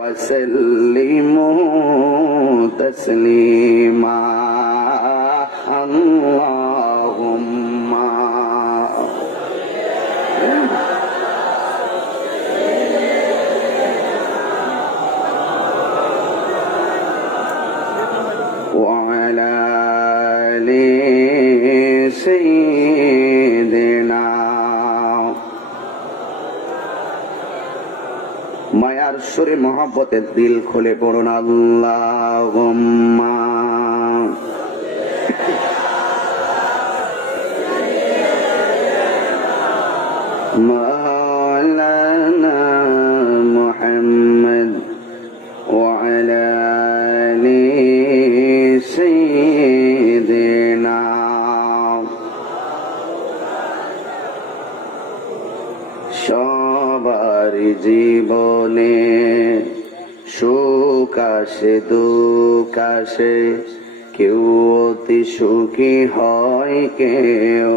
وسلموا تسليما اللهم وعلى آل سيدنا মায়ার সুরে মহব্বতের দিল খুলে পড়ুন আল্লাহুম্মা মাওলানা মুহাম্মদ ওয়া আলা আলি সাইয়্যিদিনা সবার জীবনে সুখ আসে দুঃখ আসে, কেউ অতি সুখী হয় কেউ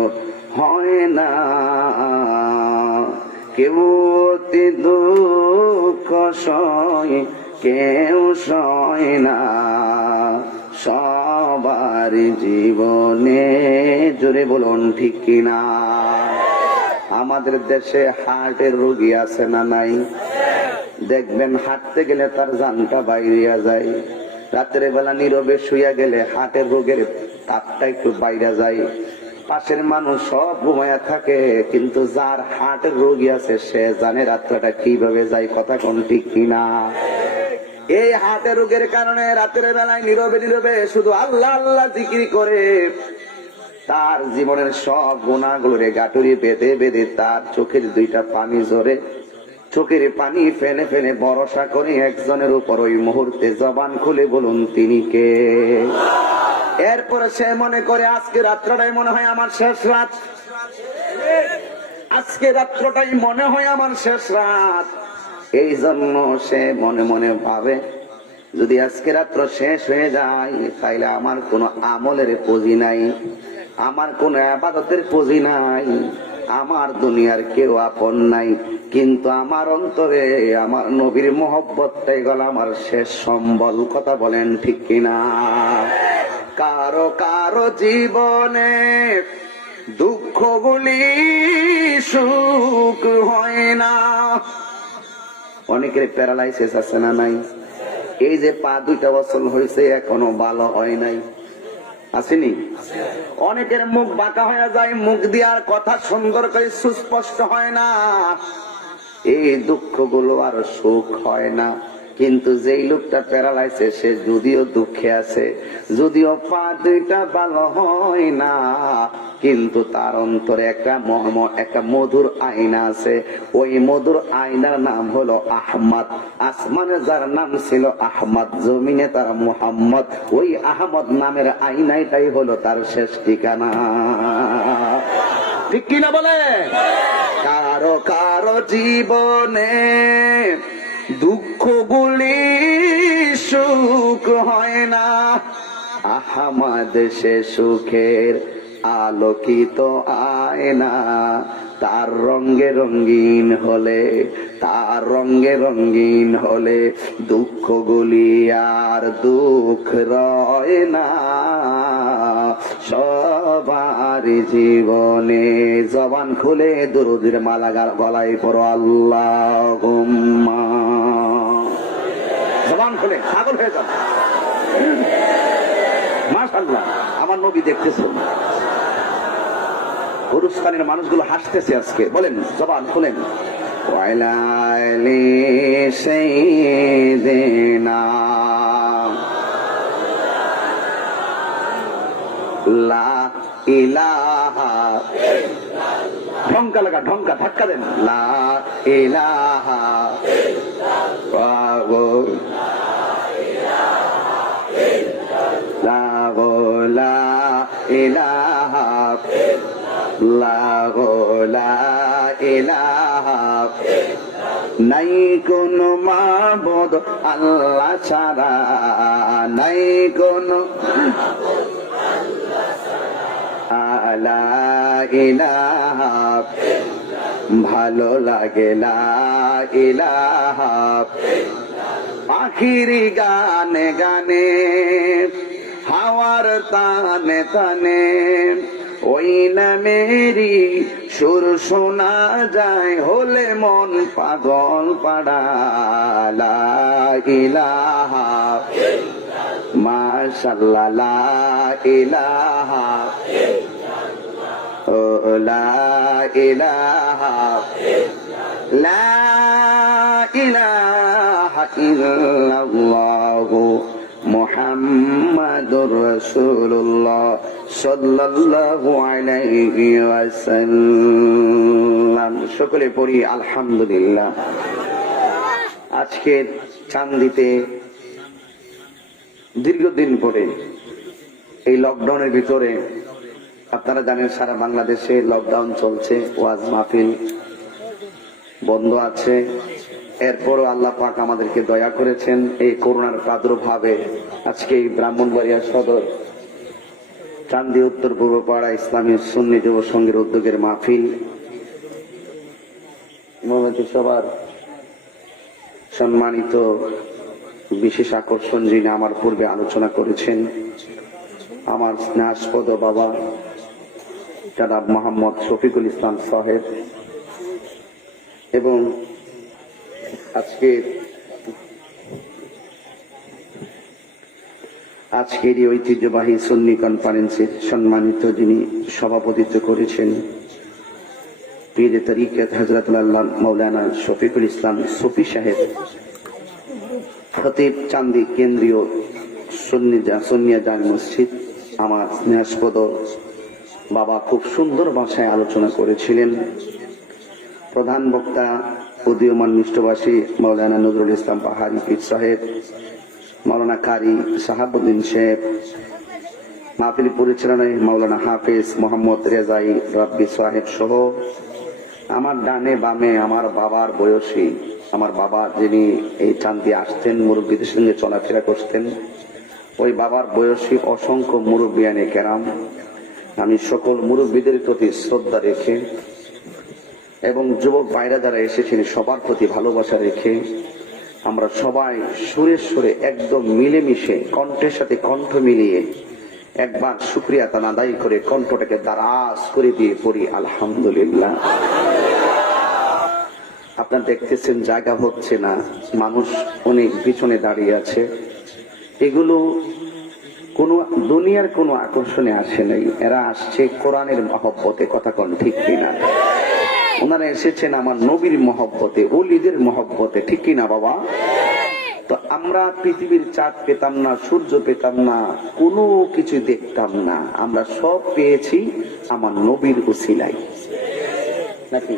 হয় না, কেউ অতি দুঃখ সয় কেউ সয় না। সবার জীবনে জোরে বলুন ঠিক কিনা। আমাদের দেশে হার্টের রোগী আছে না নাই? দেখবেন হাঁটতে গেলে তার জানটা বাইরিয়া যায়, রাতের বেলা নীরবে শুইয়া গেলে হার্টের রোগের তাপটা একটু বাইরে যায়। পাশের মানুষ সব ঘুমায়া থাকে, কিন্তু যার হার্টের রোগী আছে সে জানে রাত্রটা কিভাবে যায়। কথা কোন ঠিক কিনা? এই হার্টের রোগের কারণে রাতের বেলায় নীরবে নীরবে শুধু আল্লাহ আল্লাহ জিকির করে তার জীবনের সব গুনাহগুলোরে গাটুরি বেঁধে বেঁধে তার চোখের দুইটা পানি ঝরে, চোখের পানি ফেলে ফেলে ভরসা করে একজনের উপর ওই মুহূর্তে জবান খুলে বলুন তিনি কে। এরপরে সে মনে করে আজকে রাত্রটাই মনে হয় আমার শেষ রাত, আজকে রাত্রটাই মনে হয় আমার শেষ রাত। এই জন্য সে মনে মনে ভাবে যদি আজকে রাত্র শেষ হয়ে যায় তাইলে আমার কোনো আমলের পুঁজি নাই, আমার কোন ইবাদতের পুঁজি নাই, আমার দুনিয়ার কেউ আপন নাই, কিন্তু আমার অন্তরে আমার নবীর মহব্বতটাই গেল আমার শেষ সম্বল। কথা বলেন ঠিক কিনা? কারো কারো জীবনে দুঃখগুলি সুখ হয় না। অনেকের প্যারালাইসিস আছে না নাই? এই যে পা দুইটা বছর হয়েছে এখনো ভালো হয় নাই, আসেনি? অনেকের মুখ বাঁকা হয়ে যায়, মুখ দিয়ার কথা সুন্দর করে সুস্পষ্ট হয় না। এই দুঃখগুলো আর সুখ হয় না। কিন্তু যেই লোকটা প্যারালাইসিস সে যদিও দুঃখে আছে, যদিও পা দুইটা ভালো হয় না, কিন্তু তার অন্তরে একটা মধুর আয়না আছে। ওই মধুর আয়নার নাম হলো আহমদ। আসমানে যার নাম ছিল আহমদ, জমিনে তার মুহাম্মদ। ওই আহমদ নামের আয়নাটাই হলো তার শেষ ঠিকানা। ঠিক কিনা বলে? কারো কারো জীবনে দুঃখগুলি সুখ হয় না। আহমদ সে সুখের আলোকিত আয়না, তার রঙে রঙিন হলে, তার রঙে রঙিন হলে দুঃখগুলি আর দুঃখ রয় না। সবার জীবনে জবান খুলে দুরুদের মালা গলায় পড়ো আল্লাহুম্মা। জবান খুলে পাগল হয়ে যাবে। মাশাআল্লাহ, আমার নবী দেখতেছেন। গুরুস্থানের মানুষগুলো হাসতেছে আজকে। বলেন জবান খুলেন। ওয়ালা আলি সাইয়্যিদিনা লা ইলাহা ইল্লাল্লাহ। ঢঙ্কা লাগা, ঢঙ্কা ধাক্কা দেন। লা ইলাহা ইল্লাল্লাহ লা ইলাহা লা ইলাহা নাই কোন মাবুদ আল্লাহ ছাড়া, নাই কোন লা ইলাহা ভালো লাগে লা ইলাহা পাখিরি গানে গানে হাওয়ার তানে তানে ওই নামেরই সুর শোনা যায় হলে মন পাগল পাড়া লা ইলাহা মাশাআল্লাহ লা ইলাহা ও লা ইলাহা লা ইলাহা ইল্লাল্লাহু মুহাম্মাদুর রাসূলুল্লাহ সাল্লাল্লাহু আলাইহি ওয়াসাল্লাম। সকলে পড়ি আলহামদুলিল্লাহ। আজকে চান্দিতে দীর্ঘদিন পরে এই লকডাউনের ভিতরে আপনারা জানেন সারা বাংলাদেশে লকডাউন চলছে, ওয়াজ মাহফিল বন্ধ আছে। এরপরও আল্লাহ পাক আমাদেরকে দয়া করেছেন এই করোনার প্রাদুর্ভাবে আজকে এই ব্রাহ্মণবাড়িয়া সদর চান্দি উত্তর পূর্ব পাড়া ইসলামী সুন্নি যুব সংঘের উদ্যোগের মাহফিল মোহাম্মদী সবার সম্মানিত বিশেষ আকর্ষণ যিনি আমার পূর্বে আলোচনা করেছেন, আমার স্নেহাস্পদ বাবা জনাব মোহাম্মদ শফিকুল ইসলাম সাহেব, এবং আজকের এই ঐতিহ্যবাহী সুন্নি কনফারেন্সের সম্মানিত যিনি সভাপতিত্ব করেছেন পীর তরিকত হযরত আল্লাহ মাওলানা শফিকুল ইসলাম সুফি সাহেব, খতিব চান্দি কেন্দ্রীয় সুন্নিয়া জামে মসজিদ, আমার স্নেহাস্পদ বাবা খুব সুন্দর ভাষায় আলোচনা করেছিলেন। প্রধান বক্তা উদীয়মান মিষ্টভাষী মাওলানা নজরুল ইসলাম পাহাড়ি পীর সাহেব, মাওলানা কারি শাহাবুদ্দিন সাহেব, মাহফিল পরিচালনায় মাওলানা হাফেজ মোহাম্মদ রেজাই রাব্বি সাহেব সহ আমার ডানে বামে আমার বাবার বয়সী, আমার বাবা যিনি এই চান্দি আসতেন মুরব্বীদের সঙ্গে চলাফেরা করতেন, ওই বাবার বয়সী অসংখ্য মুরব্বিয়ানে কেরাম, আমি সকল মুরব্বীদের প্রতি শ্রদ্ধা রেখে এবং যুবক ভাইরা যারা এসেছেন সবার প্রতি ভালোবাসা রেখে আমরা সবাই সুরে সুরে একদম মিলেমিশে কণ্ঠের সাথে কণ্ঠ মিলিয়ে একবার শুকরিয়া তান আদায় করে কণ্ঠটাকে দারাজ করে দিয়ে পড়ি আলহামদুলিল্লাহ। আপনারা দেখতেছেন জায়গা হচ্ছে না, মানুষ অনেক পিছনে দাঁড়িয়ে আছে। এগুলো কোন দুনিয়ার কোন আকর্ষণে আসে নাই, এরা আসছে কোরআনের মহব্বতে, কথা কোন ঠিক কিনা? ওনারা এসেছেন আমার নবীর মহব্বতে, ওলিদের মহব্বতে, ঠিক কিনা বাবা? তো আমরা পৃথিবীর চাঁদ পেতাম না, সূর্য পেতাম না, কোনো কিছু দেখতাম না, আমরা সব পেয়েছি আমার নবীর উসিলায়, নাকি?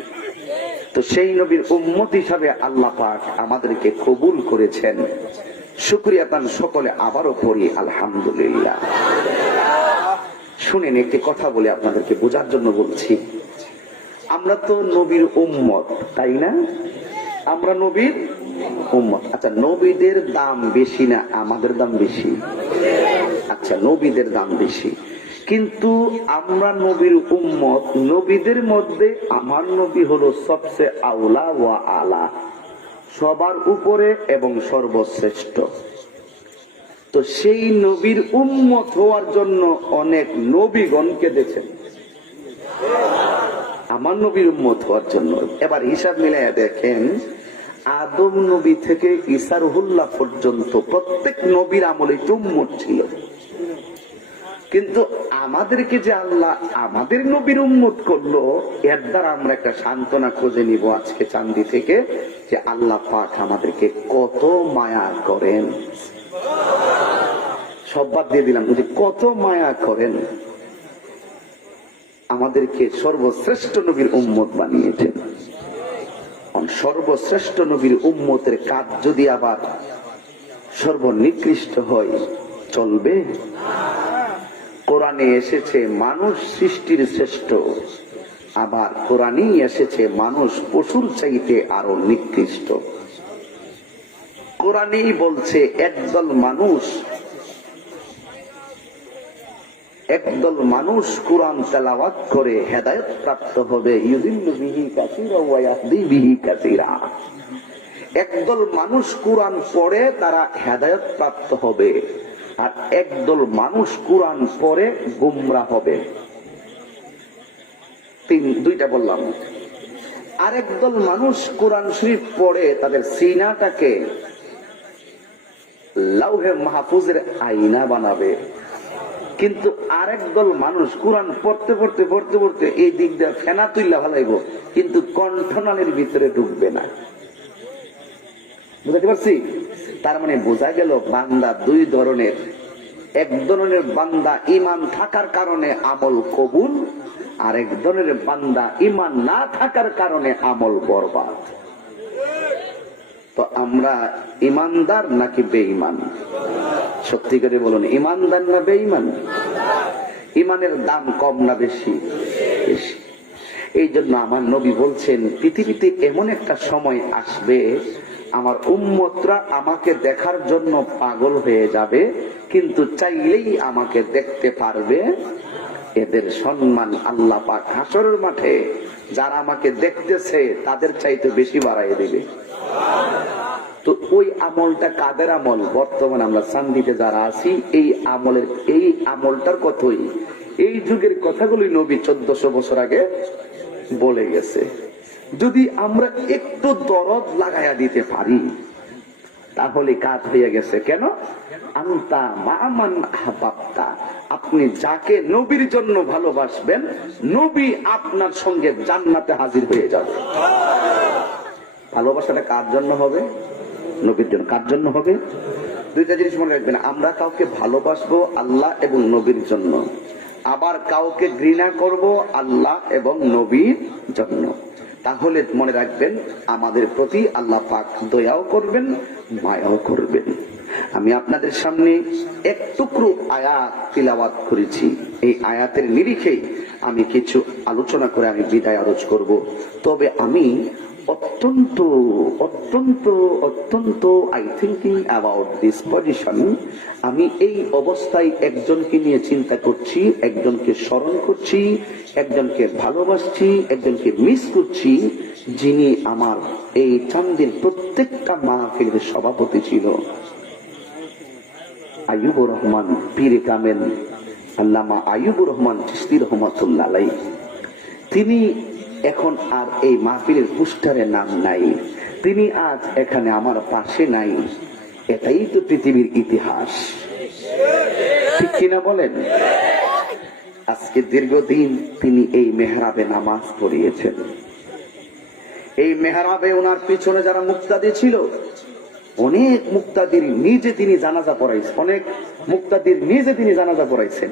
তো সেই নবীর উম্মত হিসাবে আল্লাহ পাক আমাদেরকে কবুল করেছেন, শুকরিয়া তান সকলে আবারও পড়ি আলহামদুলিল্লাহ। শুনেন, একটি কথা বলে আপনাদেরকে বোঝার জন্য বলছি, আমরা তো নবীর উম্মত, তাই না? আমরা নবীর উম্মত। আচ্ছা, নবীদের দাম বেশি না আমাদের দাম বেশি? আচ্ছা, নবীদের দাম বেশি, কিন্তু আমরা নবীর উম্মত। নবীদের মধ্যে আমার নবী হলো সবচেয়ে আউলা ওয়া আলা, সবার উপরে এবং সর্বশ্রেষ্ঠ। তো সেই নবীর উম্মত হওয়ার জন্য অনেক নবীগণকে দিয়েছেন আমার নবীর উম্মত হওয়ার জন্য। এবার হিসাব মিলাইয়া দেখেন, আদম নবী থেকে ঈসা রুহুল্লাহ পর্যন্ত প্রত্যেক নবীর আমলে উম্মত ছিল, কিন্তু আমাদেরকে যে আল্লাহ আমাদের নবীর উম্মত করলো, এর দ্বারা আমরা একটা সান্ত্বনা খুঁজে নিব আজকে চান্দি থেকে, যে আল্লাহ পাক আমাদেরকে কত মায়া করেন। সব বাদ দিয়ে দিলাম, যে কত মায়া করেন, আমাদেরকে সর্বশ্রেষ্ঠ নবীর উম্মত বানিয়েছেন। সর্বশ্রেষ্ঠ নবীর উম্মতের কাজ যদি আবার সর্বনিকৃষ্ট হয়, চলবে? কোরআনে এসেছে মানুষ সৃষ্টির শ্রেষ্ঠ, আবার কোরআনেই এসেছে মানুষ পশুর চাইতে আরো নিকৃষ্ট। কোরআনেই বলছে একদল মানুষ কোরআন তেলাওয়াত করে হেদায়েত প্রাপ্ত হবে, ইউদিল্লু বিহি কাসীরা ওয়া ইয়াহদি বিহি কাসীরা। একদল মানুষ কোরআন পড়ে তারা হেদায়েত প্রাপ্ত হবে, আর একদল মানুষ কোরআন পড়ে গোমরাহ হবে। দুইটা বললাম। আরেকদল মানুষ কোরআন শরীফ পড়ে তাদের সিনাটাকে লাউহে মাহফুজের আয়না বানাবে, কিন্তু আরেকদল মানুষ কোরআন পড়তে পড়তে পড়তে পড়তে এই দিক দিয়ে ফেনা তুইলা ফেলাইব, কিন্তু কণ্ঠনালীর ভিতরে ঢুকবে না। বুঝতে পারছি? তার মানে বোঝা গেল বান্দা দুই ধরনের। এক ধরনের বান্দা ঈমান থাকার কারণে আমল কবুল, আর এক ধরনের বান্দা ঈমান না থাকার কারণে আমল বরবাদ। তো আমরা ঈমানদার নাকি বেঈমান? সত্যি করে বলুন, ঈমানদার না বেঈমান? ঈমানের দাম কম না বেশি? বেশি। এই জন্য আমার নবী বলছেন, পৃথিবীতে এমন একটা সময় আসবে আমার উম্মতরা আমাকে দেখার জন্য পাগল হয়ে যাবে, কিন্তু চাইলেই আমাকে দেখতে পারবে। এদের সম্মান আল্লাহ পাক হাসরের মাঠে যারা আমাকে দেখতেছে তাদের চাইতে বেশি বাড়াই দিবে। তো ওই আমলটা কাদের আমল? বর্তমানে আমরা চান্দিতে যারা আছি এই আমলটার কথাই, এই যুগের কথাগুলি নবী 1400 বছর আগে বলে গেছে। যদি আমরা একটু দরদ লাগাইয়া দিতে পারি তাহলে কাজ হয়ে গেছে। কেন? আনতা মামান আহবাবতা, আপনি যাকে নবীর জন্য ভালোবাসবেন নবী আপনার সঙ্গে জান্নাতে হাজির হয়ে যাবে। ভালোবাসাটা কার জন্য হবে? নবীর জন্য। কার জন্য হবে? দুইটা জিনিস মনে রাখবেন, আমরা কাউকে ভালোবাসবো আল্লাহ এবং নবীর জন্য, আবার কাউকে ঘৃণা করব আল্লাহ এবং নবীর জন্য। তাহলে মনে রাখবেন আমাদের প্রতি আল্লাহ পাক দয়াও করবেন, মায়াও করবেন। আমি আপনাদের সামনে এক টুকরো আয়াত তিলাওয়াত করেছি। এই আয়াতের নিরিখে আমি কিছু আলোচনা করে আমি বিদায় আরজ করব। তবে আমি অত্যন্ত অত্যন্ত অত্যন্ত I thinking about this position. আমি এই অবস্থায় একজনকে নিয়ে চিন্তা করছি, একজনকে স্মরণ করছি, একজনকে ভালোবাসছি, একজনকে মিস করছি, যিনি আমার এই চান্দের প্রত্যেকটা মাহফিলের সভাপতি ছিল। আইয়ুবুর রহমান পীরে কামেল আল্লামা আইয়ুবুর রহমান চিশতি রহমাতুল্লাহ আলাইহি। তিনি এখন আর এই মাহফিলের পোস্টারে নাম নাই, তিনি আজ এখানে আমার পাশে নাই। এটাই তো পৃথিবীর ইতিহাস, ঠিক কিনা বলেন? আজকে দীর্ঘদিন তিনি এই মেহরাবে নামাজ পড়িয়েছেন। এই মেহরাবে ওনার পিছনে যারা মুক্তাদি ছিল, অনেক মুক্তাদির নিজে তিনি জানাজা পড়াইছেন, অনেক মুক্তাদির নিজে তিনি জানাজা পড়াইছেন।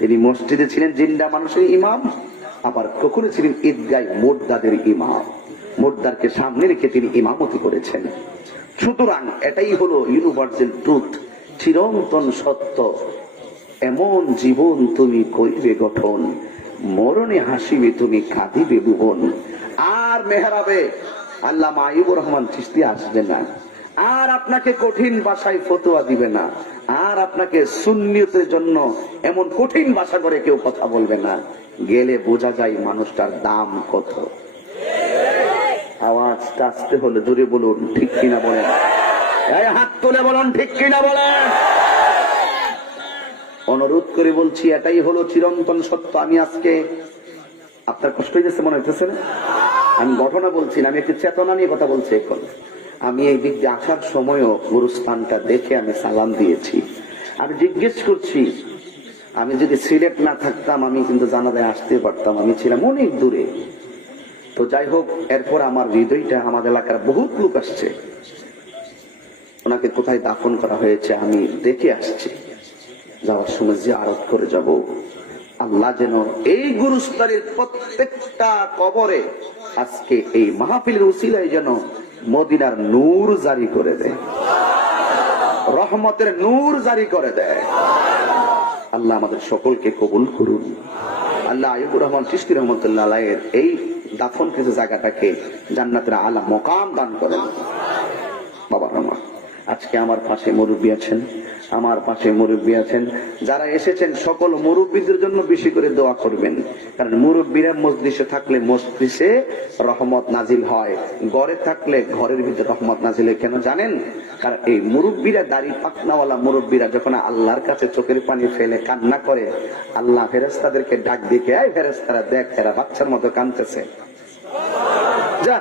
তিনি মসজিদে ছিলেন জিন্দা মানুষের ইমাম, আবার কখনো ছিলেন ঈদগায় মুর্দাদের ইমাম। মুর্দারকে সামনে রেখে তিনি ইমামতি করেছেন। সুতরাং এটাই হলো ইউনিভার্সাল ট্রুথ, চিরন্তন সত্য। এমন জীবন তুমি করিবে গঠন, মরণে হাসিবে তুমি কাঁদিবে ভুবন। আর মেহরাবে আল্লামা আইয়ুবুর রহমান চিশতি আসবে না, আর আপনাকে কঠিন ভাষায় ফতোয়া দিবে না, আর আপনাকে সুন্নিয়তের জন্য এমন কঠিন ভাষা করে কেউ কথা বলবে না। গেলে বোঝা যায় মানুষটার দাম কত। আওয়াজটা আসতে হলে দূরে বলুন, ঠিক কিনা বলেন? হাত তুলে বলুন, ঠিক কিনা বলেন? অনুরোধ করে বলছি, এটাই হলো চিরন্তন সত্য। আমি আজকে আপনার কষ্ট হয়ে যাচ্ছে মনে হইতেছে না? আমি ঘটনা বলছি না, আমি একটু চেতনা নিয়ে কথা বলছি। এখন আমি এই দিক দিয়ে আসার সময়ও গুরুস্থানটা দেখে আমি সালাম দিয়েছি। আমি জিজ্ঞেস করছি, আমি যদি সিলেট না থাকতাম আমি কিন্তু জানাজায় আসতে পারতাম, আমি ছিলাম অনেক দূরে। তো যাই হোক, এরপর আমার হৃদয়টা, আমাদের এলাকার বহুত লোক আসছে, ওনাকে কোথায় দাফন করা হয়েছে আমি দেখে আসছি। যাওয়ার সময় জিয়ারত করে যাব। আল্লাহ যেন এই গুরুস্থানের প্রত্যেকটা কবরে আজকে এই মাহফিলের উসিলায় যেন মদিনার নূর জারি করে দেয়, রহমতের নূর জারি করে দেয়। আল্লাহ আমাদের সকলকে কবুল করুন। আল্লাহ আইয়ুবুর রহমান চিশতি রহমাতুল্লাহ আলাইহির এই দাফনকৃত জায়গাটাকে জান্নাতের আলা মাকাম দান করেন। বাবা আমার আজকে আমার পাশে মুরব্বী আছেন, আমার পাশে মুরব্বী আছেন, যারা এসেছেন সকল মুরব্বীদের জন্য বেশি করে দোয়া করবেন, কারণ মুরব্বীরা মজলিসে থাকলে মজলিসে রহমত নাজিল হয়, ঘরে থাকলে ঘরের ভিতরে রহমত নাজিল হয়। কেন জানেন? কারণ এই মুরব্বীরা, দাড়ি পাকনাওয়ালা মুরব্বীরা যখন আল্লাহর কাছে চোখের পানি ফেলে কান্না করে, আল্লাহ ফেরেশতাদেরকে ডাক দিকে, এই ফেরেশতারা দেখ, এরা বাচ্চার মতো কাঁদতেছে, যা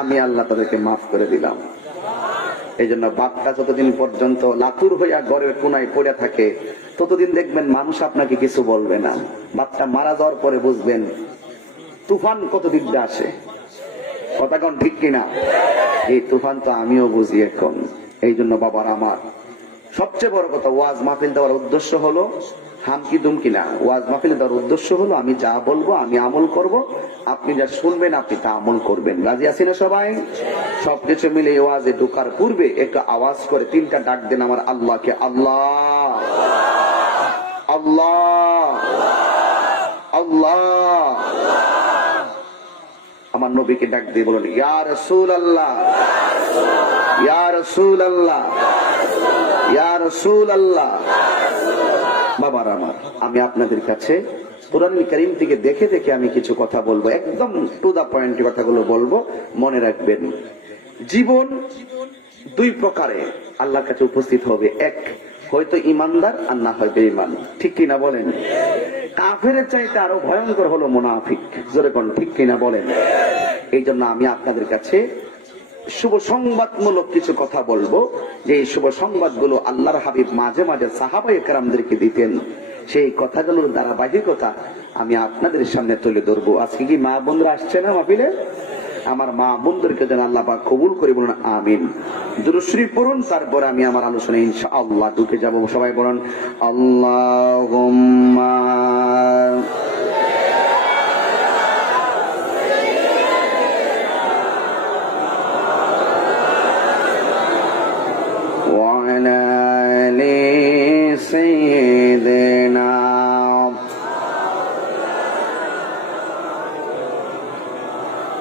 আমি আল্লাহ তাদেরকে মাফ করে দিলাম। এই জন্য বাপটা যতদিন পর্যন্ত লাতুর হইয়া ঘরের কোনায় পড়ে থাকে, ততদিন দেখবেন মানুষ আপনাকে কিছু বলবে না। বাপটা মারা যাওয়ার পরে বুঝবেন তুফান কত দিক দিয়ে আসে। কথা কোন ঠিক কিনা? এই তুফান তো আমিও বুঝি এখন। এই জন্য বাবার আমার সবচেয়ে বড় কথা, ওয়াজ মাহফিল দেওয়ার উদ্দেশ্য হলো হামকি দুমকি না। ওয়াজ মাহফিল দেওয়ার উদ্দেশ্য হলো আমি যা বলবো আমি আমল করব, আপনি যা শুনবেন আপনি তা আমল করবেন। রাজি আছি না সবাই? সবকিছু মিলে ওয়াজে ঢোকার পূর্বে একটু আওয়াজ করে তিনটা ডাক দেন আমার আল্লাহকে, আল্লাহ আল্লাহ আল্লাহ। আমার নবীকে ডাক দিয়ে বলুন, ইয়া রাসূলুল্লাহ, ইয়া রাসূলুল্লাহ, ইয়া রাসূলুল্লাহ। বাবার আমার, আমি আপনাদের কাছে কুরআনুল কারীম থেকে দেখে দেখে আমি কিছু কথা বলবো, একদম টু দা পয়েন্ট কথাগুলো বলবো, মনে রাখবেন। জীবন দুই প্রকারে আল্লাহর কাছে উপস্থিত হবে, এক হয়তো ইমানদার আর না হয় বেঈমান। ঠিক কিনা বলেন? কাফেরের চাইতে আরো ভয়ঙ্কর হলো মুনাফিক। জোরে কোন ঠিক কিনা বলেন? এই জন্য আমি আপনাদের কাছে শুভ সংবাদমূলক কিছু কথা বলবো, যে এই শুভ সংবাদগুলো আল্লাহর হাবিব মাঝে মাঝে সাহাবায়ে কেরামদেরকে দিতেন। সেই কথাগুলোর ধারাবাহিকতা আমি আপনাদের সামনে তুলে ধরবো। আজকে কি মা বোনরা আসছে না মাহফিলে? আমার মা বোনদেরকে যেন আল্লাহ পাক কবুল করে, বলুন আমিন। দুরূদ শরীফ পড়ুন, তারপরে আমি আমার আলোচনায় ইনশাআল্লাহ ঢুকে যাব। সবাই বলুন আল্লাহুম্মা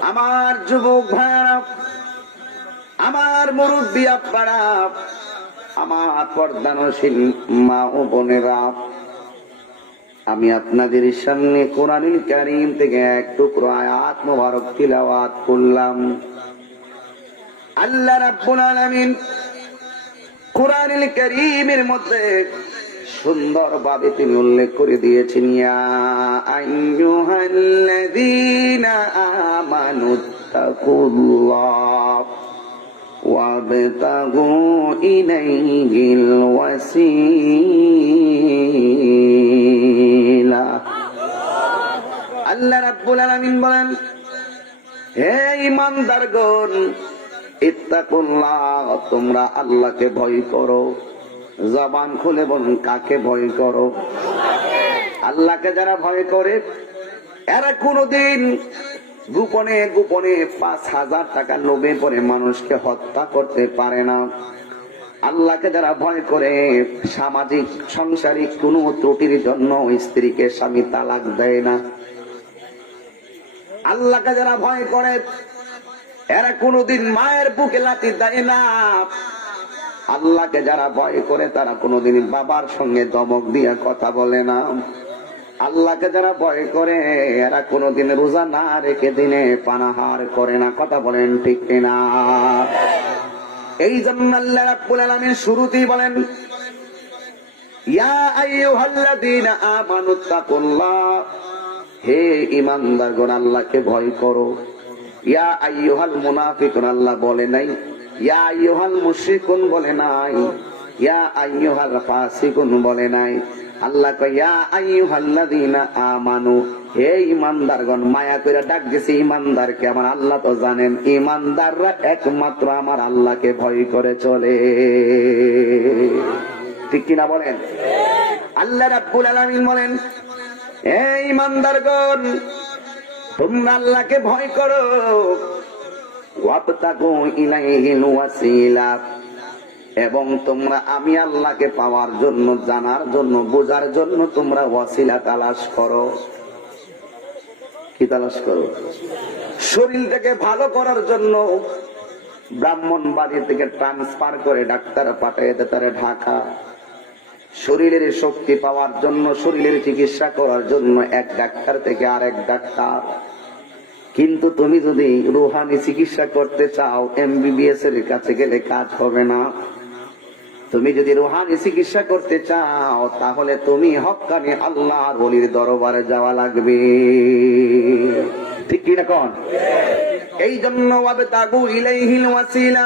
আমার যুবক ভাইরা, আমার মুরব্বী আব্বারা, আমার পর্দানশীল মা ও বোনেরা, আমি আপনাদের সামনে কোরআনুল কারীম থেকে এক টুকরো আয়াত মোবারক তিলাওয়াত করলাম। আল্লাহ রাব্বুল আলামিন কোরআনুল কারীমের মধ্যে সুন্দরভাবে তিনি উল্লেখ করে দিয়েছেন, ইয়া আইয়ুহাল্লাযীনা আমানুত্তাকুল্লাহ ওয়াবতাগু ইলাইহিল ওয়াসিলা। আল্লাহ রাব্বুল আলামিন বলেন, হে ঈমানদারগণ, ইত্তাকুল্লাহ, তোমরা আল্লাহকে ভয় করো। জবান খুলে বলুন, কাকে ভয় করো? আল্লাহকে যারা ভয় করে এরা কোনদিন গোপনে গোপনে 5,000 টাকা লোভে পড়ে মানুষকে হত্যা করতে পারে না। আল্লাহকে যারা ভয় করে সামাজিক সাংসারিক কোন ত্রুটির জন্য স্ত্রীকে স্বামী তালাক দেয় না। আল্লাহকে যারা ভয় করে এরা কোনদিন মায়ের বুকে লাথি দেয় না। আল্লাহকে যারা ভয় করে তারা কোনদিন বাবার সঙ্গে ধমক দিয়ে কথা বলে না। আল্লাহকে যারা ভয় করে এরা কোনদিন রোজা না রেখে দিনে পানাহার করে না। কথা বলেন ঠিক কিনা? এই জন্য আল্লাহ রাব্বুল আলামিন শুরুতেই বলেন, ইয়া আইয়ুহাল্লাযীনা আমানুত্তাকুল্লাহ, হে ঈমানদারগণ আল্লাহকে ভয় করো। ইয়া আইয়ুহাল মুনাফিকুন আল্লাহ বলে নাই, ইয়া আইয়ুহাল মুশরিকুন বলে নাই, ইয়া আইয়ুহাল ফাসিকুন বলে নাই। আল্লাহ কয় ইয়া আইয়ুহাল্লাযীনা আমানু, হে ঈমানদারগণ। মায়া করে ডাক দিয়েছে ঈমানদারকে। আমার আল্লাহ তো জানেন ঈমানদাররা একমাত্র আমার আল্লাহকে ভয় করে চলে। ঠিক কিনা বলেন? আল্লাহ রাব্বুল আলামিন বলেন, হে ঈমানদারগণ, তোমরা আল্লাহকে ভয় করো। ওয়াবতাগু ইলাইহিল ওয়াসিলা, এবং তোমরা আমি আল্লাহকে পাওয়ার জন্য, জানার জন্য, বোঝার জন্য তোমরা ওয়াসিলা তালাশ করো। কি তালাশ করো? শরীরটাকে ভালো করার জন্য ব্রাহ্মণবাড়ি থেকে ট্রান্সফার করে ডাক্তার পাঠিয়ে দেয় তারা ঢাকা। শরীরের শক্তি পাওয়ার জন্য, শরীরের চিকিৎসা করার জন্য এক ডাক্তার থেকে আরেক ডাক্তার। কিন্তু তুমি যদি রুহানি চিকিৎসা করতে চাও, MBBS এর কাছে গেলে কাজ হবে না। তুমি যদি রুহানি চিকিৎসা করতে চাও, তাহলে তুমি হক্কানি আল্লাহর ওলির দরবারে যাওয়া লাগবে। ঠিক কি না কোন? এই জন্য ওয়াবতাগু ইলাইহিল ওয়াসিলা,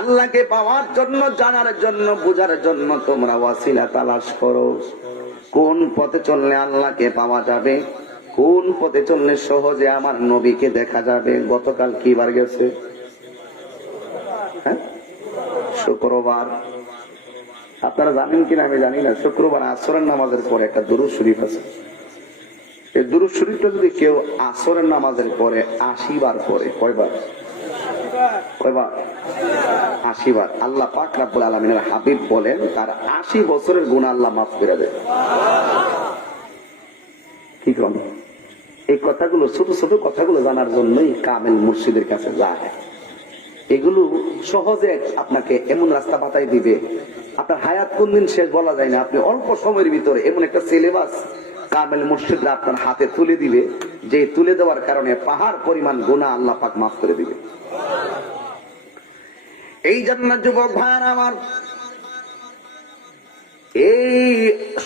আল্লাহকে পাওয়ার জন্য, জানার জন্য, বুঝার জন্য তোমরা ওয়াসিলা তালাশ করো। কোন পথে চললে আল্লাহকে পাওয়া যাবে, কোন পথে চললে সহজে আমার নবীকে দেখা যাবে। গতকাল কি বার গেছে? শুক্রবার। আপনারা জানেন কিনা আমি জানি না, শুক্রবার আসরের নামাজের পরে একটা দুরূদ শরীফ আছে। এই দুরূদ শরীফটা যদি কেউ আসরের নামাজের পরে 80 বার পরে, কয়বার? 80 বার। আল্লাহ পাক রব্বুল আলামিনের হাবিব বলেন তার 80 বছরের গুনাহ আল্লাহ মাফ করে দেয়। কি কম? এই কথাগুলো, ছোট ছোট কথাগুলো জানার জন্যই কামেল মুর্শিদের কাছে যায়। এগুলো সহজে আপনাকে এমন রাস্তা বাতাই দিবে, আপনার হায়াত কোন দিন শেষ বলা যায় না। আপনি অল্প সময়ের ভিতরে এমন একটা সিলেবাস কামেল মুর্শিদরা আপনার হাতে তুলে দিবে, যে তুলে দেওয়ার কারণে পাহাড় পরিমাণ গুনাহ আল্লাহ পাক মাফ করে দিবে। এই জন্য যুবক ভাইয়ের আমার, এই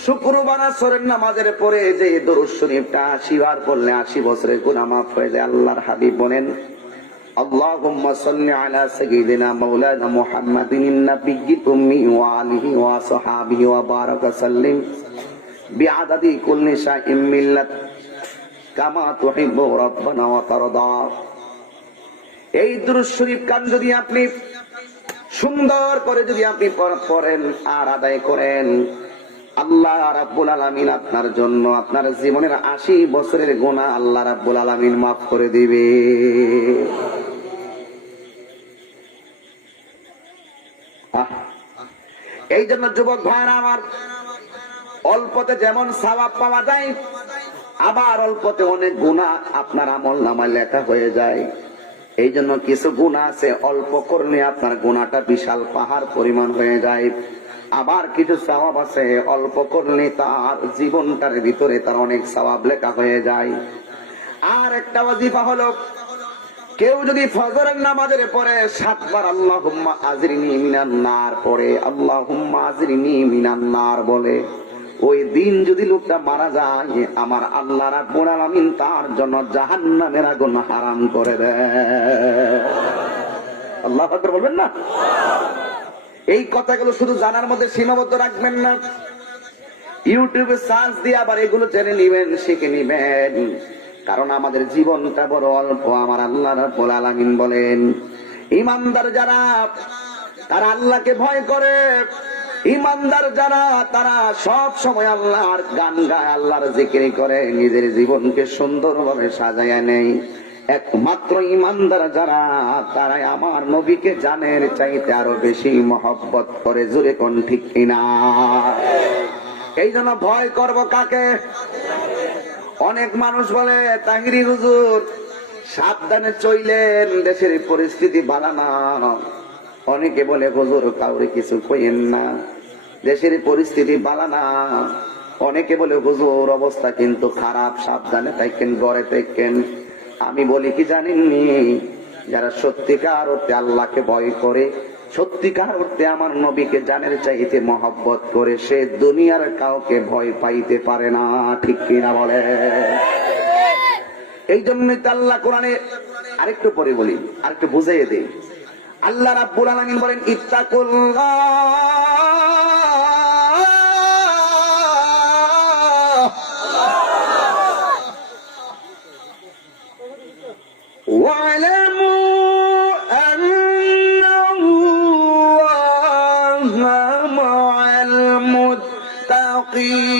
শুক্রবার আসরের নামাজের পরে যে দরুদ শরীফটা 80 বার পড়লে 80 বছরের গুনাহ মাফ হয়ে যায়। আল্লাহর হাবিব বলেন, আল্লাহুম্মা সাল্লি আলা সাইয়্যিদিনা মাওলানা মুহাম্মাদিন নাবিয়্যিল উম্মি ওয়া আলিহি ওয়া সাহবিহি ওয়া বারাকা সাল্লিম বিআদাদি কুল্লি শাইইন মিল্লাত কামা তুহিব্বু রাব্বানা ওয়া তারদা। এই দরুদ শরীফ কান যদি আপনি সুন্দর করে যদি আপনি পড়েন আর আদায় করেন, আল্লাহ রাব্বুল আলামিন আপনার জন্য আপনার জীবনের 80 বছরের গুনাহ আল্লাহ রাব্বুল আলামিন মাফ করে দিবে। এই জন্য যুবক ভাইরা আমার, অল্পতে যেমন সওয়াব পাওয়া যায়, আবার অল্পতে অনেক গুনাহ আপনার আমলনামায় লেখা হয়ে যায়। এই জন্য কিছু গুনাহ আছে অল্প করলে আপনার গুনাহটা বিশাল পাহাড় পরিমাণ হয়ে যায়। আবার কিছু সওয়াব আছে অল্প করলে তার জীবনটার ভিতরে তার অনেক সওয়াব লেখা হয়ে যায়। আর একটা ওয়াজিফা হলো, কেউ যদি ফজরের নামাজের পরে 7 বার আল্লাহুম্মা আজরিনি মিনান নার পড়ে, আল্লাহুম্মা আজরিনি মিনান নার বলে, ওই দিন যদি লোকটা মারা যায়, আমার আল্লাহ রাব্বুল আলামিন তার জন্য জাহান্নামের আগুন হারাম করে দেয়। আল্লাহু আকবার বলবেন না? এই কথাগুলো শুধু জানার মধ্যে সীমাবদ্ধ রাখবেন না, ইউটিউবে সার্চ দিয়ে আবার এগুলো জেনে নিবেন, শিখে নিবেন। কারণ আমাদের জীবনটা বড় অল্প। আমার আল্লাহ রাব্বুল আলামিন বলেন, ঈমানদার যারা তারা আল্লাহকে ভয় করে, ঈমানদার যারা তারা সব সময় আল্লাহর গান গায়, আল্লাহর জিকির করে, নিজের জীবনকে সুন্দরভাবে সাজায় নেয়। একমাত্র ঈমানদার যারা, তারাই আমার নবীকে জানের চাইতে আরো বেশি মহব্বত করে। জোরে কোন ঠিক কিনা? এই জন্য ভয় করব কাকে? অনেক মানুষ বলে, তাহিরি হুজুর সাবধানে চইলেন, দেশের পরিস্থিতি ভালো না। অনেকে বলে, হুজুর কাউরে কিছু কইেন না, দেশের পরিস্থিতি ভালো না। অনেকে বলে, হুজুর অবস্থা কিন্তু খারাপ, সাবধানে থাকেন, ঘরে থাকেন। আমি বলি কি জানেননি, যারা সত্যিকার অর্থে আল্লাহকে ভয় করে, সত্যিকার অর্থে আমার নবীকে জানের চাইতে মহব্বত করে, সে দুনিয়ার কাউকে ভয় পাইতে পারে না। ঠিক কিনা বলে? এই জন্যই তো আল্লাহ কোরআনে, আরেকটু পরে বলি, আরেকটু বুঝাইয়ে দেই। আল্লাহ রাব্বুল আলামিন বলেন, ইত্তাকুল্লাহ ওয়ালামু আন্নাল্লাহা মা'আল মুত্তাকিন।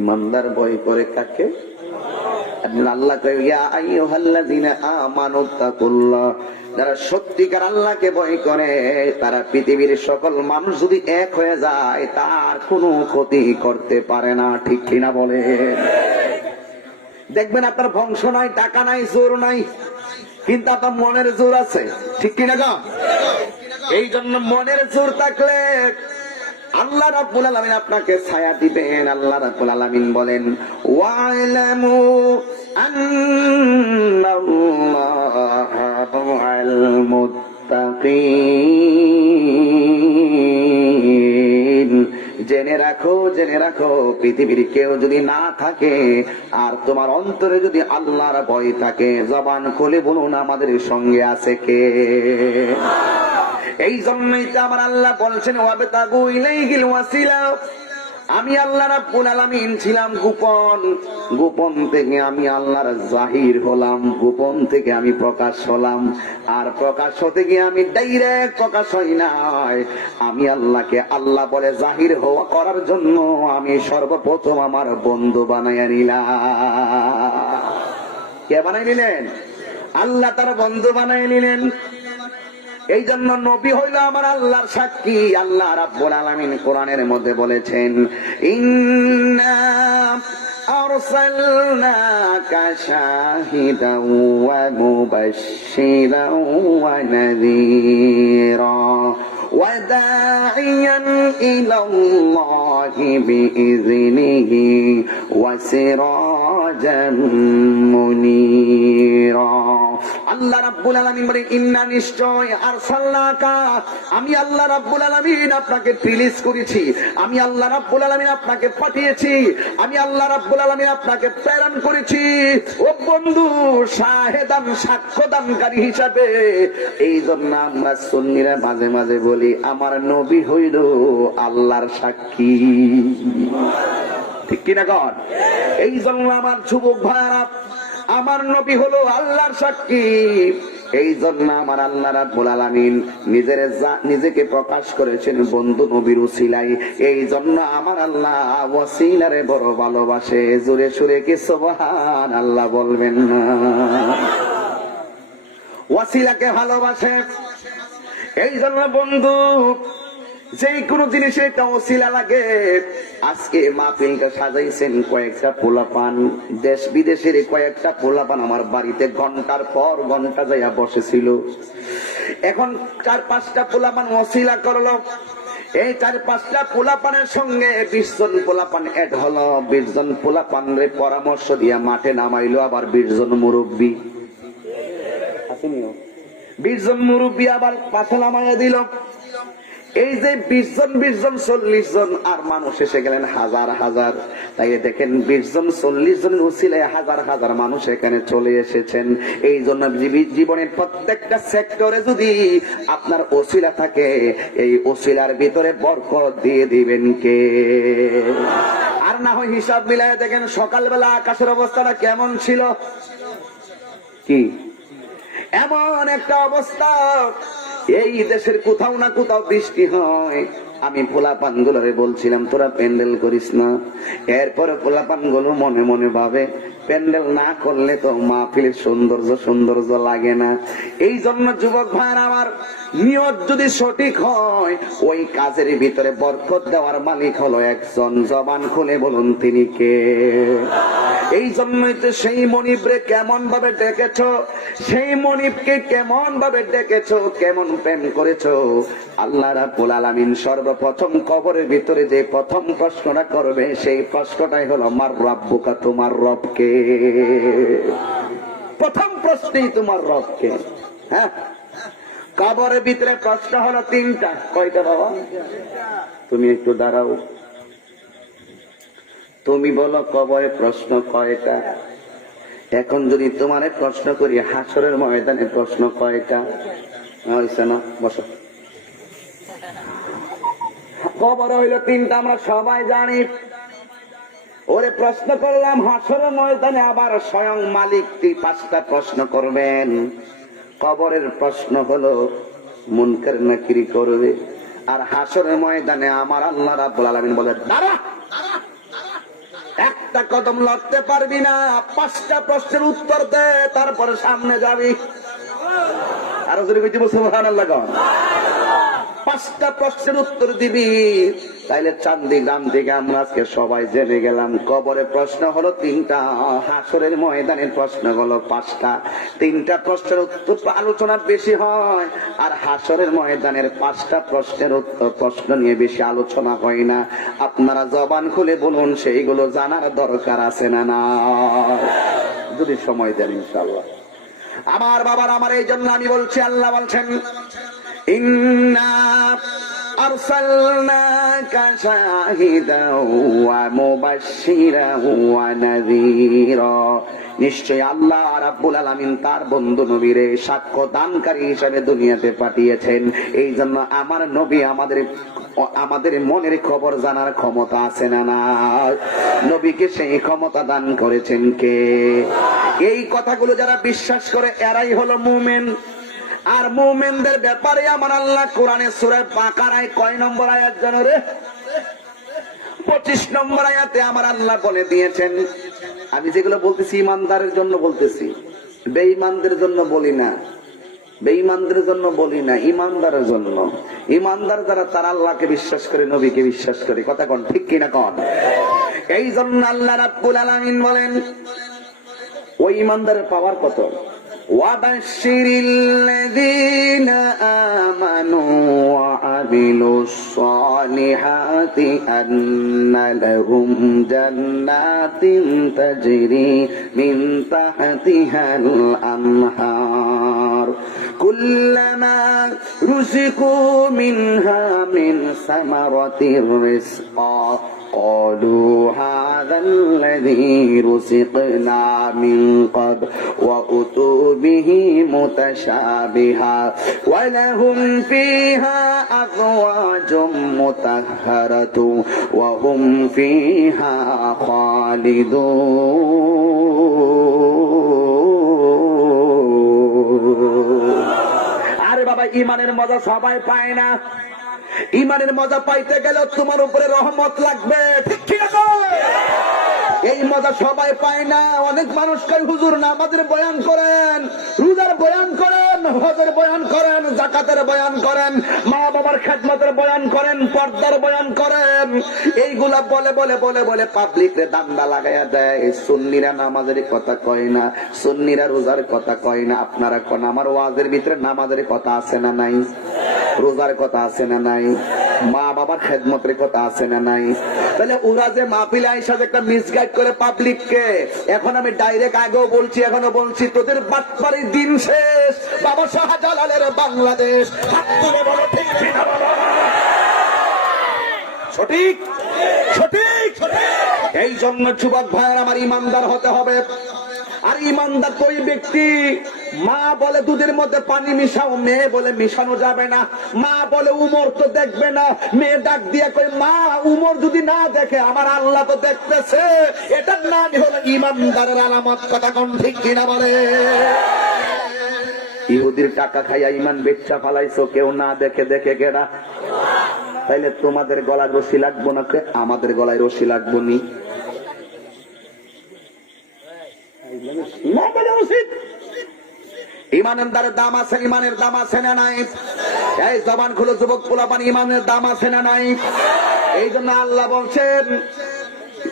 ইমানদার ভয় করে কাকে? আল্লাহ কয়, ইয়া আইয়ুহাল্লাযীনা আমানু তাকুল্লাহ। যারা সত্যিকার আল্লাহকে ভয় করে, তারা পৃথিবীর সকল মানুষ যদি এক হয়ে যায়, তার কোনো ক্ষতি করতে পারে না। ঠিক কিনা বলে? দেখবেন আপনার বংশ নাই, টাকা নাই, জোর নাই, কিন্তু আপনার মনের জোর আছে, ঠিক কিনা গো? এই জন্য মনের জোর থাকলে আল্লাহ রাব্বুল আলামিন আপনাকে ছায়া দিবেন। আল্লাহ রাব্বুল আলামিন বলেন, ওয়া'লামু আন্নাল্লাহা মা'আল মুত্তাকিন। জেনে রাখো পৃথিবীর কেউ যদি না থাকে আর তোমার অন্তরে যদি আল্লাহর ভয় থাকে, জবান খুলে বলুন আমাদের সঙ্গে আছে কে? এই জন্যই তো আমার আল্লাহ বলছেন, ওয়াবতাগু ইলাইহিল ওয়াসিলা। আমি আল্লাহ রাব্বুল আলামিন ছিলাম গোপন, গোপন থেকে আমি আল্লাহর জাহির হলাম, গোপন থেকে আমি প্রকাশ হলাম, আর প্রকাশ হতে গিয়ে আমি ডাইরেক্ট প্রকাশ হই নাই। আমি আল্লাহকে আল্লাহ বলে জাহির হওয়া করার জন্য আমি সর্বপ্রথম আমার বন্ধু বানাইয়া নিলাম। কে বানাই নিলেন? আল্লাহ তার বন্ধু বানাই নিলেন। এই জন্য নবী হইল আমার আল্লাহর সাক্ষী। আল্লাহ রাব্বুল আলামিন কোরআনের মধ্যে বলেছেন, ইন্না আরসালনাকা শাহিদান ওয়া মুবাশশিরান ওয়া নাযীরা ওয়া দা'iয়ান ইলাল্লাহি বিইযনিহি ওয়া সিরাজান মুনীরা। আল্লাহ রাব্বুল আলামিন বলেন, ইন্না নিশ্চয় আরসালনাকা, আমি আল্লাহ রাব্বুল আলামিন আপনাকে রিলিজ করেছি, আমি আল্লাহ রাব্বুল আলামিন আপনাকে পাঠিয়েছি, আমি আল্লাহ রাব্বুল আলামিন আপনাকে প্রেরণ করেছি ও বন্ধু শাহেদান, সাক্ষ্যদানকারী হিসাবে। এই জন্য আমরা সুন্নিরা মাঝে মাঝে বলি আমার নবী হইল আল্লাহর সাক্ষী, ঠিক কিনা কর? এই জন্য আমার যুবক ভাইরা, আমার নবী হলো আল্লাহর সাক্ষী। এই জন্য আমার আল্লাহ রাব্বুল আলামিন নিজেকে প্রকাশ করেছেন বন্ধু নবীর উসিলায়। এই জন্য আমার আল্লাহ ওয়াসিলারে বড় ভালোবাসে। জোরে সুরে কি সুবহানাল্লাহ বলবেন না? ওয়াসিলাকে ভালোবাসে। এই জন্য বন্ধু যে কোনো জিনিসে একটা ওসিলা লাগে। আজকে মাহফিলটা সাজাইছেন কয়েকটা পোলাপান, দেশ বিদেশের কয়েকটা পোলাপান আমার বাড়িতে ঘন্টার পর ঘন্টা যাইয়া বসেছিল। এখন 4-5টা পোলাপান ওসিলা করলো। এই 4-5টা পোলাপানের সঙ্গে 20 জন পোলাপান এড হলো। 20 জন পোলাপানের পরামর্শ দিয়া মাঠে নামাইলো আবার 20 জন মুরব্বী। 20 জন মুরব্বী আবার পাশে নামাইয়া দিল। এই যে 20 জন 40 জন আর মানুষ এসে গেলেন হাজার হাজার। তাই দেখেন 20 জন 40 জনের উসিলায় হাজার হাজার মানুষ এখানে চলে এসেছেন। এই জন্য জীবনের প্রত্যেকটা সেক্টরে যদি আপনার ওসিলা থাকে, এই ওসিলার ভিতরে বরকত দিয়ে দিবেন কে? আর না হয় হিসাব মিলায় দেখেন সকালবেলা আকাশের অবস্থাটা কেমন ছিল। কি এমন একটা অবস্থা, এই দেশের কোথাও না কোথাও বৃষ্টি হয়। আমি পোলাপান গুলোরে বলছিলাম তোরা প্যান্ডেল করিস না। এরপরে পোলাপান গুলো মনে মনে ভাবে প্যান্ডেল না করলে তো মাহফিলের সৌন্দর্য লাগে না। এই জন্য যুবক ভাইরা আমার, নিয়ত যদি সঠিক হয় ওই কাজের ভিতরে বরকত দেওয়ার মালিক হলো একজন। জবান খুলে বলুন তিনি কে? এই জন্যই তো সেই মনিবরে কেমন ভাবে ডেকেছো, সেই মনিবকে কেমন ভাবে ডেকেছো, কেমন প্রেম করেছো। আল্লাহ রাব্বুল আলামিন সর্বপ্রথম কবরের ভিতরে যে প্রথম প্রশ্নটা করবে সেই প্রশ্নটাই হলো মার রাব্বুকা, তোমার রবকে। প্রথম প্রশ্নই তোমার রবকে। হ্যাঁ, কবরের ভিতরে প্রশ্ন হলো 3টা। কয়টা বাবা? তুমি একটু দাঁড়াও, তুমি বলো কবরে প্রশ্ন কয়টা? এখন যদি তোমার প্রশ্ন করি হাসরের ময়দানে প্রশ্ন কয়টা? হয়েছে না? বসো। কবর হইল 3টা, আমরা সবাই জানি। ওরে প্রশ্ন করলাম হাসরের ময়দানে, আবার স্বয়ং মালিক 5টা প্রশ্ন করবেন। কবরের প্রশ্ন হলো মুনকার নাকির করবে, আর হাসরের ময়দানে আমার আল্লাহ রাব্বুল আলামিন বলে দাঁড়া, একটা কদম লড়তে পারবি না, 5টা প্রশ্নের উত্তর দে, তারপরে সামনে যাবি। আরো যদি কইতে সুবহানাল্লাহ। 5টা প্রশ্নের উত্তর দিবি। তাইলে চান্দি গ্রাম থেকে আমরা আজকে সবাই জেনে গেলাম কবরে প্রশ্ন হলো 3টা, হাসরের ময়দানের প্রশ্ন হলো 5টা। 3টা প্রশ্নের উত্তর আলোচনা বেশি হয়, আর হাসরের ময়দানের 5টা প্রশ্নের উত্তর প্রশ্ন নিয়ে বেশি আলোচনা হয় না। আপনারা জবান খুলে বলুন, সেইগুলো জানার দরকার আছে না না? যদি সময় দেন ইনশাআল্লাহ। আমার বাবার, আমার এই জন্য আমি বলছি, আল্লাহ বলছেন ইন্না আরসালনাকা শাহিদাও ওয়া মুবাশশিরাও ওয়া নাযীরা। নিশ্চয় আল্লাহ রাব্বুল আলামিন তার বন্ধু নবীরে সাক্ষ্য দানকারী হিসেবে দুনিয়াতে পাঠিয়েছেন। এই জন্য আমার নবী আমাদের মনের খবর জানার ক্ষমতা আছে না না? নবীকে সেই ক্ষমতা দান করেছেন কে? এই কথাগুলো যারা বিশ্বাস করে এরাই হলো মুমিন। আর মুমিনদের ব্যাপারে আমার আল্লাহ কোরআনে সূরা বাকারায় কয় নম্বর আয়াত জানো রে? 25 নম্বর আয়াতে আমার আল্লাহ বলে দিয়েছেন, আমি যেগুলো বলতেছি ইমানদারের জন্য বলতেছি, বেঈমানদের জন্য বলি না। বেঈমানদের জন্য বলি না, ইমানদারের জন্য। ইমানদার যারা, তারা আল্লাহকে বিশ্বাস করে, নবীকে বিশ্বাস করে। কথা কোন ঠিক কিনা কোন? এই জন্য আল্লাহ রাব্বুল আলামিন বলেন, ওই ইমানদারের পাওয়ার কত? ওয়াবাশশিরিল্লাযীনা আমানু ওয়া আমিলুস সালিহাতি আন্না লাহুম জান্নাতিন তাজরি মিন তাহতিহাল আনহার কুল্লামা রুযিকু মিনহা মিন সামারাতির রিজকা قالوا هذا الذي رزقنا من قبل وأتوا به متشابها ولهم فيها أزواج مطهرة وهم فيها خالدون। আরে বাবা, ইমানের মজা সবাই পায় না। ইমানের মজা পাইতে গেলে তোমার উপরে রহমত লাগবে, ঠিক কি না? এই মজা সবাই পায় না। অনেক মানুষ কয় হুজুর নামাজের বয়ান করেন, রোজার বয়ান করেন, হজের বয়ান করেন, যাকাতের বয়ান করেন, মা বাবার খেদমতের বয়ান করেন, পর্দার বয়ান করেন। এইগুলা বলে বলে বলে বলে পাবলিকরে দান্দা লাগাইয়া দেয়। সুন্নিরা নামাজের কথা কয় না, সুন্নিরা রোজার কথা কয় না। আপনারা কোন আমার ওয়াজের ভিতরে নামাজের কথা আছে না নাই? রোজার কথা আছে না নাই? মা বাবার খেদমতের কথা আছে না নাই? তাহলে ওরা যে মাহফিলে আইসা একটা মিসগাইড করে পাবলিককে, এখন আমি ডাইরেক্ট আগেও বলছি, এখনো বলছি, তোদের বাটপাড়ির দিন শেষ। বাবা শাহজালালের বাংলাদেশ। হাত তুলে বলো ঠিক কিনা বলো? সঠিক সঠিক। এই জন্য যুবক ভাইয়ের আমার ইমানদার হতে হবে। আর ইমানদার ওই ব্যক্তি, মা বলে দুধের মধ্যে পানি মিশাও, মেয়ে বলে মিশানো যাবে না। মা বলে উমর তো দেখবে না, মেয়ে ডাক দিয়ে কই মা উমর যদি না দেখে আমার আল্লাহ তো দেখতেছে। এটার নামই হলো ইমানদারের আলামত। কথা কোন ঠিক কিনা বলে? ইহুদির টাকা খাইয়া ইমান বেচা ফালাইছো, কেউ না দেখে দেখে কেডা? তাইলে তোমাদের গলায় রশি লাগবো না, আমাদের গলায় রশি লাগবো নি? ইমানের দাম আছে, ইমানের দাম আছে না নাই? এই জবান খুলে যুবক পোলাপান, ইমানের দাম আছে না নাই? এই জন্য আল্লাহ বলছেন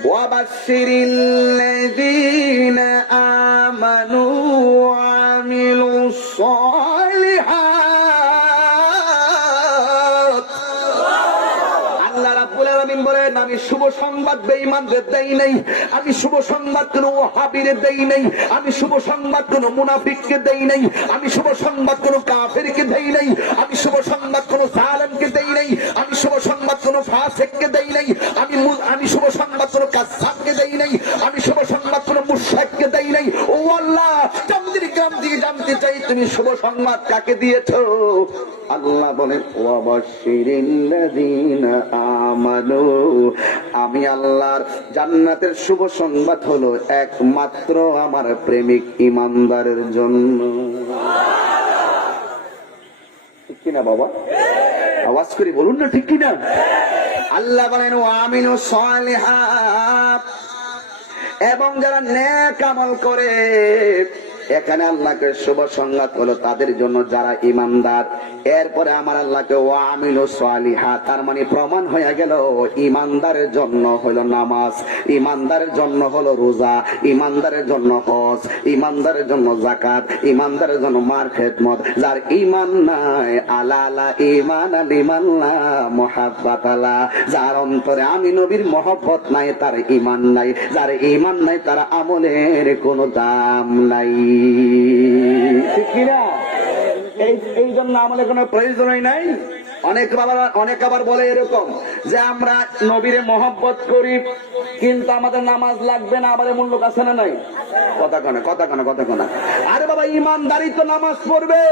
ওয়াবাশশিরিল্লাযীনা আমানু ওয়া আমিলুস সালিহাত। আল্লাহ রাব্বুল আলামিন বলেন, আমি শুভ সংবাদ বেঈমানদের দেই নাই, আমি শুভ সংবাদ কোন ওয়াহাবীরে দেই নাই, আমি শুভ সংবাদ কোন মুনাফিককে দেই নাই, আমি শুভ সংবাদ কোন কাফেরকে দেই নাই, আমি শুভ সংবাদ কোন জালেমকে দেই নাই, আমি শুভ সংবাদ কোন ফাসিককে দেই নাই, আমি শুভ সংবাদ কোন কাযযাবকে দেই নাই, আমি শুভ সংবাদ কোন মুশরিককে দেই নাই। ও আল্লাহ, চাঁদের গ্রাম দিয়ে জানতে চাই তুমি শুভ সংবাদ কাকে দিয়েছো? আল্লাহ বলেন ওয়াবাশশিরিল্লাযীনা আমানু, আমি আল্লাহর জান্নাতের শুভ সংবাদ হলো একমাত্র আমার প্রেমিক ইমানদারের জন্য। ঠিক কিনা বাবা? আওয়াজ করে বলুন না ঠিক কিনা? আল্লাহ বলেন ওয়া আমিলুস সালিহাত, এবং যারা নেক আমল করে এখানে আল্লাহকে শুভ সংবাদ হলো তাদের জন্য যারা ইমানদার। এরপরে আমার আল্লাহকে ওয়ামিলু সালিহা, তার মানে প্রমাণ হয়ে গেল ইমানদারের জন্য হলো নামাজ, ইমানদারের জন্য হলো রোজা, ইমানদারের জন্য হজ, ইমানদারের জন্য যাকাত, ইমানদারের জন্য মার খেদমত। যার ইমান নাই আলালা ইমান লিমান লা মুহাব্বাত লা, যার অন্তরে আমি নবীর মহব্বত নাই তার ইমান নাই, যার ইমান নাই তার আমলের কোনো দাম নাই। ঠিক কিনা? এই জন্য আমলের কোনো প্রয়োজনই নাই। অনেক আবার বলে এরকম যে আমরা নবীরে মহব্বত করি কিন্তু আমাদের নামাজ লাগবে না, আবার এমন লোক আছে না নাই? কথা কনা। আরে বাবা, ইমানদারই তো নামাজ পড়বে,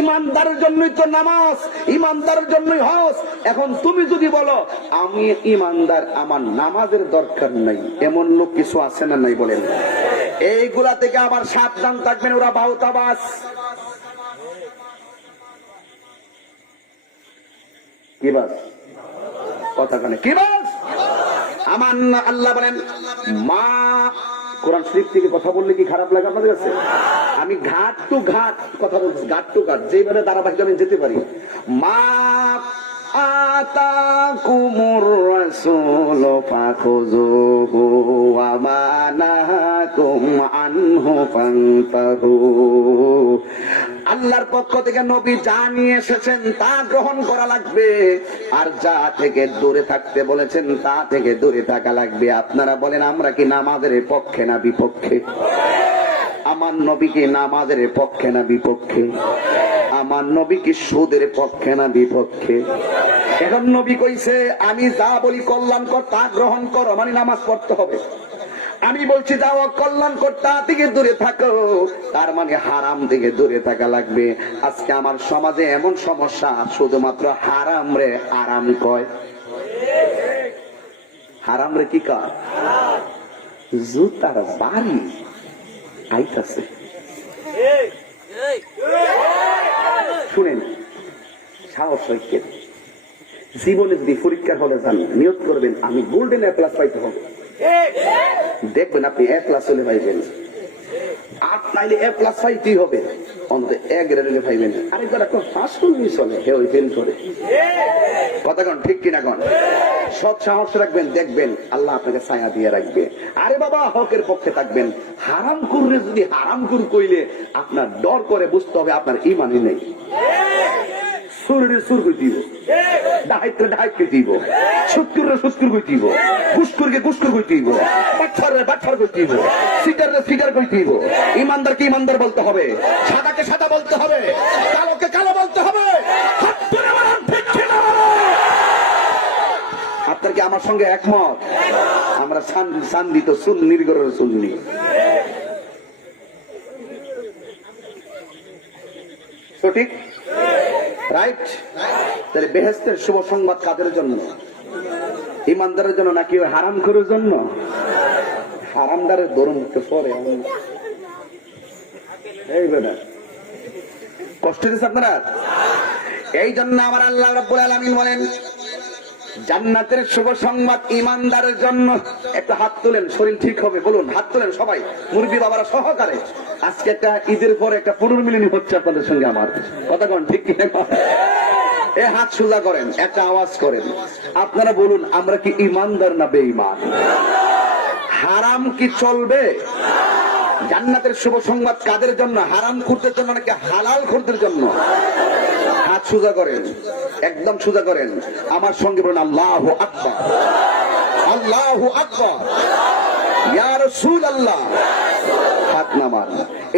ইমানদারের জন্যই তো নামাজ, ইমানদারের জন্যই হজ। এখন তুমি যদি বলো আমি ইমানদার, আমার নামাজের দরকার নাই, এমন লোক কিছু আছে না নাই? বলেন। এইগুলা থেকে আবার সাবধান থাকবেন, ওরা বাউতাবাজ। কি বাস? কথা কানে কি বাস? আমার আল্লাহ বলেন মা, কোরআন শরীফ থেকে কথা বললে কি খারাপ লাগে আপনাদের কাছে? আমি ঘাট টু ঘাট কথা বলছি, ঘাট টু ঘাট, যেভাবে ধারাবাহিক আমি যেতে পারি। মা আতাকুমুর রাসূল ফাখুযুহু ওয়া মা নাহাকুম আনহু ফান্তাহু। আল্লাহর পক্ষ থেকে নবী যা নিয়ে এসেছেন তা গ্রহণ করা লাগবে, আর যা থেকে দূরে থাকতে বলেছেন তা থেকে দূরে থাকা লাগবে। আপনারা বলেন আমরা কি নামাজের পক্ষে না বিপক্ষে? আমার নবী কি নামাজের পক্ষে না বিপক্ষে? আমার নবী কি সুদের পক্ষে না বিপক্ষে? এখন নবী কইছে আমি যা বলি কল্যাণকর তা গ্রহণ করো, মানে নামাজ পড়তে হবে। আমি বলছি যাও কল্যাণকর তা থেকে দূরে থাকো, তার মানে হারাম থেকে দূরে থাকা লাগবে। আজকে আমার সমাজে এমন সমস্যা, শুধুমাত্র হারাম রে আরাম কয়। হারাম রে কি কয়? জুতার বাড়ি আইতাছে। শুনেন, সাহস রেখে জীবনে যদি পরীক্ষার হলে যান, নিয়ত করবেন আমি গোল্ডেন এ প্লাস পাইতে হবে। দেখবেন আপনি এ প্লাস হলে পাইবেন, আর নাইলে এ প্লাস পাইতেই হবে, অন্তত এ গ্রেড হলে পাইবেন। আরেকবার এখন ফার্স্ট মিস হলে হে ওই ফেল করে। কথা কন ঠিক কিনা কন? সৎ সাহস রাখবেন, দেখবেন আল্লাহ আপনাকে ছায়া দিয়ে রাখবে। আরে বাবা, হকের পক্ষে থাকবেন। হারাম করলে যদি হারাম কুর কইলে আপনার ডর করে বুঝতে হবে আপনার ইমানই নেই। সুরে সুর কই দিব, ডাইতে ডাইতে দিব, সুৎকুরে সুৎকুর কই দিব, গুসকুরকে গুসকুর কই দিব, বাচ্চারে বাচ্চার কই দিব, সিগারে সিগার কই দিব। ইমানদারকে ইমানদার বলতে হবে, সাদাকে সাদা বলতে হবে, কালোকে কালো বলতে হবে। আপনার কি আমার সঙ্গে একমত? আমরা শান্তি তো সুন্নির ঘরের সুন্নি। সঠিক, রাইট? তাহলে বেহেশতের শুভ সংবাদ কাদের জন্য? ইমানদারের জন্য নাকি ওই হারাম করার জন্য? হারামদারের দরুন মুখে পরে এই বেটা কষ্ট দিচ্ছে আপনারা। এই জন্য আমার আল্লাহ রাব্বুল আলামিন বলেন জান্নাতের শুভ সংবাদ ইমানদারের জন্য। একটা হাত তুলেন, শরীর ঠিক হবে। বলুন, হাত তুলেন সবাই, মুরব্বী বাবারা সহকারে। আজকে একটা ঈদের পর একটা পুনর্মিলনী হচ্ছে আপনাদের সঙ্গে আমার। কথা কন ঠিক কিনা? এ হাত সোজা করেন, একটা আওয়াজ করেন। আপনারা বলুন আমরা কি ইমানদার না বেঈমান? হারাম কি চলবে? জান্নাতের শুভ সংবাদ কাদের জন্য? হারাম খুরদের জন্য নাকি হালাল খুরদের জন্য? হাত সোজা করেন, একদম সোজা করেন। আমার সঙ্গে বলুন আল্লাহু আকবার, আল্লাহু আকবার, ইয়া রাসূলুল্লাহ। হাত নামান।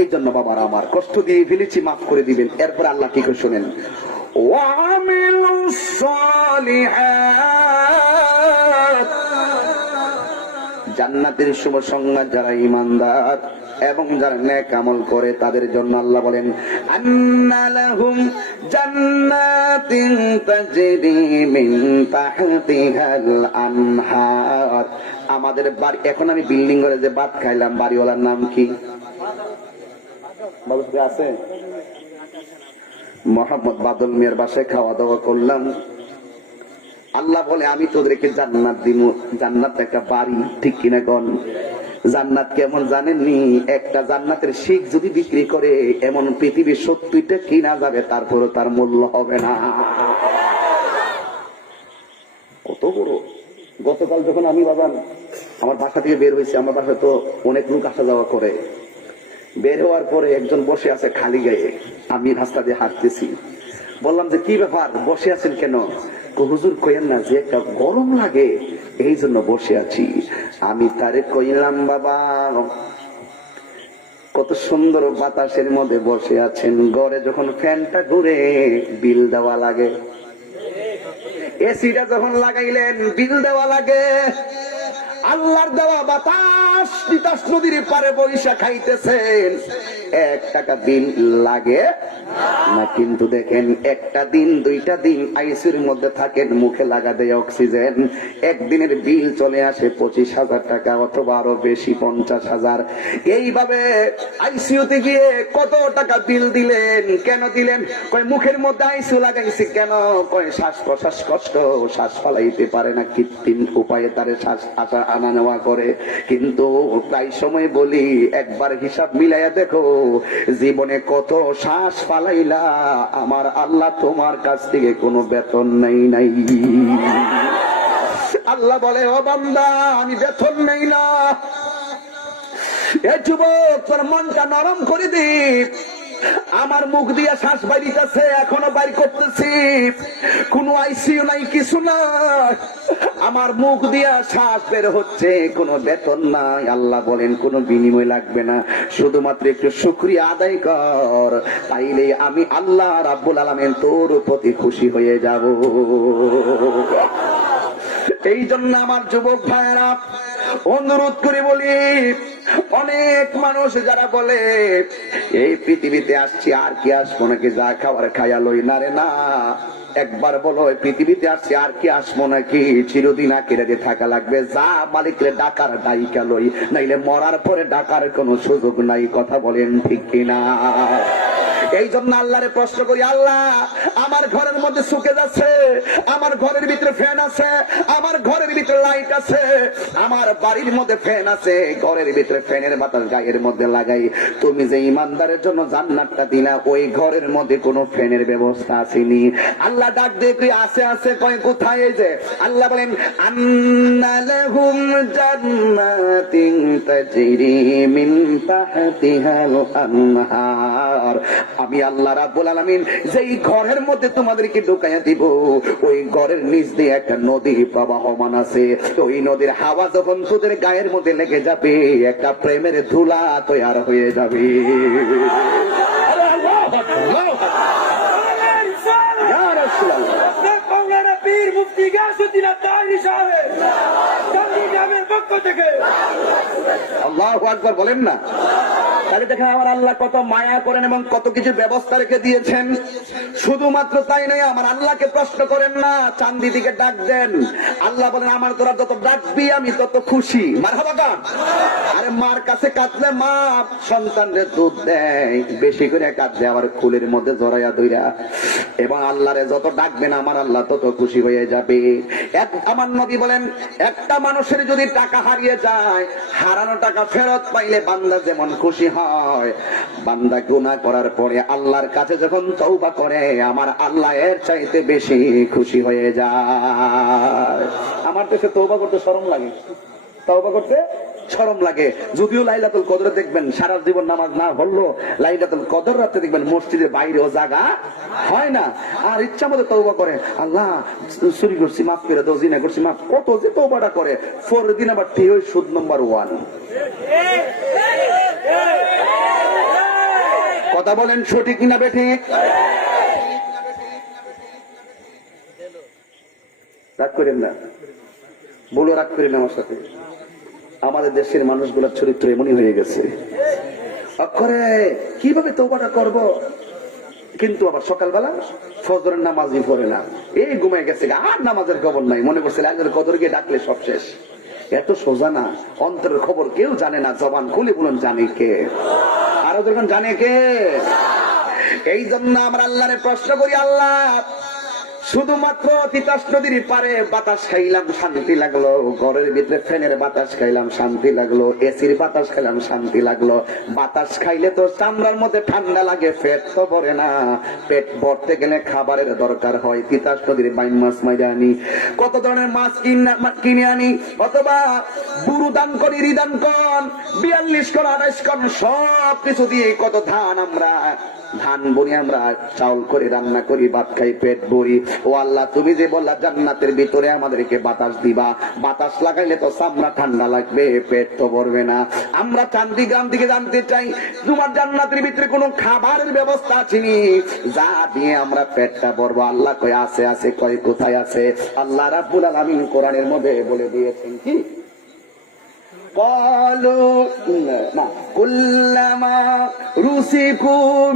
এই জন্য বাবার আমার কষ্ট দিয়ে ফেলেছি, মাফ করে দিবেন। এরপর আল্লাহ কি করে শোনেন, ওয়ামিলুস সালিহাত। জান্নাতের শুভ সংবাদ যারা ইমানদার এবং যারা নেক আমল করে তাদের জন্য আল্লাহ বলেন আন্না লাহুম জান্নাতিন তাজরি মিন তাহতিহাল আনহার। আমাদের বাড়ি, এখন আমি বিল্ডিং করে যে ভাত খাইলাম, বাড়িওয়ালার নাম কি আছে? মোহাম্মদ বাদল মিয়ার বাসায় খাওয়া দাওয়া করলাম। আল্লাহ বলে আমি তোদেরকে জান্নাত দিব। জান্নাত একটা বাড়ি, ঠিক কিনা কন? জান্নাত কেমন জানেননি? একটা জান্নাতের শিখ যদি বিক্রি করে এমন পৃথিবীর 70টা কিনা যাবে, তারপরও তার মূল্য হবে না। কত বড়! গতকাল যখন আমি বাজান আমার বাসা থেকে বের হয়েছি, আমার বাসায় তো অনেক লোক আসা যাওয়া করে, বের হওয়ার পরে একজন বসে আছে খালি গায়ে, আমি রাস্তা দিয়ে হাঁটতেছি, বললাম যে কি ব্যাপার বসে আছেন কেন? হুজুর কইেন না যে একটা গরম লাগে এই জন্য বসে আছি। আমি তারে কইলাম বাবা কত সুন্দর বাতাসের মধ্যে বসে আছেন, ঘরে যখন ফ্যানটা ঘুরে বিল দেওয়া লাগে, এসিটা যখন লাগাইলেন বিল দেওয়া লাগে, আল্লাহর দেওয়া বাতাস তিতাস নদীর পারে বৈশা খাইতেছেন, 1 টাকা বিল লাগে না। কিন্তু দেখেন একটা দিন 2টা দিন আইসিউর মধ্যে থাকেন, মুখে লাগা দেয় অক্সিজেন, একদিনের বিল চলে আসে 25,000 টাকা অথবা আরো বেশি 50,000। এইভাবে আইসিউতে গিয়ে কত টাকা বিল দিলেন? কেন দিলেন? কয় মুখের মধ্যে আইসিউ লাগাইছি। কেন? কয় শ্বাস প্রশ্বাস কষ্ট, শ্বাস ফলাইতে পারে না, কৃত্রিম উপায়ে তারে শ্বাস আসা আনা নেওয়া করে। কিন্তু প্রায় সময় বলি একবার হিসাব মিলাইয়া দেখো, জীবনে কত শ্বাস পালাইলা, আমার আল্লাহ তোমার কাছ থেকে কোনো বেতন নাই। আল্লাহ বলে ও বান্দা আমি বেতন নেই না। এ যুবক তোর মনটা নরম করে দি, আমার মুখ দিয়া শ্বাস বাইরিতেছে, এখনো বাইর করতেছি, কোনো আইসিইউ নাই, কিছু না, আমার মুখ দিয়া শ্বাস বের হচ্ছে, কোনো বেতন নাই। আল্লাহ বলেন কোনো বিনিময় লাগবে না, শুধুমাত্র একটু শুকরিয়া আদায় কর, তাইলে আমি আল্লাহ রাব্বুল আলামিন তোর প্রতি খুশি হয়ে যাব। এই জন্য আমার যুবক ভাইয়েরা অনুরোধ করে বলি, অনেক মানুষ যারা বলে এই পৃথিবীতে আসছি আর কি আসবো নাকি, যা খাবার খাইয়া লই না রে না। একবার বলো পৃথিবীতে আসছি আর কি আসবো নাকি, চিরদিন আকিরাতে থাকা লাগবে, যা মালিকরে ডাকার ডাইকা লই, নাইলে মরার পরে ডাকার কোনো সুযোগ নাই। কথা বলেন ঠিক কিনা? এই জন্য আল্লাহরে প্রশ্ন করি, আল্লাহ আমার ঘরের মধ্যে শুকে যাচ্ছে, আমার ঘরের ভিতরে ফ্যান আছে, আমার ঘরের ভিতরে লাইট আছে, আমার বাড়ির মধ্যে ফ্যান আছে, ঘরের ভিতরে ফ্যানের বাতাস গায়ের মধ্যে লাগাই, তুমি যে ইমানদারের জন্য জান্নাতটা দিলা ওই ঘরের মধ্যে কোনো ফ্যানের ব্যবস্থা আসেনি। আল্লাহ ডাক দেখি আছে আছে, কয় কোথায়? এই যে আল্লাহ বলেন আন্না লাহুম জান্নাতিন তাজরি মিন তাহতিহাল আনহার। আমি আল্লাহ রাব্বুল আলামিন যেই ঘরের মধ্যে তোমাদেরকে ঢুকাইয়া দিব, ওই ঘরের নিচ দিয়ে একটা নদী প্রবাহমান আছে, ওই নদীর হাওয়া যখন তোদের গায়ের মধ্যে লেগে যাবে, একটা প্রেমের ধুলা তৈরি হয়ে যাবে। আল্লাহু আকবার বলেন না? তাহলে দেখেন আমার আল্লাহ কত মায়া করেন এবং কত কিছু ব্যবস্থা রেখে দিয়েছেন। শুধুমাত্র তাই নয়, আমার আল্লাহকে প্রশ্ন করেন না, চাঁদি দিকে ডাক দেন। আল্লাহ বলেন আমার তোরা যত ডাকবি আমি তত খুশি। মারহাবা গান। আরে মার কাছে কাঁদলে মা সন্তানদের দুধ দেয়, বেশি করে কাঁদলে আবার কুলের মধ্যে জড়াইয়া দইরা। এবং আল্লাহরে যত ডাকবেন আমার আল্লাহ তত খুশি হয়ে যাবে। আমার নবী বলেন একটা মানুষের যদি টাকা হারিয়ে যায়, হারানো টাকা ফেরত পাইলে বান্দা যেমন খুশি হয়, বান্দা গুনাহ করার পরে আল্লাহর কাছে যখন তওবা করে আমার আল্লাহ এর চাইতে বেশি খুশি হয়ে যায়। আমার দেশে তওবা করতে শরম লাগে, তওবা করতে শরম লাগে। যদিও লাইলাতুল কদরে দেখবেন সারা জীবন নামাজ না হলো, লাইলাতুল কদর রাতে দেখবেন মসজিদের বাইরেও জায়গা হয় না, আর ইচ্ছা মতো তওবা করে, আল্লাহ চুরি করছি মাফ করে দাও, জিনা করছি মাফ, কত যে তওবাটা করে। পরের দিন আবার ঠিক হয় সুদ নম্বর 1। কথা বলেন সঠিক কিনা বেঠিক? রাগ করেন না, বলো রাগ করেন আমার সাথে। আমাদের দেশের মানুষগুলোর চরিত্র এমনই হয়ে গেছে, অক্ষরে কিভাবে তওবাটা করব, কিন্তু আবার সকালবেলা ফজরের নামাজই পড়ে না, এই ঘুমায় গেছে, আর নামাজের খবর নাই, মনে করছে লাইলাতুল কদর গিয়ে ডাকলে সব শেষ। এত সোজা না, অন্তরের খবর কেউ জানে না, জবান খুলে বলুন জানে কে? আরো যখন জানে কে? এই জন্য আমরা আল্লাহরে প্রশ্ন করি, আল্লাহ শুধুমাত্র তিতাস নদীর পারে বাতাস খাইলাম শান্তি লাগলো, ঘরের ভিতরে ফ্যানের বাতাস খাইলাম শান্তি লাগলো, এসির বাতাস খাইলাম শান্তি লাগলো। বাতাস খাইলে তো চামড়ার মধ্যে ঠান্ডা লাগে, পেট তো ভরে না। পেট ভরতে গেলে খাবারের দরকার হয়। তিতাস নদীর বাইন মাছ মাইরে আনি, কত ধরনের মাছ কিনে আনি, অথবা বুরু দান করি, রিদান কন 42 কর 28 কর সব কিছু দিয়ে কত ধান বনি, আমরা চাউল করে রান্না করি, ভাত খাই, পেট ভরি। ও আল্লাহ, তুমি যে বললা জান্নাতের ভিতরে আমাদেরকে বাতাস দিবা, বাতাস লাগাইলে তো চামড়া ঠান্ডা লাগবে, পেট তো ভরবে না। আমরা চান্দি গ্রাম থেকে জানতে চাই, তোমার জান্নাতের ভিতরে কোনো খাবারের ব্যবস্থা আছে নি যা দিয়ে আমরা পেটটা ভরবো? আল্লাহ কয় আছে, আছে। কয় কোথায় আছে? আল্লাহ রাব্বুল আলামিন কোরআনের মধ্যে বলে দিয়েছেন কি, কুল্লামা রুসিকু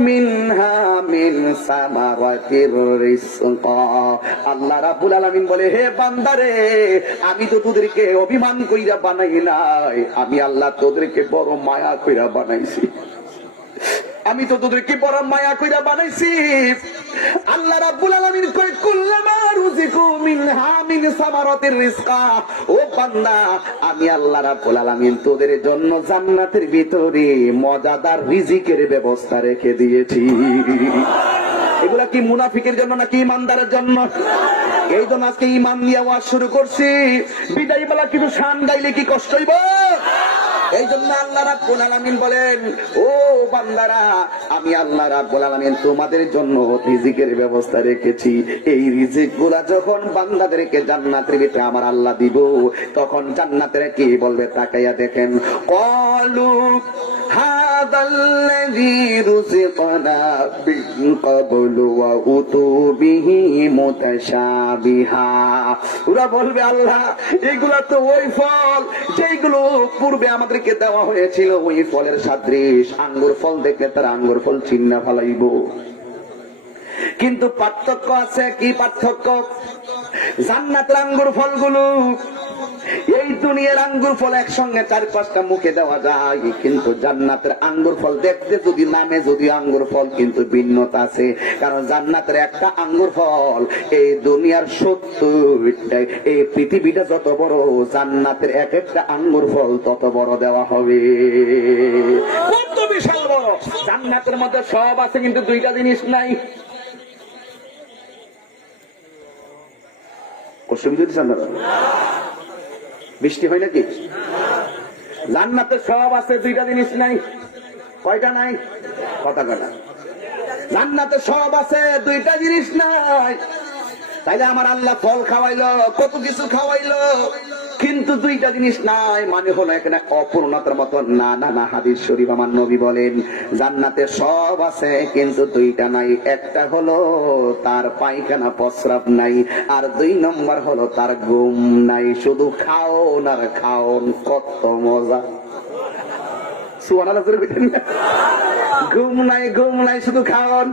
মিনহা মিন সামারাতির রিজকা। আল্লাহ রাব্বুল আলামিন বলে, হে বান্দারে, আমি তো তোদেরকে অভিমান কইরা বানাই নাই, আমি আল্লাহ তোদেরকে বড় মায়া কইরা বানাইছি। আমি তো তোদেরকে বড় মায়া কইরা বানাইছি। আল্লাহ রাব্বুল আলামিন কয়, কুল্লামা রুজিকু মিনহা মিন সামারাতির রিজকা। ও বান্দা, আমি আল্লাহ রাব্বুল আলামিন তোদের জন্য জান্নাতের ভিতরে মজাদার রিজিকের ব্যবস্থা রেখে দিয়েছি। এগুলা কি মুনাফিকের জন্য নাকি ইমানদারের জন্য? এই জন্য আজকে ইমান নিয়ে ওয়াজ শুরু করছি। বিদায় বেলা কিছু শান গাইলে কি কষ্ট হইব? এই জন্য আল্লাহ রাব্বুল আলামিন বলেন, ও বান্দারা, আমি আল্লাহ রাব্বুল আলামিন তোমাদের জন্য রিজিকের ব্যবস্থা রেখেছি। এই রিজিক গুলা যখন বান্দাদেরকে জান্নাতের ভিতরে আমার আল্লাহ দিব, তখন জান্নাতের কি বলবে? তাকাইয়া দেখেন, ক্বালু হাদাল্লাযী রুজিকনা মিন ক্বাবলু ওয়া উতু বিহি মুতাশাবিহা। ওরা বলবে, আল্লাহ, এগুলা তো ওই ফল যেগুলো পূর্বে আমাদেরকে দেওয়া হয়েছিল, ওই ফলের সাদৃশ। আঙ্গুর ফল দেখলে তারা আঙ্গুর ফল চিন্না ফেলাইব। কিন্তু পার্থক্য আছে। কি পার্থক্য? জান্নাতের আঙ্গুর ফলগুলো, এই দুনিয়ার আঙ্গুর ফল একসঙ্গে 4-5টা মুখে দেওয়া যায়, কিন্তু জান্নাতের আঙ্গুর ফল দেখতে যদি নামে যদি আঙ্গুর ফল, কিন্তু ভিন্নতা আছে। কারণ জান্নাতের একটা আঙ্গুর ফল এই দুনিয়ার 70টা, এই পৃথিবীটা যত বড়, জান্নাতের এক একটা আঙ্গুর ফল তত বড় দেওয়া হবে। কত বিশাল বড়! জান্নাতের মধ্যে সব আছে, কিন্তু দুইটা জিনিস নাই। বৃষ্টি হয় নাকি? জান্নাতে সব আছে, দুইটা জিনিস নাই। কয়টা নাই? কথা কথা। জান্নাতে সব আছে, দুইটা জিনিস নাই। তাইলে আমার আল্লাহ ফল খাওয়াইলো, কত কিছু খাওয়াইলো, কিন্তু দুইটা জিনিস নাই। মানে হলো এখানে অপূর্ণতার মতো। না না না, হাদিস শরীফ আমার নবী বলেন, জান্নাতে সব আছে, কিন্তু দুইটা নাই। একটা হলো তার পায়খানা প্রস্রাব নাই, আর 2 নম্বর হলো তার ঘুম নাই। শুধু খাওন আর খাওন, কত মজা! সুবহানাল্লাহ। ঘুম নাই, ঘুম নাই, শুধু খাওন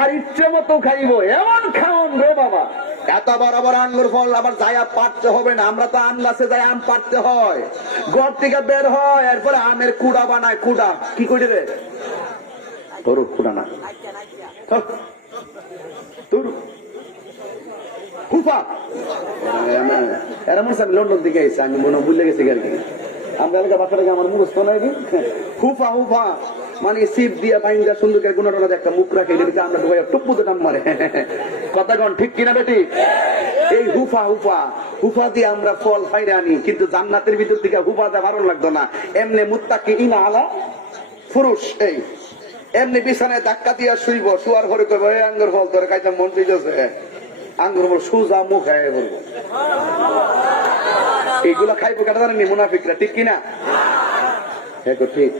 আর ইচ্ছে মতো খাইব, এমন খাওন রে বাবা। এত বড় বড় আঙ্গুর ফল আবার যাইয়া পাড়তে হবে না। আমরা তো আম গাছে যাই আম পাড়তে হয়, ঘর থেকে বের হয়, এরপরে আমের কুড়া বানায়। কুড়া কি করে রে? তোর কুড়া না, তোর হুফা। এরা মনে আমি লন্ডন থেকে এসে, আমি মনে ভুলে গেছি আর কি। আমরা এলাকা বাচ্চাটাকে আমার মুখস্থ নাই কি হুফা হুফা মানে সিপ দিয়ে বাইন্দা সুন্দর করে গুণাটা একটা মুখ রাখে, আমরা ঢুকাই টুপ্পুতে নাম মারে। কথা কন ঠিক কিনা বেটি? এই হুফা হুফা হুফা দিয়ে আমরা ফল ফাইরে আনি, কিন্তু জান্নাতের ভিতর থেকে হুফা দেওয়া ভালো লাগতো না। এমনি মুত্তাকি ইনা আলা ফুরুষ, এই এমনি বিছানায় ধাক্কা দিয়া শুইব, শুয়ার ঘরে করবো, এই আঙ্গুর ফল তোর খাইতে মন দিতেছে, আঙ্গুর ফল সুজা মুখ খাই বলবো। এইগুলা খাইবো কাটা জানেন মুনাফিকরা, ঠিক কিনা? হ্যাঁ ঠিক।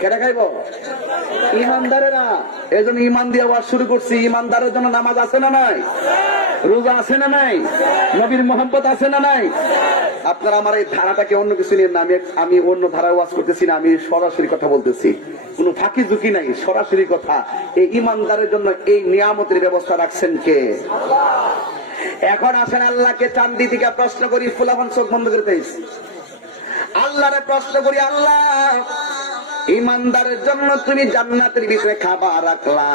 কেটা খাইব? ইমানদারেরা। এই জন্য ইমান দিয়ে আওয়াজ শুরু করছি। ইমানদারের জন্য নামাজ আছে না নাই? রোজা আছে না নাই? নবীর মোহাম্মত আছে না নাই? আপনারা আমার এই ধারাটাকে অন্য কিছু নিয়ে না, আমি অন্য ধারায় ওয়াজ করতেছি না, আমি সরাসরি কথা বলতেছি, কোন ফাঁকি ঝুঁকি নাই, সরাসরি কথা। এই ইমানদারের জন্য এই নিয়ামতের ব্যবস্থা রাখছেন কে? এখন আসেন আল্লাহকে চান্দি থেকে প্রশ্ন করি, ফুলাফান চোখ বন্ধ করে দিয়েছি। আল্লাহরে প্রশ্ন করি, আল্লাহ ইমানদারের জন্য তুমি জান্নাতের ভিতরে খাবার রাখলা,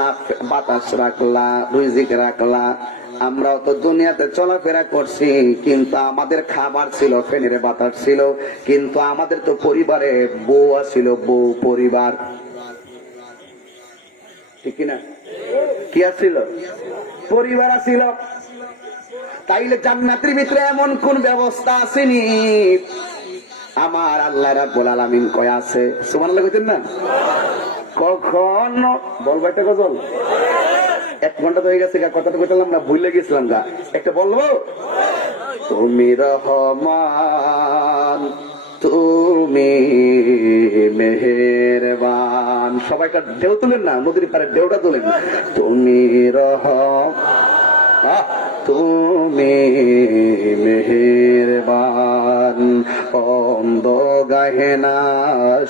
বাতাস রাখলা, রিজিক রাখলা। আমরাও তো দুনিয়াতে চলাফেরা করছি, কিন্তু আমাদের খাবার ছিল, ফ্যানের বাতাস ছিল, কিন্তু আমাদের তো পরিবারে বউ ছিল, বউ পরিবার, ঠিক কিনা? কি আছিল? পরিবার ছিল। তাইলে জান্নাতের ভিতরে এমন কোন ব্যবস্থা আসেনি? আমার আল্লাহ রাব্বুল আলামিন কয় আছে। সুবহানাল্লাহ কইতেন না? কখনো বলবো একটা গজল, 1 ঘন্টা তো হয়ে গেছে, কথাটা কইতাম না, ভুলে গেছিলাম গা, একটা বলবো। তুমি রহমান, তুমি মেহেরবান। সবাই একটা ঢেউ তুলেন না, নদীর পারে ঢেউটা তুলেন। তুমি তুমি মেহেরবান, অন্ধ গাহে না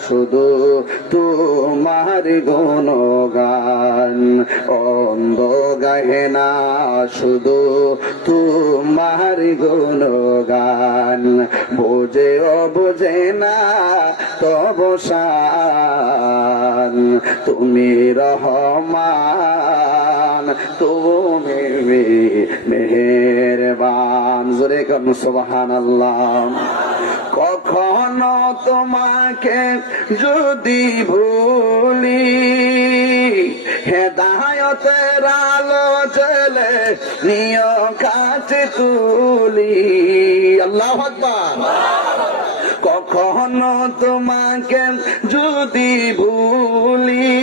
শুধু তোমার গুণগান, অন্ধ গাহে না শুধু তোমার গুণগান, বোঝে ও বোঝে না তব শান, তুমি রহমান, তুমি মেহেরবান। জোরে কোন সুবহানাল্লাহ। কখনো তোমাকে যদি ভুলি, হেদায়েতের আলো জ্বেলে নিয় কাছে তুলি। আল্লাহু আকবার। কখনো তোমাকে যদি ভুলি,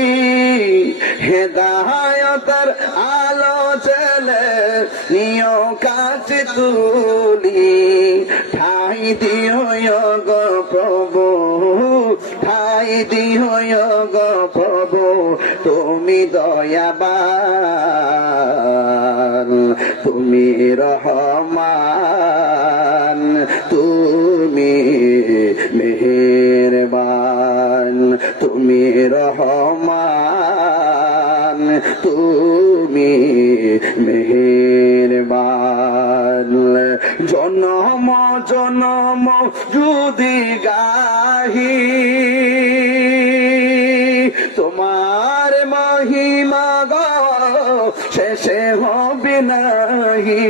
হেদায়েতের আলো জ্বেলে নিয় কাছে তুলি। ঠাই দিও গো প্রভু, ঠাই দিও গো প্রভু, তুমি দয়াবান, তুমি রহমান, তুমি মেহেরবান, তুমি রহমান, তুমি মেহেরবান। জনম জনম যদি গাহি তোমার মহিমা গো, শেষে হবে নাহি।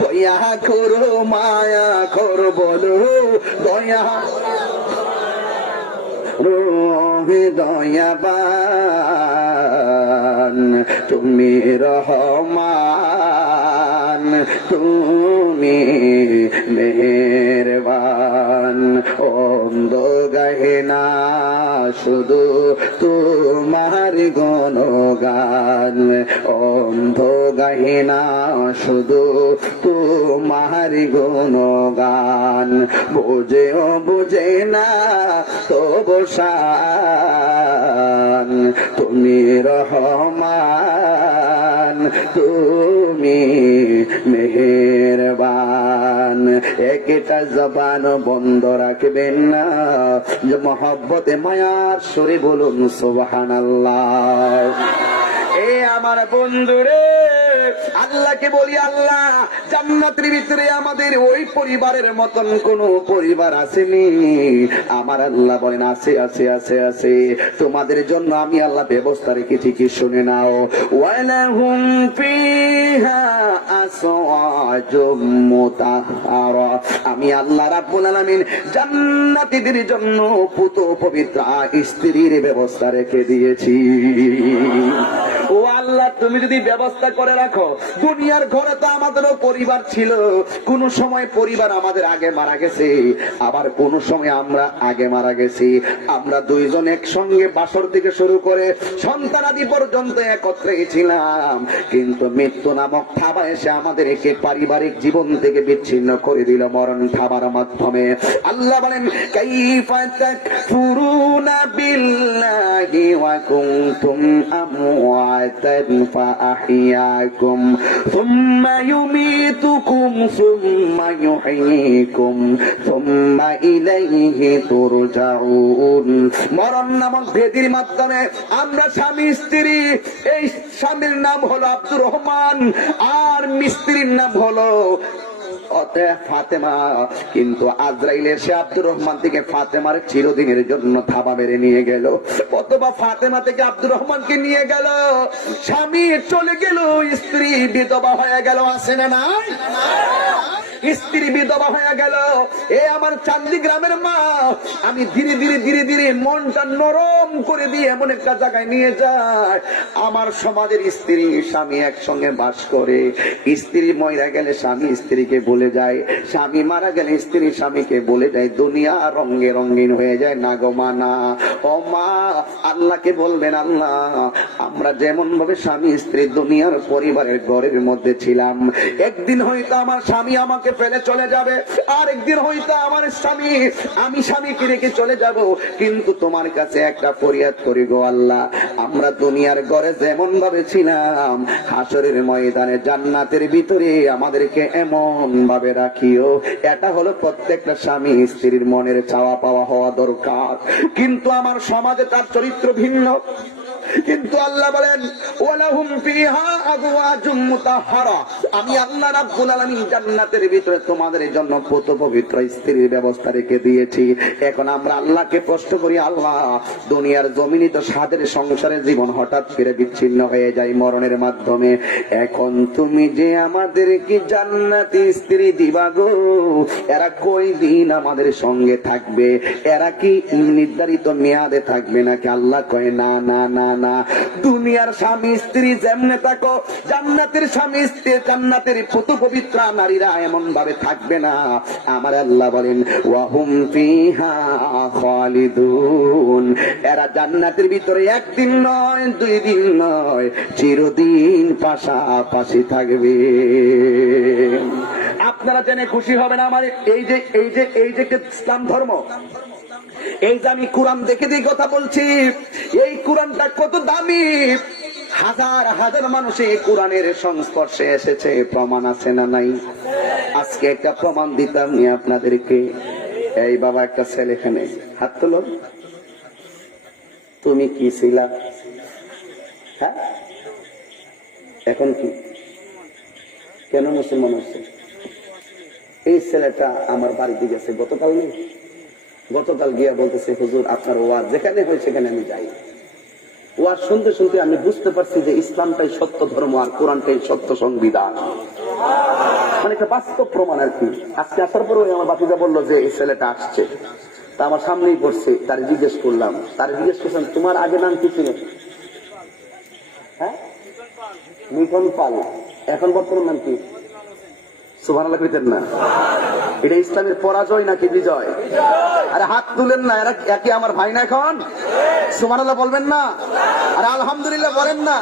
দয়া করো মায়া করো বলো, দয়া দয়াবান, তুমি রহমান, তুমি মেহেরবান। অন্ধ গাহে না শুধু তোমার গুণগান, অন্ধ গাহে না শুধু তোমার গুণগান, বোঝে ও বোঝে না তবু শান, তুমি রহমান, তুমি মেহেরবান। একটা জবান বন্ধ রাখবেন না, যে মহব্বতে মায়ার সুরে বলুন সুবহানাল্লাহ। এ আমার বন্ধুরে, আল্লাহকে বলি, আল্লাহ জান্নাতের ভিতরে আমাদের ওই পরিবারের মতন কোন পরিবার আসেনি। আমার আল্লাহ বলেন আছে আছে আছে আছে, তোমাদের জন্য আমি আল্লাহ ব্যবস্থা রেখেছি, কি শুনে নাও। ওয়ালাহুম ফিহা আসওয়াজুম মুতাহহারা, আমি আল্লাহ রাব্বুল আলামিন জান্নাতীদের জন্য পুত পবিত্র স্ত্রীর ব্যবস্থা রেখে দিয়েছি। ও আল্লাহ, তুমি যদি ব্যবস্থা করে রাখো, দুনিয়ার ঘরে তো আমাদেরও পরিবার ছিল, কোন সময় পরিবার আমাদের আগে মারা গেছে, আবার কোন সময় আমরা আগে মারা গেছি। আমরা দুইজন একসঙ্গে বাসর থেকে শুরু করে সন্তানাদি পর্যন্ত একত্রে ছিলাম, কিন্তু মৃত্যু নামক থাবা এসে আমাদেরকে পারিবারিক জীবন থেকে বিচ্ছিন্ন করে দিল মরণ থাবার মাধ্যমে। আল্লাহ বলেন, কাইফা তাকফুরুনা বিল্লাহি ওয়া কুনতুম আমওয়াতান ফাআহইয়াকুম সুম্মা ইউমীতুকুম সুম্মা ইউহয়ীকুম সুম্মা ইলাইহি তুরজাউন। মরণ নামক ভেদির মাধ্যমে আমরা স্বামী স্ত্রী, এই স্বামীর নাম হলো আব্দুর রহমান আর স্ত্রীর নাম হলো ফাতেমা, কিন্তু আজরাইল এসে আব্দুর রহমান থেকে ফাতেমার চিরদিনের জন্য থাবা মেরে নিয়ে গেল, অথবা ফাতেমা থেকে আব্দুর রহমানকে নিয়ে গেল। স্বামী চলে গেল, স্ত্রী বিধবা হয়ে গেল, আসে না নাই? স্ত্রী বিধবা হয়ে গেল। এ আমার চান্দি গ্রামের মা, আমি ধীরে ধীরে ধীরে ধীরে মনটা নরম করে দিয়ে এমন একটা জায়গায় নিয়ে যায়, আমার সমাজের স্ত্রী স্বামী একসঙ্গে বাস করে। স্ত্রী মরে গেলে স্বামী স্ত্রীকে বলে যায়, স্বামী মারা গেলে স্ত্রী স্বামীকে বলে যায়। দুনিয়া রঙে রঙিন হয়ে যায় না গো মা, না। ও মা, আল্লাহকে বলবেন, আল্লাহ আমরা যেমন ভাবে স্বামী স্ত্রী দুনিয়ার পরিবারের ঘরের মধ্যে ছিলাম, একদিন হয়তো আমার স্বামী আমাকে ফেলে চলে যাবে, আর একদিন হয়তো আমার স্বামী, আমি স্বামীকে রেখে চলে যাব, কিন্তু তোমার কাছে একটা ফরিয়াদ করি গো আল্লাহ, আমরা দুনিয়ার ঘরে যেমন ভাবে ছিলাম, হাসরের ময়দানে জান্নাতের ভিতরে আমাদেরকে এমন ভাবে রাখিও। এটা হলো প্রত্যেকটা স্বামী স্ত্রীর মনের চাওয়া পাওয়া হওয়া দরকার। কিন্তু আমার সমাজে তার চরিত্র ভিন্ন। কিন্তু আল্লাহ বলেন, ওয়ালাহুম ফিহা আজওয়াজুম মুতাহহারা, আমি আল্লাহ রাব্বুল আলামিন জান্নাতের ভিতরে তোমাদের জন্য পুত পবিত্র স্ত্রীর ব্যবস্থা রেখে দিয়েছি। এখন আমরা আল্লাহকে প্রশ্ন করি, আল্লাহ দুনিয়ার জমিনে তো স্বাদের সংসারের জীবন হঠাৎ করে বিচ্ছিন্ন হয়ে যায় মরণের মাধ্যমে, এখন তুমি যে আমাদেরকে জান্নাতি স্ত্রী দিবা গো, এরা কই দিন আমাদের সঙ্গে থাকবে? এরা কি নির্ধারিত মেয়াদে থাকবে নাকি? আল্লাহ কয়, না না না না, দুনিয়ার স্বামী স্ত্রী যেমনে থাকো, জান্নাতের স্বামী স্ত্রী জান্নাতের পুত পবিত্র নারীরা এমন ভাবে থাকবে না। আমার আল্লাহ বলেন, ওয়াহুম ফিহা খালিদুন, এরা জান্নাতের ভিতরে একদিন নয়, দুই দিন নয়, চিরদিন পাশাপাশি থাকবে। আপনারা জেনে খুশি হবেন, আমার এই যে ইসলাম ধর্ম, এই যে আমি কোরআন দেখে দিয়ে কথা বলছি, এই কোরআনটা কত দামি। হাজার হাজার মানুষ এই কোরআনের সংস্পর্শে এসেছে, প্রমাণ আছে না নাই? আজকে একটা প্রমাণ দিতাম নি আপনাদেরকে। এই বাবা, একটা ছেলে এখানে হাত তোলো, তুমি কি ছিলা? হ্যাঁ, এখন কি, কেন মুসলমান হচ্ছে? এই ছেলেটা আমার বাড়িতে গেছে গতকাল, নেই গতকাল গিয়া বলতেছে, হুজুর আপনার ওয়াজ যেখানে হয় সেখানে আমি যাই। ওয়াজ শুনতে শুনতে আমি বুঝতে পারছি যে ইসলামটাই সত্য ধর্ম আর কোরআনটাই সত্য সংবিধান। মানে একটা বাস্তব প্রমাণ আর কি। আজকে আসার পরে আমার বাতিজা বললো যে এই ছেলেটা আসছে, তা আমার সামনেই পড়ছে, তার জিজ্ঞেস করলাম, তোমার আগে নাম কি ছিল? হ্যাঁ, মিঠন পাল, এখন বর্তমান নাম কি? সুবহানাল্লাহ কইতেন না? এটা ইসলামের পরাজয় নাকি বিজয়? আরে হাত তুলেন না, এরা একই আমার ভাই না এখন? সুবহানাল্লাহ বলবেন না? আরে আলহামদুলিল্লাহ বলেন না?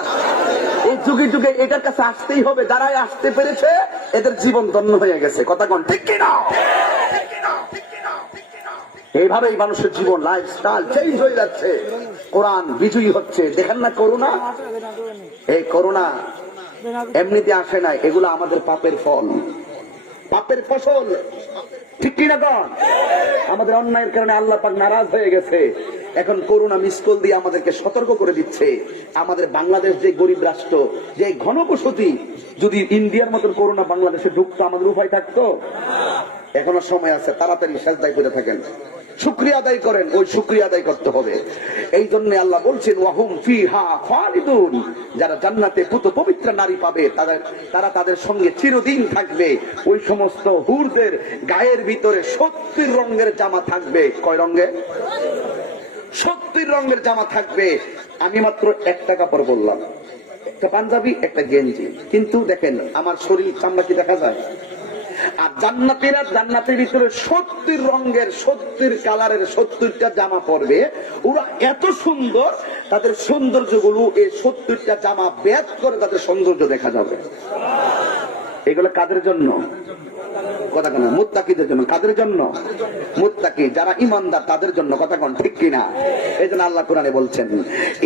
এই যুগে যুগে এটার কাছে আসতেই হবে। যারাই আসতে পেরেছে এদের জীবন ধন্য হয়ে গেছে। কথা কোন ঠিক কিনা? এইভাবেই মানুষের জীবন লাইফস্টাইল চেঞ্জ হয়ে যাচ্ছে, কোরআন বিজয়ী হচ্ছে। দেখেন না করোনা, এই করোনা এমনিতে আসে না, এগুলো আমাদের পাপের ফল, পাপের ফসল, ঠিক কিনা? আমাদের অন্যায়ের কারণে আল্লাহ পাক নারাজ হয়ে গেছে। এখন করোনা মিস কল দিয়ে আমাদেরকে সতর্ক করে দিচ্ছে। আমাদের বাংলাদেশ যে গরিব রাষ্ট্র, যে ঘনবসতি, যদি ইন্ডিয়ার মতন করোনা বাংলাদেশে ঢুকতো আমাদের উপায় থাকতো? এখনো সময় আছে, তাড়াতাড়ি সাজদায় করে থাকেন, শুকরিয়া আদায় করেন, ওই শুকরিয়া আদায় করতে হবে। এই জন্য আল্লাহ বলছেন, ওয়াহুম ফিহা খালিদুন, যারা জান্নাতে পুত পবিত্র নারী পাবে তারা তাদের সঙ্গে চিরদিন থাকবে। ওই সমস্ত হুরদের গায়ের ভিতরে 70 রঙের জামা থাকবে। কয় রঙের? 70 রঙের জামা থাকবে। আমি মাত্র একটা কাপড় বললাম, একটা পাঞ্জাবি, একটা গেঞ্জি, কিন্তু দেখেন আমার শরীর চামড়া কি দেখা যায়? আর জান্নাতীরা জান্নাতের ভিতরে 70 রঙের 70 কালারের 70টা জামা পরবে। ওরা এত সুন্দর, তাদের সৌন্দর্য গুলো এই 70টা জামা বেদ করে তাদের সৌন্দর্য দেখা যাবে। এগুলো কাদের জন্য? কথা কোন? মুত্তাকিদের জন্য। কাদের জন্য? মুত্তাকি, যারা ঈমানদার তাদের জন্য। কথা কোন ঠিক কিনা? এই জন্য আল্লাহ কোরআনে বলছেন,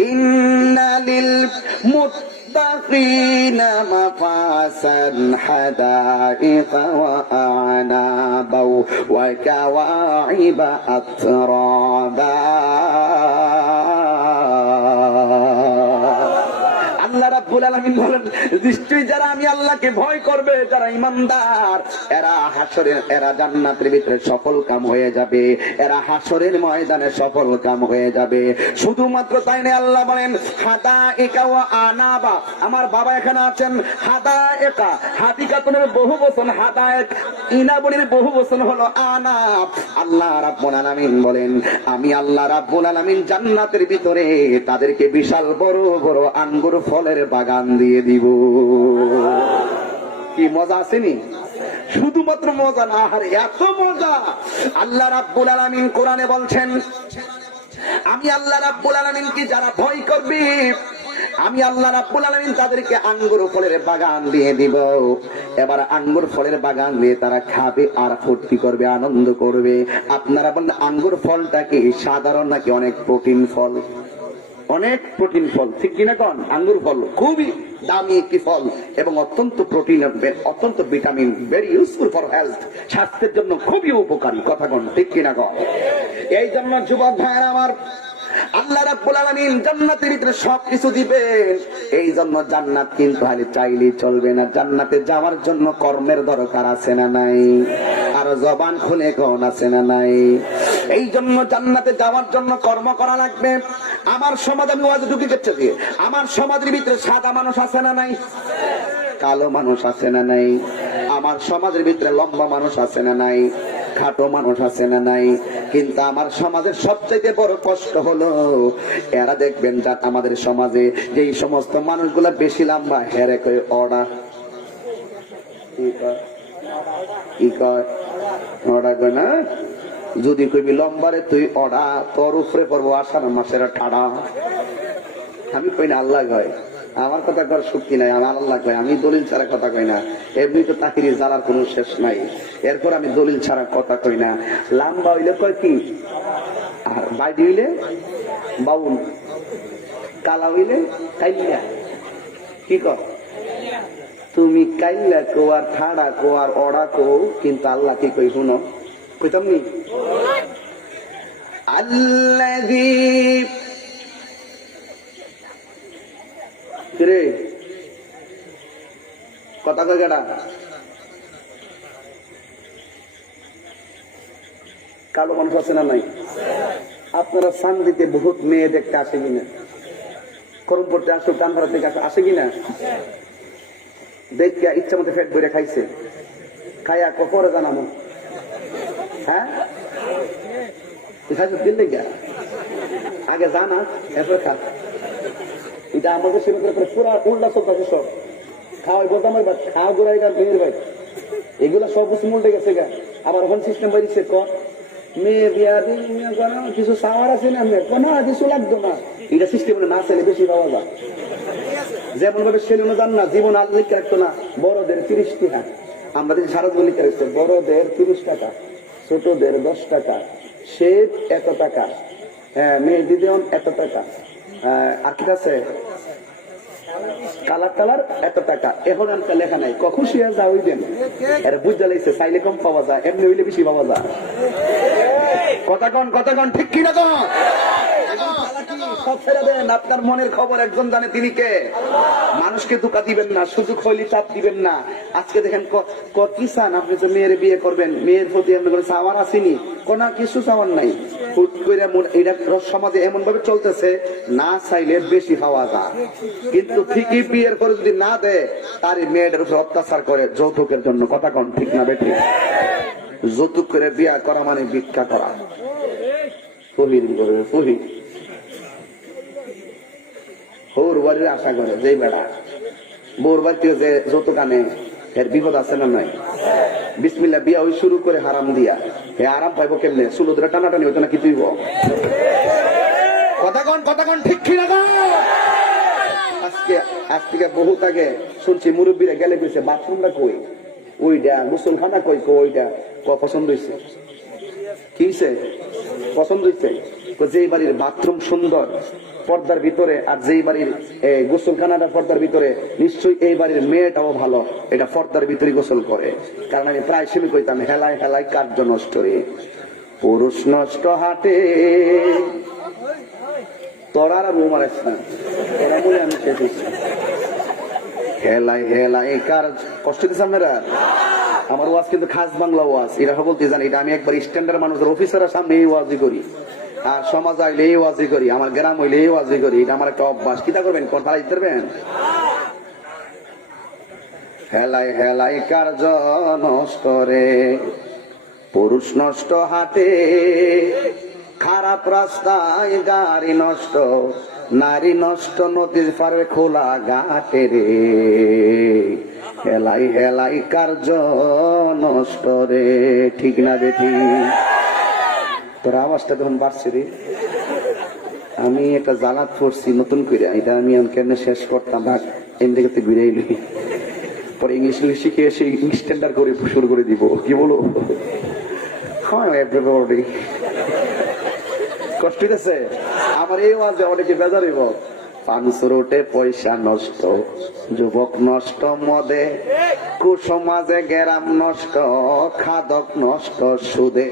ইন্নালিল মুত্তাকিনা মাফাসান হাদাইকা ওয়া আনাবা ওয়া কাওয়াইবা আতরাবা। আল্লাহ রাব্বুল আলামিন আলামিন বলেন, নিশ্চয়ই যারা আমি আল্লাহকে ভয় করবে, যারা ইমানদার, এরা হাসরের, এরা জান্নাতের ভিতরে সফল কাম হয়ে যাবে, এরা হাসরের ময়দানে সফল কাম হয়ে যাবে। শুধুমাত্র তাই না, আল্লাহ বলেন হাদাইকা ওয়া আনাবা। আমার বাবা এখানে আছেন। হাদাইকা, হাদিকাতুনের বহু বচন হাদায়েক, ইনাবনের বহু বচন হলো আনাব। আল্লাহ রাব্বুল আলামিন বলেন, আমি আল্লাহ রাব্বুল আলামিন জান্নাতের ভিতরে তাদেরকে বিশাল বড় বড় আঙ্গুর ফলের বাগান দিয়ে দিব। কি মজা আসেনি? শুধুমাত্র মজা না, আর এত মজা। আল্লাহ রাব্বুল আলামিন কোরআনে বলছেন, আমি আল্লাহ রাব্বুল আলামিনকে যারা ভয় করবে, আমি আল্লাহ রাব্বুল আলামিন তাদেরকে আঙ্গুর ফলের বাগান দিয়ে দিব। এবার আঙ্গুর ফলের বাগান দিয়ে তারা খাবে আর ফুর্তি করবে, আনন্দ করবে। আপনারা বলেন, আঙ্গুর ফলটা কি সাধারণ নাকি অনেক প্রোটিন ফল? অনেক প্রোটিন ফল, ঠিক কিনা কোন? আঙ্গুর ফল খুবই দামি একটি ফল এবং অত্যন্ত প্রোটিন, অত্যন্ত vitamin, very useful for health, স্বাস্থ্যের জন্য খুবই উপকারী। কথা কোন, ঠিক কিনা কোন? এই জন্য যুবক ভাইয়েরা আমার, আল্লাহ রাব্বুল আলামিন জান্নাতের ভিতরে সবকিছু দিবেন। এই জন্য জান্নাত কিন্তু খালি চাইলেই চলবে না, জান্নাতে যাওয়ার জন্য কর্মের দরকার আছে না নাই? আর জবান খুলে কোন আছে না নাই? এই জন্য জান্নাতে যাওয়ার জন্য কর্ম করা লাগবে। আমার সমাজে আমি ওয়াজ ঢুকে গেছে, আমার সমাজের ভিতরে সাদা মানুষ আছে না নাই? কালো মানুষ আছে না নাই? আমার সমাজের ভিতরে লম্বা মানুষ আছে না নাই? খাটো মানুষ আছে না নাই? কিন্তু আমার সমাজের সবচেয়ে বড় কষ্ট হলো, এরা দেখবেন যা আমাদের সমাজে যেই সমস্ত মানুষগুলা বেশি লম্বা, হেরে কই অড়া, কি কয় অড়া কয় না? যদি কইবি লম্বারে তুই অড়া, তোর উপরে পড়বো আষাঢ় মাসের ঠাড়া। আমি কই না, আল্লাহ কয়। আমার কথা কর শক্তি নাই, আমার আল্লাহ কয়। আমি দলিল ছাড়া কথা কই না। এমনি তো তাহিরি জ্বালার কোনো শেষ নাই, এরপর আমি দলিল ছাড়া কথা কই না। লম্বা হইলে কয় কি, আর বাইডি হইলে বাউল, কালা হইলে কাইল্লা। কি কর তুমি? কাইল্লা কো আর ঠাড়া কো আর অড়া কো, কিন্তু আল্লাহ কি কই শুনো? কইতাম নি, আল্লাযী রে কথা কয় কেডা? কালো মানুষ আছে না নাই? আপনারা সান্দিতে বহুত মেয়ে দেখতে আসে কিনা? করম পড়তে আসো, টান ভাড়া থেকে আসে কিনা? দেখতে ইচ্ছা মতো ফেট ভরে খাইছে, খাইয়া পরে জানানো। হ্যাঁ, দিল্লি গা আগে জানা, এরপরে খা। এটা আমাদের সেরকম পুরা উল্টা চলতেছে সব। খাওয়াই বলতে আমার খাওয়া গোড়াই গা, মেয়ের ভাই এগুলা সব কিছু উল্টে গেছে গা। আবার এখন সিস্টেম বাড়িছে, কর মেয়ে বিয়া কিছু সাওয়ার আছে না, কোনো কিছু লাগতো না। এটা সিস্টেম না ছেলে বেশি পাওয়া যায়। যেমন ভাবে ছেলে জান না, জীবন আর লিখে রাখতো না। বড়দের 30 টাকা, আমরা যদি সারা জীবন লিখে রাখতো। বড়দের 30 টাকা, ছোটদের 10 টাকা, শেপ এত টাকা, মেয়ে দিদিন এত টাকা, আর কি আছে কালার টালার এত টাকা। এখন আর লেখা নাই, কখন শিয়া যা ওই দেন। এরা বুঝা লাগছে, চাইলে কম পাওয়া যায়, এমনি হইলে বেশি পাওয়া যায়। কথা কন ঠিক কিনা? তো সব ছেড়ে দেন, আপনার মনের খবর একজন জানে, তিনি কে? মানুষকে ধোঁকা দিবেন না, সুযোগ হইলে চাপ দিবেন না। আজকে দেখেন কি চান আপনি? তো মেয়ের বিয়ে করবেন, মেয়ের প্রতি আপনি চাওয়ার আসেনি, কোন কিছু চাওয়ার নাই। এটা সমাজে এমন ভাবে চলতেছে, না চাইলে বেশি পাওয়া যায়। কিন্তু ঠিকই বিয়ের পরে যদি না দেয়, তার মেয়েদের উপর অত্যাচার করে যৌতুকের জন্য। কথা কন ঠিক না বেঠিক? যৌতুক করে বিয়া করা মানে ভিক্ষা করা। বউর বাড়ির আশা করে যে বেড়া, বউর বাড়িতে যে যৌতুক আনে, এর বিপদ আছে না নাই? বিসমিল্লাহ বিয়া ওই শুরু করে হারাম দিয়া, এ আরাম পাইব কেমনে? চুলো ধরে টানাটানি হইতো না কি তুইব? কথা কন ঠিক কিনা? আজ থেকে বহুত আগে শুনছি মুরব্বীরা গেলে বলছে, বাথরুমটা কই, ওইটা মুসলখানা কই, ওইটা পছন্দ হয়েছে। কি হয়েছে? পছন্দ হয়েছে। যে বাড়ির বাথরুম সুন্দর পর্দার ভিতরে, আর যেই বাড়ির গোসলখানাটা পর্দার ভিতরে, নিশ্চয়ই এই বাড়ির মেয়েটাও ভালো, এটা পর্দার ভিতরে গোসল করে। কারণ আমি প্রায় শুনে কইতাম, হেলাই হেলাই কার্য নষ্ট রে, পুরুষ নষ্ট হাটে। তোরা আর বউ মারিস না, তোরা বলে আমি শেষ হচ্ছি। হেলাই হেলাই কার কষ্ট দিচ্ছে আপনারা? আমার ওয়াজ কিন্তু খাস বাংলা ওয়াজ, এরা বলতে জানি এটা আমি একবার স্ট্যান্ডার্ড মানুষের অফিসারের সামনে এই ওয়াজই করি, আর সমাজ আইলে এই ওয়াজই করি, আমার গ্রাম হইলে এই ওয়াজই করি, এটা আমার একটা অভ্যাস। কিতা করবেন কথা দিতে পারবেন? হেলাই হেলাই কার্য নষ্ট রে, পুরুষ নষ্ট হাটে, খারাপ রাস্তায় গাড়ি নষ্ট, নারী নষ্ট নদীর পারে খোলা ঘাটে রে, হেলাই হেলাই কার্য নষ্ট রে। ঠিক না বেঠি? তোর আওয়াজটা তখন বাড়ছে রে। আমি একটা জালাত পড়ছি নতুন করে, এটা আমি কেন শেষ করতাম না, এদিকে ঘুরে এলি পরে ইংলিশ শিখে এসে ইংলিশ স্ট্যান্ডার্ড করে শুরু করে দিব। কি বলো? কষ্ট হইতেছে আমার এই ওয়াজে, অনেকে বেজার হইব। পাঁচ রোটে পয়সা নষ্ট, যুবক নষ্ট মদে, কুসমাজে গেরাম নষ্ট, খাদক নষ্ট সুদে।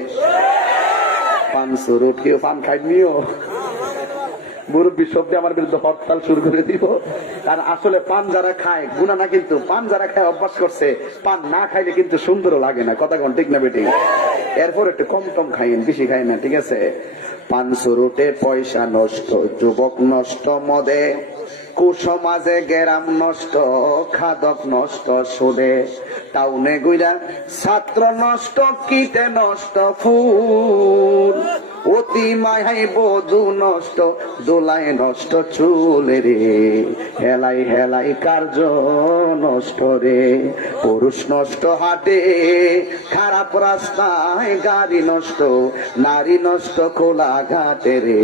পাঁচ রোট কেউ পান খাইনিও, মুরব্বী শব্দে আমার বিরুদ্ধে হরতাল শুরু করে দিব। আর আসলে পান যারা খায় গুণা না, কিন্তু পান যারা খায় অভ্যাস করছে, পান না খাইলে কিন্তু সুন্দরও লাগে না। কথা কোন ঠিক না বেটি? এরপর একটু কম টম খাইন, বেশি খাই না, ঠিক আছে? পাঁচ রুটে পয়সা নষ্ট, যুবক নষ্ট মদে, কুসমাজে গেরাম নষ্ট, খাদক নষ্ট সুদে। টাউনে গুইরা ছাত্র নষ্ট, কীটে নষ্ট ফুল, অতি মায়াই বধূ নষ্ট, দোলায় নষ্ট চুলে রে, হেলাই হেলাই কার্য নষ্ট রে, পুরুষ নষ্ট হাটে, খারাপ রাস্তায় গাড়ি নষ্ট, নারী নষ্ট খোলা ঘাটে রে,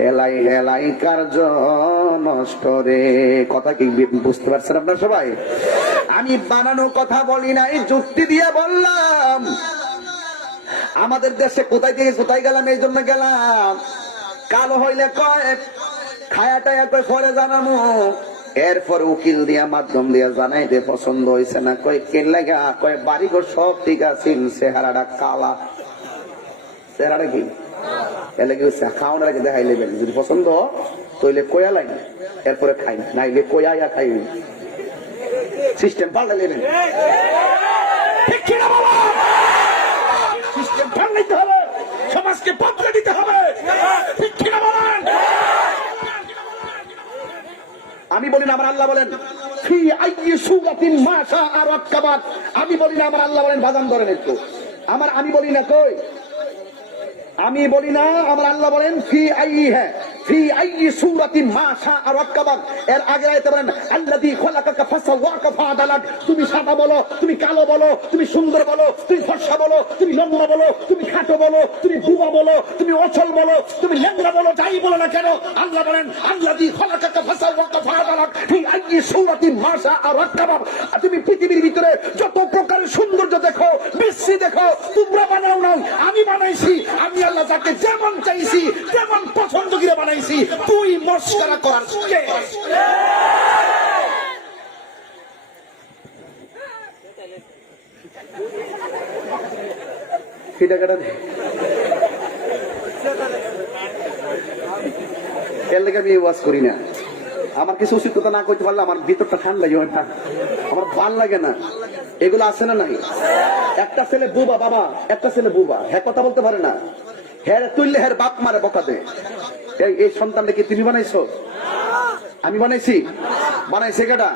হেলাই হেলাই কার্য নষ্ট রে। কথা কি বুঝতে পারছেন আপনারা সবাই? আমি বানানো কথা বলি নাই, যুক্তি দিয়ে বললাম। আমাদের দেশে কোথায় থেকে কোথায় গেলাম, এই জন্য গেলাম। কালো হইলে কয় খায়াটা কয় পরে জানামো, এরপর উকিল দিয়া মাধ্যম দিয়া জানাইতে পছন্দ হয়েছে না, কয় কেন লাগা, কয় বাড়িঘর সব ঠিক আছে, চেহারাটা কালা। চেহারাটা কি এলে কি খাওয়ানোর আগে দেখাই নেবেন, যদি পছন্দ তৈলে কয়া লাগে, এরপরে খাই, নাইলে কয়া খাই। সিস্টেম পাল্টা নেবেন, সিস্টেম পাল্টাইতে হবে, সমাজকে বদলে দিতে হবে। আমি বলি না, আমার আল্লাহ বলেন ফি আইয়ি সূরাতিন মা শাআ রাক্কাবাত। আমি বলি না, আমার আল্লাহ বলেন বাজান ধরেন একটু। আমি বলি না, কই আমি বলি না, আমার আল্লাহ বলেন ফি আইয়ি, হ্যাঁ ফি আইয়ি সূরাতিন মা শাআ রাক্কাবাত। এর আগে আয়াতে বলেন আল্লাযী খালাকাকা ফাসাওয়াকা ফাআদালাক। তুমি সাদা বলো, তুমি কালো বলো, তুমি সুন্দর বলো, তুমি ফর্সা বলো, তুমি লম্বা বলো, তুমি খাটো বলো, তুমি বুবা বলো, তুমি অচল বলো, তুমি ল্যাংড়া বলো, যাই বলো না কেন, আল্লাহ বলেন আল্লাযী খালাকাকা ফাসাওয়াকা ফাআদালাক ফি আইয়ি সূরাতিন মা শাআ রাক্কাবাত। তুমি পৃথিবীর ভিতরে যত প্রকারের সৌন্দর্য দেখো, বিশ্রী দেখো, তোমরা বানাও না, আমি বানাইছি। আমি আল্লাহ যাকে যেমন চাইছি তেমন পছন্দ করে বানাইছি। তুই মস্করা করার কে? এর লেগে আমি ওয়াজ করি না। আমার কিছু উচিত কথা না করতে পারলে আমার ভিতরটা ঠান্ডা লাগে না, আমার ভাল লাগে না। এগুলো আছে না নাই? একটা ছেলে বুবা বাবা, একটা ছেলে বুবা, হ্যাঁ কথা বলতে পারে না, হ্যাঁ তুললে হ্যাঁ বাপ মারে বকা দে। এই সন্তানটা কি তুমি বানাইছো? আমি বানাইছি? বানাইছে কেডা?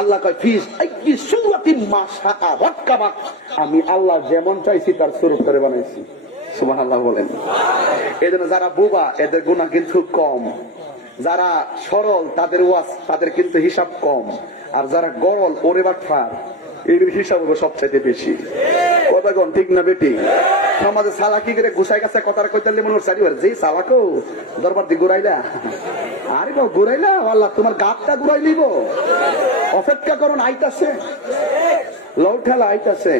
আল্লাহ কয় ফিস আইয়ি সূরাতিন মা শাআ রাক্কাবাত। আমি আল্লাহ যেমন চাইছি তার স্বরূপ করে বানাইছি। সুবহানাল্লাহ বলেন। এজন্য যারা বুবা এদের গুনাহ কিন্তু কম, যারা সরল তাদের ওয়াজ তাদের কিন্তু হিসাব কম, আর যারা গরল ওরে বাটফার এদের হিসাব হবে সবচাইতে বেশি। কথা কোন ঠিক না বেটি? সমাজে সালাকি করে গুছাই গাছা কথা কইতে মনে হচ্ছে যে সালাকো দরবার দিয়ে ঘুরাইলা, আরে বাবা ঘুরাইলা, আল্লাহ তোমার গাতটা ঘুরাই নিব। অপেক্ষা করুন, আইতাছে লও ঠেলা আইতাছে।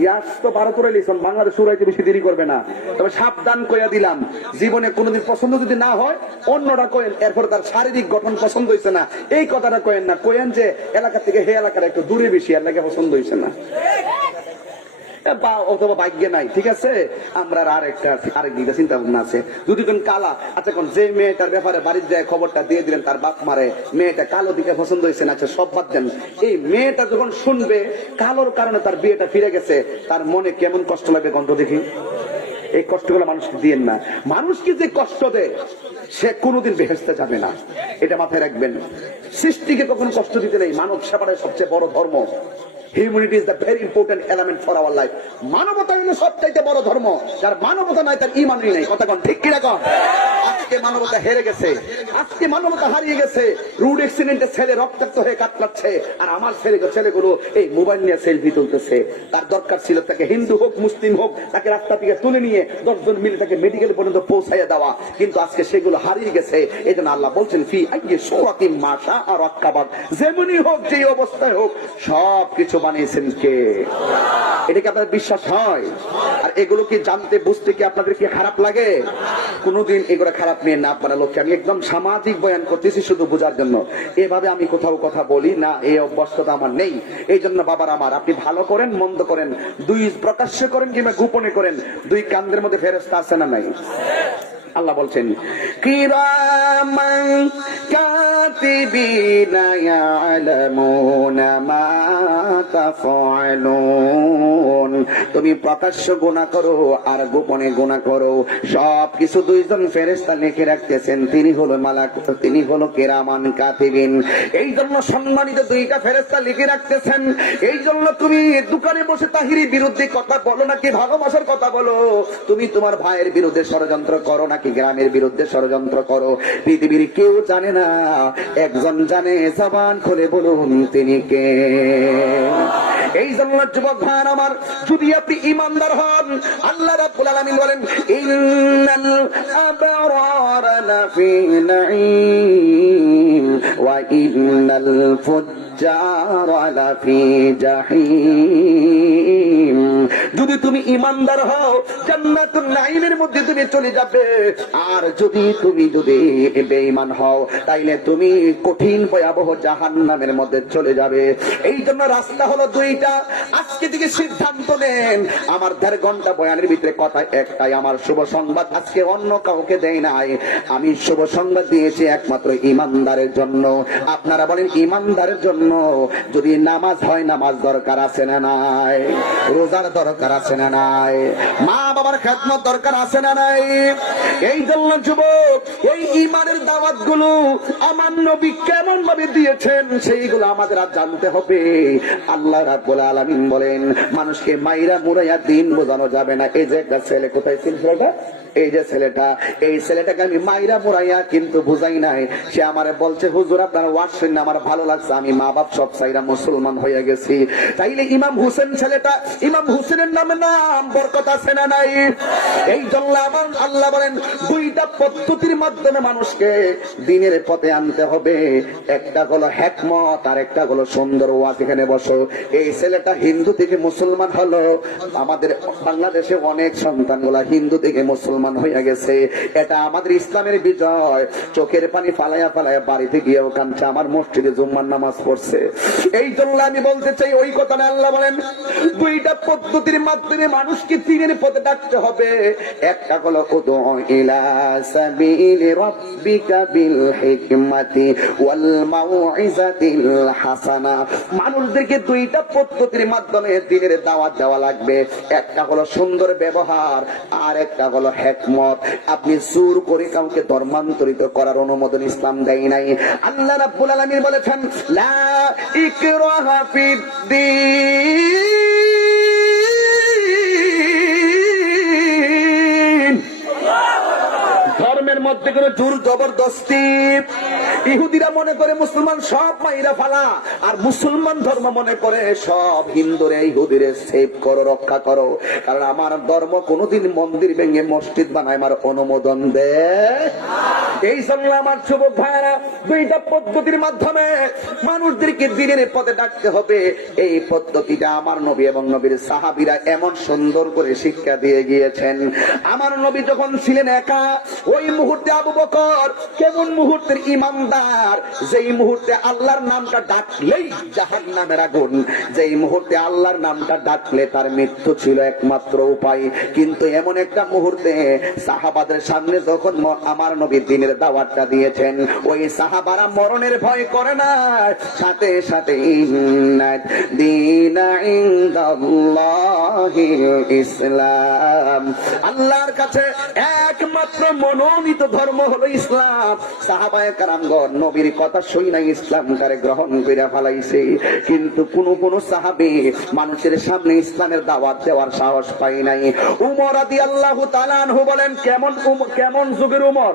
ইয়াস তো 12 করে লিখছেন, বাংলাদেশ শুরাইতে বেশি দেরি করবে না। তবে সাবধান কইয়া দিলাম, জীবনে কোনোদিন পছন্দ যদি না হয় অন্যটা কয়েন, এরপর তার শারীরিক গঠন পছন্দ হয়েছে না এই কথাটা কয়েন না, কয়েন যে এলাকা থেকে হে এলাকার একটু দূরে বেশি এর লাগে পছন্দ হয়েছে না। বা অথবা ভাগ্যে নাই, ঠিক আছে, আমরা আরেক দিকে চিন্তা ভাবনা আছে। যদি কোন কালা, আচ্ছা কোন যে মেয়েটার ব্যাপারে বাড়ির যায় খবরটা দিয়ে দিলেন তার বাপ মারে, মেয়েটা কালো দিকে পছন্দ হয়েছে না, আচ্ছা সব বাদ দেন, এই মেয়েটা যখন শুনবে কালোর কারণে তার বিয়েটা ফিরে গেছে, তার মনে কেমন কষ্ট লাগবে কণ্ঠ দেখি। এই কষ্টগুলো মানুষকে দিয়েন না। মানুষকে যে কষ্ট দেয় সে কোনোদিন বেহেশতে যাবে না, এটা মাথায় রাখবেন। সৃষ্টিকে কখনো কষ্ট দিতে নেই। মানব সেবাটাই সবচেয়ে বড় ধর্ম। Humanity is the very important element for our life. মানবতা হলো সবচাইতে বড় ধর্ম। যার মানবতা নাই তার ঈমানই নাই। কথা কোন ঠিক কিনা কোন? আজকে মানবতা হেরে গেছে, আজকে মানবতা হারিয়ে গেছে। রোড অ্যাক্সিডেন্টে ছেলে রক্তাক্ত হয়ে কাতলাচ্ছে, আর আমার ছেলেগুলো এই মোবাইল নিয়ে সেলফি তুলতেছে। তার দরকার ছিল তাকে হিন্দু হোক মুসলিম হোক তাকে রাস্তা থেকে তুলে নিয়ে 10 জন মিলে তাকে মেডিকেল পর্যন্ত পৌঁছাইয়া দেওয়া, কিন্তু আজকে সেগুলো হারিয়ে গেছে। এই জন্য আল্লাহ বলছেন ফি আইয়ি সূরাতিন মা শাআ রাক্কাবাক, যেমনই হোক যেই অবস্থায় হোক সব কিছু বানিয়েছেন কে? এটা কি আপনাদের বিশ্বাস হয়? আর এগুলো কি জানতে বুঝতে কি আপনাদের কি খারাপ লাগে? কোনোদিন এগুলো খারাপ নিয়ে না আপনারা লোককে, আমি একদম সামাজিক বয়ান করতেছি শুধু বোঝার জন্য। এভাবে আমি কোথাও কথা বলি না, এই অভ্যস্ততা আমার নেই। এই জন্য বাবার আমার, আপনি ভালো করেন মন্দ করেন, দুই প্রকাশ্যে করেন কিংবা গোপনে করেন, দুই কান্দের মধ্যে ফেরেশতা আছে না নাই? আল্লাহ বলছেন কিরামান কাতিবিনা ইয়ালামুনা মা তাফআলুন। তুমি প্রকাশ্য গুনাহ করো আর গোপনে গুনাহ করো, সব কিছু দুইজন ফেরেশতা লিখে রাখতেছেন। তিনি হলো মালাক, তিনি হলো কিরামান কাতিবিন। এই জন্য সম্মানিত দুইটা ফেরেশতা লিখে রাখতেছেন। এই জন্য তুমি দোকানে বসে তাহিরি বিরুদ্ধে কথা বলো নাকি ভালোবাসার কথা বলো, তুমি তোমার ভাইয়ের বিরুদ্ধে ষড়যন্ত্র করো নাকি গ্রামের বিরুদ্ধে ষড়যন্ত্র করো, পৃথিবীর কেউ জানে না, একজন জানে, জবান খুলে বলুন তিনি কে? এই জন্য যুবক ভাই আমার, যদি আপনি ঈমানদার হন, আল্লাহ রাব্বুল আলামিন বলেন ইন্নাল আবরারা লাফি নাঈম ওয়া ইন্নাল ফুজ্জারা লাফি জাহিম। যদি তুমি ঈমানদার হও জান্নাতুন নাঈমের মধ্যে তুমি চলে যাবে, আর যদি বেঈমান হও তাইলে তুমি কঠিন ভয়াবহ জাহান্নামের মধ্যে চলে যাবে। এই জন্য রাস্তা হলো দুইটা। আজকে থেকে সিদ্ধান্ত নেন, আমার 1.5 ঘন্টা বয়ানের ভিতরে কথা একটাই, আমার শুভ সংবাদ আজকে অন্য কাউকে দেই নাই, আমি শুভ সংবাদ দিয়েছি একমাত্র ঈমানদারের জন্য। আপনারা বলেন ঈমানদারের জন্য যদি নামাজ হয়, নামাজ দরকার আছে না নাই? রোজার দরকার আছে না নাই? মা বাবার খেদমত দরকার আছে না নাই? এই জন্য যুবক, এই ঈমানের দাওয়াত গুলো আমার নবী কেমন ভাবে দিয়েছেন সেইগুলো আমাদের আজ জানতে হবে। আল্লাহ রাব্বুল আলামিন বলেন মানুষকে মাইরা মুরাইয়া দিন বোঝানো যাবে না। এই যে একটা ছেলে, কোথায় ছিল ছেলেটা? এই যে ছেলেটা, এই ছেলেটাকে আমি মাইরা মুরাইয়া কিন্তু বুঝাই নাই। সে আমারে বলছে হুজুর আপনার ওয়াজ শুনে আমার ভালো লাগছে, আমি মা বাপ সব চাইরা মুসলমান হয়ে গেছি। তাইলে ইমাম হোসেন ছেলেটা, ইমাম হোসেনের নামে নাম বরকত আছে না নাই? এই জন্য আমার আল্লাহ বলেন দুইটা পদ্ধতির মাধ্যমে মানুষকে দিনের পথে আনতে হবে। একটা হলো হিকমত আর একটা হলো সুন্দর ওয়াজ। এখানে বসো, এই ছেলেটা হিন্দু থেকে মুসলমান হলো। আমাদের বাংলাদেশে অনেক সন্তানগুলা হিন্দু থেকে মুসলমান হয়ে গেছে, এটা আমাদের ইসলামের বিজয়। চোখের পানি ফালাইয়া ফালাইয়া বাড়িতে গিয়েও কাঁদছে, আমার মসজিদে জুম্মার নামাজ পড়ছে। এই জন্য আমি বলতে চাই ওই কথা না, আল্লাহ বলেন দুইটা পদ্ধতির মাধ্যমে মানুষকে দিনের পথে ডাকতে হবে। একটা হলো উদু ইলা সাবিলি রাব্বিকা বিল হিকমাতি ওয়াল মাউইজাতিল হাসানা। মানুষদেরকে দুইটা পদ্ধতির মাধ্যমে দিনের দাওয়াত দেওয়া লাগবে। একটা হলো সুন্দর ব্যবহার আর একটা হলো হিকমত। আপনি জোর করে কাউকে ধর্মান্তরিত করার অনুমোদন ইসলাম দেয় নাই। আল্লাহ রাব্বুল আলামিন বলেছেন লা ইকরাহা ফিদ্দীন, ধর্মের মধ্যে কোনো জোর জবরদস্তি। ইহুদিরা মনে করে মুসলমান সব মাইরা ফালা, আর মুসলমান ধর্ম মনে করে সব হিন্দুরে ইহুদিরে সেভ করো, রক্ষা করো। কারণ আমার ধর্ম কোনোদিন মন্দির ভেঙে মসজিদ বানায় আমার অনুমোদন দেয়। এই জন্য আমার যুবক ভাইরা দুইটা পদ্ধতির মাধ্যমে মানুষদেরকে দিনের পথে ডাকতে হবে। এই পদ্ধতিটা আমার নবী এবং নবীর সাহাবীরা এমন সুন্দর করে শিক্ষা দিয়ে গিয়েছেন। আমার নবী যখন ছিলেন একা, ওই মুহূর্তে মুহূর্তে আবু বকর, কেমন মুহূর্তের ইমানদার, যেই মুহূর্তে আল্লাহর নামটা ডাকলেই জাহান্নামের আগুন, যেই মুহূর্তে আল্লাহর নামটা ডাকলে তার মৃত্যু ছিল একমাত্র উপায়। কিন্তু এমন একটা মুহূর্তে সাহাবাদের সামনে যখন আমার নবী দ্বীনের দাওয়াতটা দিয়েছেন, ওই সাহাবারা মরণের ভয় করে না, সাথে সাথে দীনা ইনদাল্লাহিল ইসলাম, আল্লাহর কাছে একমাত্র মনোনীত ধর্ম হলো ইসলাম। সাহাবায়ে কেরামগণ নবীর কথা শুই না ইসলামটারে গ্রহণ করে ফেলাইছে। কিন্তু কোন সাহাবী মানুষের সামনে ইসলামের দাওয়াত দেওয়ার সাহস পায় নাই। উমর রাদিয়াল্লাহু তাআলা আনহু বলেন, কেমন যুগের উমর,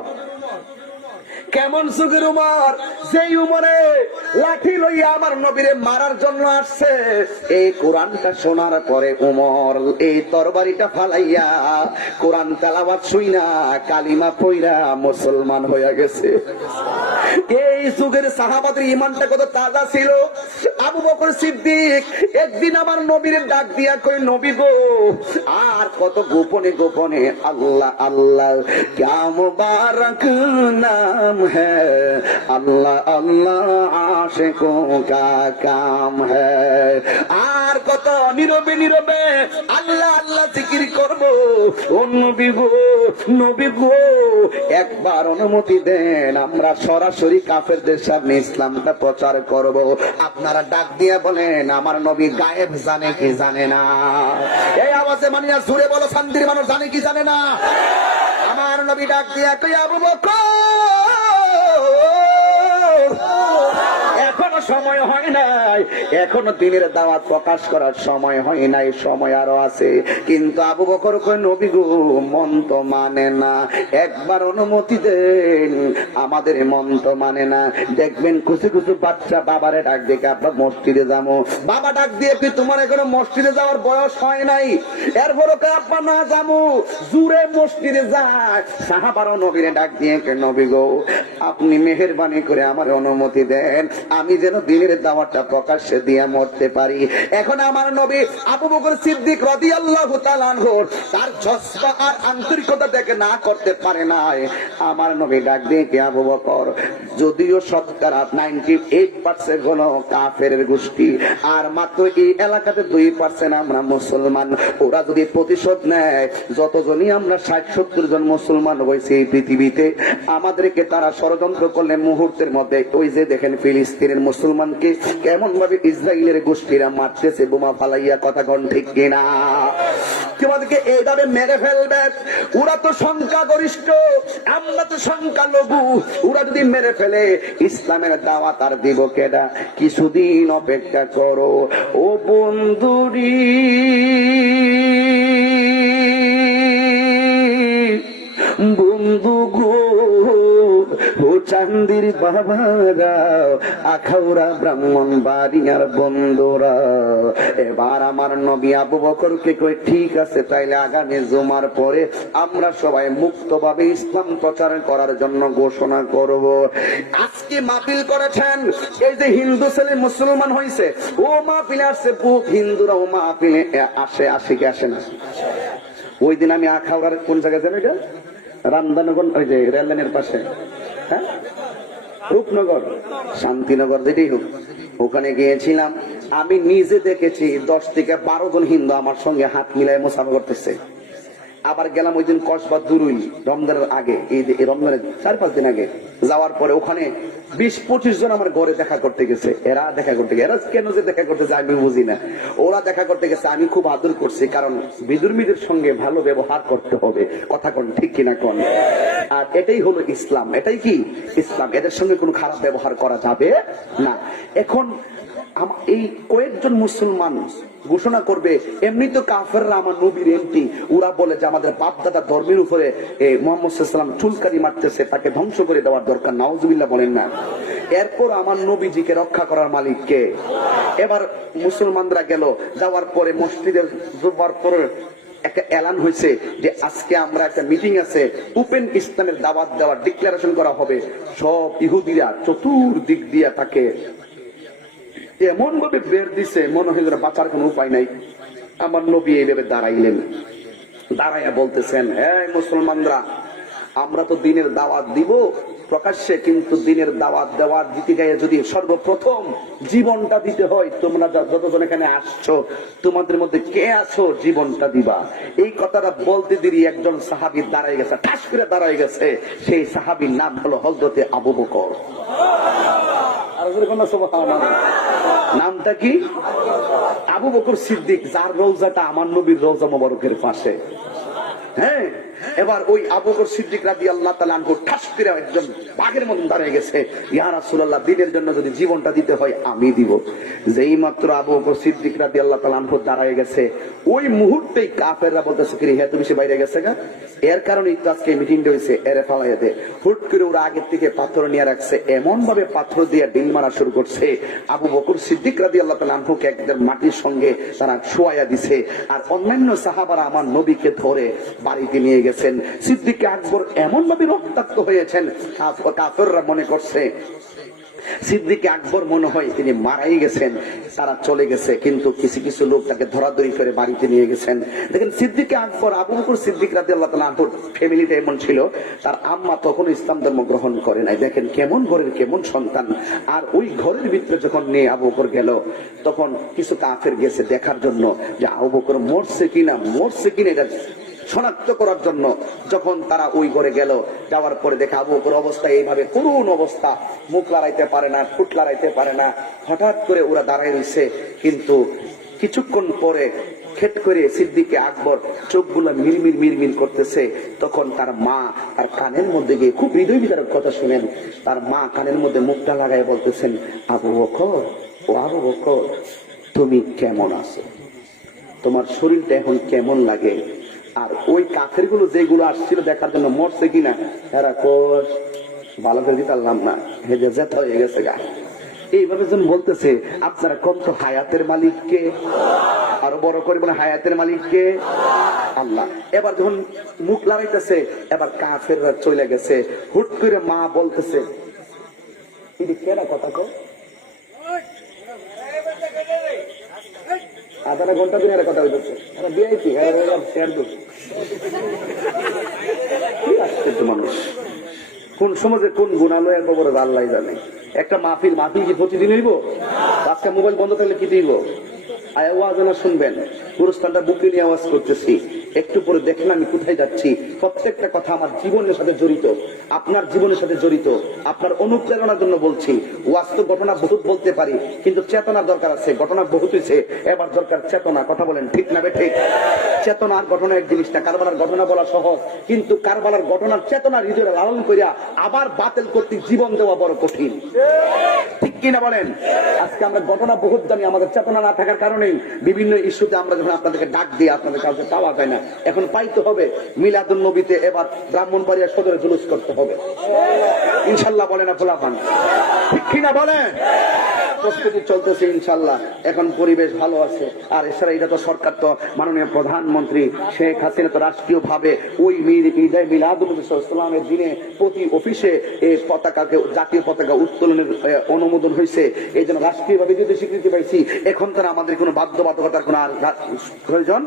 কেমন যুগের উমর, যেই উমরে লাঠি লইয়া আমার নবীরে মারার জন্য আসছে। এই কোরআনটা শোনার পরে উমর এই তরবারিটা ফালাইয়া কোরআন তেলাওয়াত শুইনা কালিমা পইরা মুসলমান হইয়া গেছে। এই যুগের সাহাবাদের ঈমানটা কত তাজা ছিল। আবু বকর সিদ্দিক একদিন আমার নবীরে ডাক দিয়া কই, নবী গো, আর কত গোপনে গোপনে আল্লাহ আল্লাহ ক্যা মুবারক নাম है, अल्लाह अल्लाह आशिकों का काम है। আর কত নীরবে নীরবে আল্লাহ আল্লাহ জিকির করব। ও নবী গো, নবী গো, একবার অনুমতি দেন, আমরা সরাসরি কাফেরদের সামনে ইসলামটা প্রচার করব। আপনারা ডাক দিয়ে বলেন, আমার নবী গায়েব জানে কি জানে না? এই আওয়াজে মানিয়া জুড়ে বলো, শান্তির মানুষ জানে কি জানে না? আমার নবী ডাক দিয়ে কই, আবু বকর, এখনো সময় হয় নাই, এখনো দিনের দাওয়াত প্রকাশ করার সময় হয় নাই, সময় আরো আছে। কিন্তু আবু বকর কই, নবী গো, মন তো মানে না, একবার অনুমতি দেন, আমাদের মন তো মানে না। দেখবেন কিছু কিছু বাচ্চা বাবারে ডাক দেখে, আপনার মসজিদে যাবো, বাবা ডাক দিয়ে কি তোমার এখনো মসজিদে যাওয়ার বয়স হয় নাই, এরপরও কে আপা না যাবো, জুড়ে মসজিদে যায়। সাহাবারও নবীরে ডাক দিয়ে কে, নবী গো, আপনি মেহেরবানি করে আমার অনুমতি দেন, আমি যেন দিনের দাওয়াতটা প্রকাশ্যে দিয়ে মরতে পারি। এখন আমার নবী আবু বকর সিদ্দিক রাদিয়াল্লাহু তাআলা আনহু তার জজ্বা আর আন্তরিকতা দেখে না করতে পারে না। আমার নবী ডাক দিয়ে কি, আবু বকর, যদিও শতকরা 98% হলো কাফেরের গোষ্ঠী, আর মাত্র এই এলাকাতে 2% আমরা মুসলমান, ওরা যদি প্রতিশোধ নেয়, যতজনই আমরা 60-70 জন মুসলমান হয়েছে এই পৃথিবীতে, আমাদেরকে তারা ষড়যন্ত্র করলে মুহূর্তের মধ্যে, ওই যে দেখেন ফিলিস্তিনের মুসলমানকে কেমন ভাবে ইসরায়েলের গোষ্ঠীরা মারতেছে বোমা ফালাইয়া, কথা কোন ঠিক কিনা? তোমাদেরকে এইভাবে মেরে ফেলবে। ওরা তো সংখ্যা গরিষ্ঠ, আমরা তো সংখ্যা লঘু, ওরা যদি মেরে ফেলে ইসলামের দাওয়াত আর দিব কেডা? কিছুদিন অপেক্ষা করো ও বন্ধুরি, বন্ধু গো, ও চান্দির বাবারা, আখাউড়া ব্রাহ্মণ বাড়িয়ার বন্ধুরা। এবার আমার নবী আবু বকরকে কই, ঠিক আছে, তাইলে আগামী জুমার পরে আমরা সবাই মুক্তভাবে ইসলাম প্রচার করার জন্য ঘোষণা করব। আজকে মাহফিল করেছেন, এই যে হিন্দু ছেলে মুসলমান হয়েছে, ও মাহফিলে আসছে, বুক হিন্দুরা ও মাহফিলে আসে, আসে কি আসে না? ওই দিন আমি আখাউড়ার কোন জায়গায় জানি, এটা রামদানগর, ওই যে রেল লাইনের পাশে, হ্যাঁ, রূপনগর, শান্তিনগর, যেটাই হোক, ওখানে গিয়েছিলাম। আমি নিজে দেখেছি 10 থেকে 12 জন হিন্দু আমার সঙ্গে হাত মিলায় মুসাফা করতেছে। আবার গেলাম ওই দিন কসবা দুরুই, রমজানের আগে, এই রমজানের 4-5 দিন আগে যাওয়ার পরে ওখানে 20-25 জন আমার ঘরে দেখা করতে গেছে। এরা দেখা করতে গেছে, এরা কেন যে দেখা করতেছে আমি বুঝি না। ওরা দেখা করতে গেছে, আমি খুব আদর করছি, কারণ বিধর্মীদের সঙ্গে ভালো ব্যবহার করতে হবে, কথা কোন ঠিক কিনা কোন? আর এটাই হলো ইসলাম, এটাই কি ইসলাম, এদের সঙ্গে কোনো খারাপ ব্যবহার করা যাবে না। এখন এই কয়েকজন মুসলমান ঘোষণা করবে, এমনি তো কাফেররা আমার নবীর এমপি, ওরা বলে যে আমাদের বাপ দাদা ধর্মের উপরে মুহাম্মদ সাল্লাল্লাহু আলাইহি ওয়াসাল্লাম চুলকানি মারতেছে, তাকে ধ্বংস করে দেওয়ার দরকার, নাউজুবিল্লাহ বলেন না। এরপর আমার নবীজিকে রক্ষা করার মালিক কে? এবার মুসলমানরা গেল, যাওয়ার পরে মসজিদে যাওয়ার পরে একটা এলান হয়েছে যে আজকে আমরা একটা মিটিং আছে, ওপেন ইসলামের দাওয়াত দেওয়ার ডিক্লারেশন করা হবে। সব ইহুদিরা চতুর্দিক দিয়া তাকে এমন ভাবে বের দিছে, মনে হয় বাঁচার কোন উপায় নাই। আমার নবী এইভাবে দাঁড়াইলেন, দাঁড়াইয়া বলতেছেন, হ্যাঁ মুসলমানরা, আমরা তো দিনের দাওয়াত দিব প্রকাশ্যে, কিন্তু দিনের দাওয়াত দেওয়ার দিতে গিয়ে যদি সর্বপ্রথম জীবনটা দিতে হয়, তোমরা যতজন এখানে আসছো তোমাদের মধ্যে কে আছো জীবনটা দিবা। এই কথাটা বলতে দেরি একজন সাহাবী দাঁড়ায় গেছে, ঠাস করে দাঁড়ায় গেছে। সেই সাহাবীর নাম হলো হযরতে আবু বকর। আর নামটা কি? আবু বকর সিদ্দিক, যার রওজাটা আমার নবীর রওজা মোবারকের পাশে। হ্যাঁ, এবার ওই আবু বকর সিদ্দিক রাদিয়াল্লাহু তাআলা আনহু ঠাস করে একজন বাঘের মতন দাঁড়িয়ে গেছে, ইয়া রাসূলুল্লাহ, দিনের জন্য যদি জীবনটা দিতে হয় আমি দিব। যেই মাত্র আবু বকর সিদ্দিক রাদিয়াল্লাহু তাআলা আনহু দাঁড়িয়ে গেছে, ওই মুহূর্তেই কাফেররা বলতেছে, কি হে তুমি সে বাইরে গেছে গা, এর কারণেই তো আজকে মিটিংটা হইছে, এরে ফালাইয়া দে। হুট করে ওরা আগের থেকে পাথর নিয়ে রাখছে, এমন ভাবে পাথর দিয়ে ডিল মারা শুরু করছে, আবু বকর সিদ্দিক রাদিয়াল্লাহু তাআলা আনহুকে একদম মাটির সঙ্গে তারা শোয়াইয়া দিছে। আর অন্যান্য সাহাবারা আমার নবীকে ধরে বাড়িতে নিয়ে গেছেন। সিদ্দিক আকবর এমন ভাবে রক্তাক্ত হয়েছেন, কাফেররা মনে করছে সিদ্দিক আকবর মনে হয় তিনি মারাই গেছেন, তারা চলে গেছে। কিন্তু কিছু কিছু লোক তাকে ধরাধরি করে বাড়িতে নিয়ে গেছেন। দেখেন সিদ্দিক আকবর, আবু বকর সিদ্দিক রাদিয়াল্লাহু তাআলা আনহুর ফ্যামিলিটা এমন ছিল, তার আম্মা তখন ইসলাম ধর্ম গ্রহণ করে নাই। দেখেন কেমন ঘরের কেমন সন্তান। আর ওই ঘরের ভিতরে যখন নিয়ে আবু বকর গেল, তখন কিছু কাফের গেছে দেখার জন্য যে আবু বকর মরছে কিনা এটা শনাক্ত করার জন্য। যখন তারা ওই ঘরে গেল, যাওয়ার পরে দেখা আবু বকর অবস্থা এইভাবে করুণ অবস্থা, মুখ লড়াইতে পারে না, ঠোঁট লড়াইতে পারে না। হঠাৎ করে ওরা দাঁড়ায় রয়েছে, কিন্তু কিছুক্ষণ পরে খেট করে সিদ্দিকে আকবর চোখগুলো মিলমিল মিলমিল করতেছে। তখন তার মা তার কানের মধ্যে গিয়ে, খুব হৃদয় বিদারক কথা শুনেন, তার মা কানের মধ্যে মুখটা লাগায় বলতেছেন, আবু বকর, ও আবু বকর, তুমি কেমন আছো? তোমার শরীরটা এখন কেমন লাগে? আর ওই কাফের গুলো যেগুলো আসছিল দেখার জন্য, মরছে কিনা, এরা কোষ ভালো করে দিতে পারলাম না, হেজে যেতে হয়ে গেছে গা। এইভাবে যখন বলতেছে, আপনারা কম তো হায়াতের মালিককে, আরো বড় করে বলে হায়াতের মালিককে আল্লাহ। এবার যখন মুখ লড়াইতেছে, এবার কাফেররা চলে গেছে। হুট করে মা বলতেছে, এটি কেনা কথা কো, আধা ঘন্টা ধরে এরা কথা হইতেছে, মানুষ কোন সমাজে কোন গুণালয়ের খবর আল্লাহ জানে। একটা মাহফিল কি প্রতিদিন হইব? আজকে মোবাইল বন্ধ থাকলে কি দিব? আওয়াজ না শুনবেন, পুরস্কারটা বুকে নিয়ে আওয়াজ করতেছি। একটু পরে দেখেন আমি কোথায় যাচ্ছি। প্রত্যেকটা কথা আমার জীবনের সাথে জড়িত, আপনার জীবনের সাথে জড়িত। আপনার অনুপ্রেরণার জন্য বলছি। বাস্তব ঘটনা বহুত বলতে পারি, কিন্তু চেতনার দরকার আছে। ঘটনা বহুত হয়েছে, এবার দরকার চেতনা। কথা বলেন ঠিক না বেঠিক? চেতনা আর ঘটনা এক জিনিস না। কারবালার ঘটনা বলা সহজ, কিন্তু কারবালার ঘটনার চেতনা হৃদয়ে লালন করিয়া আবার বাতিল করতে জীবন দেওয়া বড় কঠিন। ঠিক কিনা বলেন? আজকে আমরা ঘটনা বহুত জানি, আমাদের চেতনা না থাকার কারণেই বিভিন্ন ইস্যুতে আমরা যখন আপনাদেরকে ডাক দিই, আপনাদের কাছে পাওয়া যায় না। এখন পাইতে হবে। মিলাদুন নবীতে এবার ব্রাহ্মণবাড়িয়া সদরে জুলুস করতে হবে ইনশাল্লাহ। বলেন না ফোলাপান? ঠিক কিনা বলেন? প্রস্তুতি চলতেছে ইনশাল্লাহ। এখন পরিবেশ ভালো আছে। আর এছাড়া এটা তো সরকার, তো মাননীয় প্রধানমন্ত্রী শেখ হাসিনা তো রাষ্ট্রীয় ভাবে ওই মিলাদুন নবী সাল্লাল্লাহু দিনে প্রতি অফিসে এই পতাকাকে, জাতীয় পতাকা উত্তোলনের অনুমোদন হয়েছে। এই জন্য রাষ্ট্রীয় ভাবে যদি স্বীকৃতি পাইছি, এখন তারা আমাদের কোনো বাধ্যবাধকতার কোনো প্রয়োজন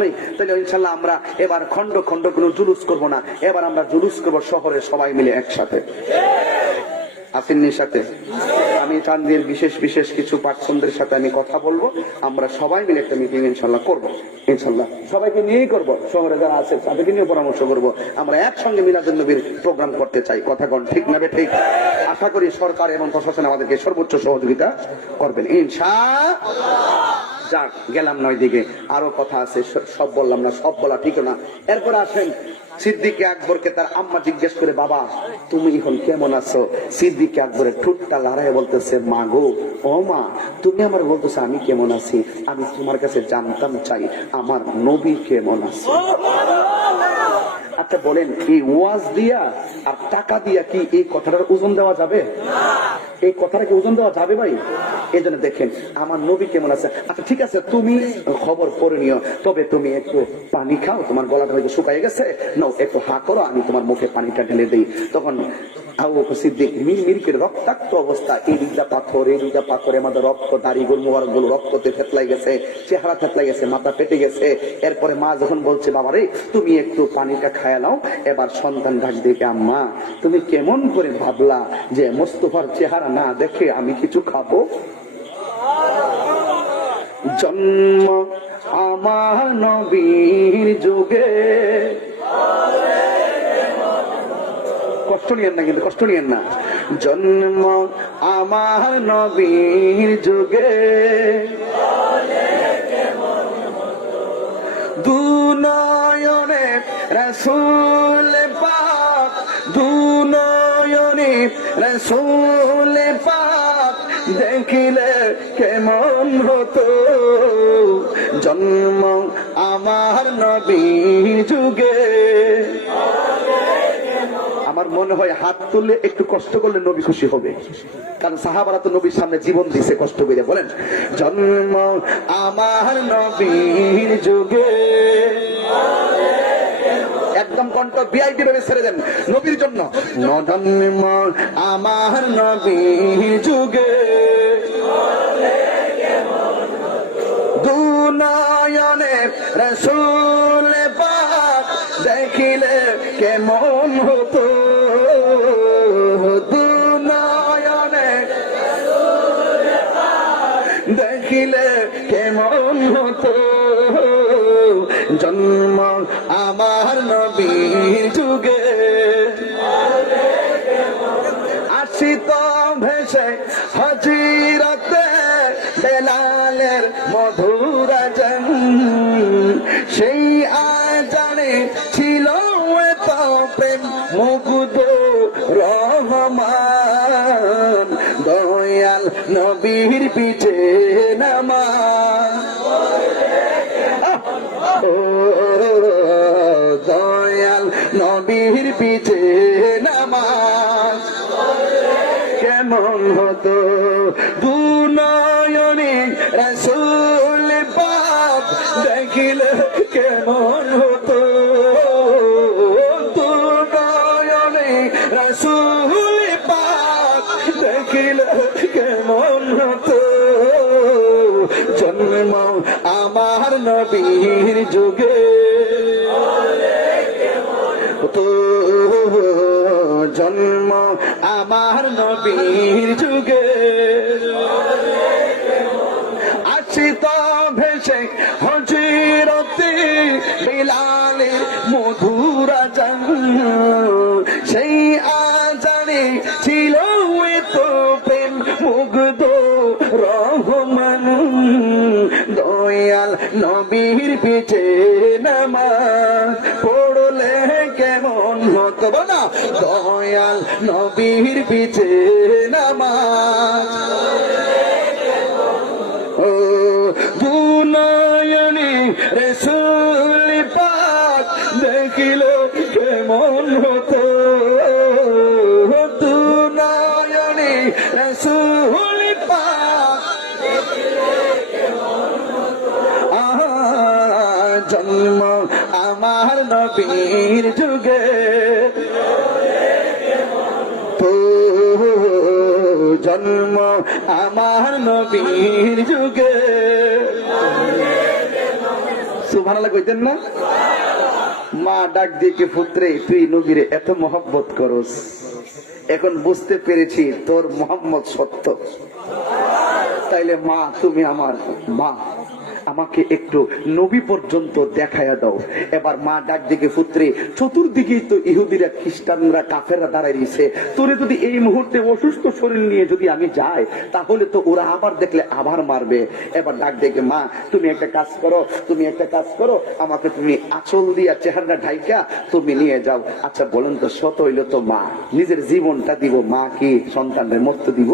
নেই। তাহলে ইনশাল্লাহ আমরা এবার খন্ড খন্ড কোনো জুলুস করব না। এবার আমরা জুলুস করবো শহরে সবাই মিলে একসাথে। আসেননির সাথে আমি চান্দির বিশেষ বিশেষ কিছু পার্সনদের সাথে আমি কথা বলবো। আমরা সবাই মিলে একটা মিটিং ইনশাল্লাহ করবো। ইনশাল্লাহ সবাইকে নিয়েই করবো, শহরে যারা আছে তাদেরকে নিয়ে পরামর্শ করবো। আমরা একসঙ্গে মিলাদুন নবীর প্রোগ্রাম করতে চাই। কথা কোন ঠিক না ঠিক? আশা করি সরকার এবং প্রশাসন আমাদেরকে সর্বোচ্চ সহযোগিতা করবেন ইনশাআল্লাহ। যাক, গেলাম নয় দিকে, আরো কথা আছে, সব বললাম না, সব বলা ঠিক না। এরপর আসেন সিদ্দিকে আকবরকে তার আম্মা জিজ্ঞেস করে, বাবা তুমি এখন কেমন আছো? সিদ্দিকে আকবরের ঠোঁটটা লড়াই বলতেছে, মা গো, ও মা, তুমি আমার বলতেছো আমি কেমন আছি? আমি তোমার কাছে জানতাম চাই আমার নবী কেমন আছে। আচ্ছা বলেন, এই ওয়াজ দিয়া আর টাকা দিয়া কি এই কথাটার ওজন দেওয়া যাবে? এই কথাটা কি ওজন দেওয়া যাবে ভাই? এই জন্য দেখেন আমার নবী কেমন আছে। আচ্ছা ঠিক আছে, তুমি খবর করে নিও, তবে তুমি একটু পানি খাও, তোমার গলাটা হয়তো শুকাই গেছে, নাও একটু হা করো, আমি তোমার মুখে পানিটা ঢেলে দিই। তখন আবু বকর সিদ্দিক মিরমিরকে রক্তাক্ত অবস্থা, এই দুইটা পাথরে আমাদের রক্ত, দাড়িগুলো মোবারক গুলো রক্ততে থেতলাই গেছে, চেহারা থেতলাই গেছে, মাথা ফেটে গেছে। এরপরে মা যখন বলছে বাবারে তুমি একটু পানিটা খায়া নাও, এবার সন্তান ডাক দেখে আম্মা তুমি কেমন করে ভাবলা যে মোস্তফার চেহারা না দেখে আমি কিছু খাবো? জন্ম আমার নবীর যুগে, কষ্ট নিয়েন না, কিন্তু কষ্ট নিয়েন না। জন্ম আমার নবীর যুগে, দুনয়নে রাসূল পাক, দুনয়নে রাসূল পাক দেখিলে কেমন হতো। জন্ম আমার নবীর যুগে। আমার মনে হয় হাত তুললে একটু কষ্ট করলে নবী খুশি হবে, কারণ সাহাবারা তো নবীর সামনে জীবন দিয়েছে কষ্ট করে। বলেন জন্ম আমার নবীর যুগে, একদম কণ্ঠ ভিআইপি ভাবে ছেড়ে দেন নবীর জন্য। জন্ম আমার নবীর যুগে, দুনয়নে রাসূল পাক দেখিলে কেমন হতো। দুনয়নে দেখিলে কেমন হতো। জন্ম আমার নবীর যুগে, আসিত ভেসে হজিরতে বেলালের মধুর আজান, সেই আজানে ছিল এত প্রেম মুগ্ধ রহমান। দয়াল নবীর পিছে নামাজ, ও দয়াল নবীর পিছে নামাজ কেমন হতো। দুনয়নে রাসূল পাক দেখিলে কেমন হতো। দুনয়নে রাসূল পাক দেখিলে কেমন হতো। জন্ম আমার নবীর যুগে, জন্ম আমার নবীর যুগে, আসিত ভেসে হজিরতে বিলালের মধুর আজান, সেই আজানে ছিল এত প্রেম মুগ্ধ রহমান। দয়াল নবীর পিছে নামাজ পড়লে কেমন হতো না। দয়াল নবীর পিছে নামাজ, ও দুনয়নে রাসূল পাক দেখিলে কেমন হতো। দুনয়নে রাসূল পাক জন্ম আমার নবীর যুগে, জন্ম আমার নবীর যুগে। সুবহানাল্লাহ কইতেন না? মা ডাক দিয়ে পুত্রে তুই নবীরে এত মহব্বত করস, এখন বুঝতে পেরেছি তোর মোহাম্মদ সত্য। তাইলে মা তুমি আমার মা, আমাকে একটু নবী পর্যন্ত দেখায়া দাও। এবার মা ডাক দিকে পুত্রে, চতুর্দিকেই তো ইহুদিরা খ্রিস্টানরা কাফেররা দাঁড়ায় রয়েছে, তোরে যদি এই মুহূর্তে অসুস্থ শরীর নিয়ে যদি আমি যাই তাহলে তো ওরা আবার দেখলে আবার মারবে। এবার ডাক দেখে মা তুমি একটা কাজ করো, তুমি একটা কাজ করো, আমাকে তুমি আঁচল দিয়া চেহারা ঢাইকা তুমি নিয়ে যাও। আচ্ছা বলেন তো, শত হইলো তো মা নিজের জীবনটা দিব, মা কি সন্তানের মত দিব?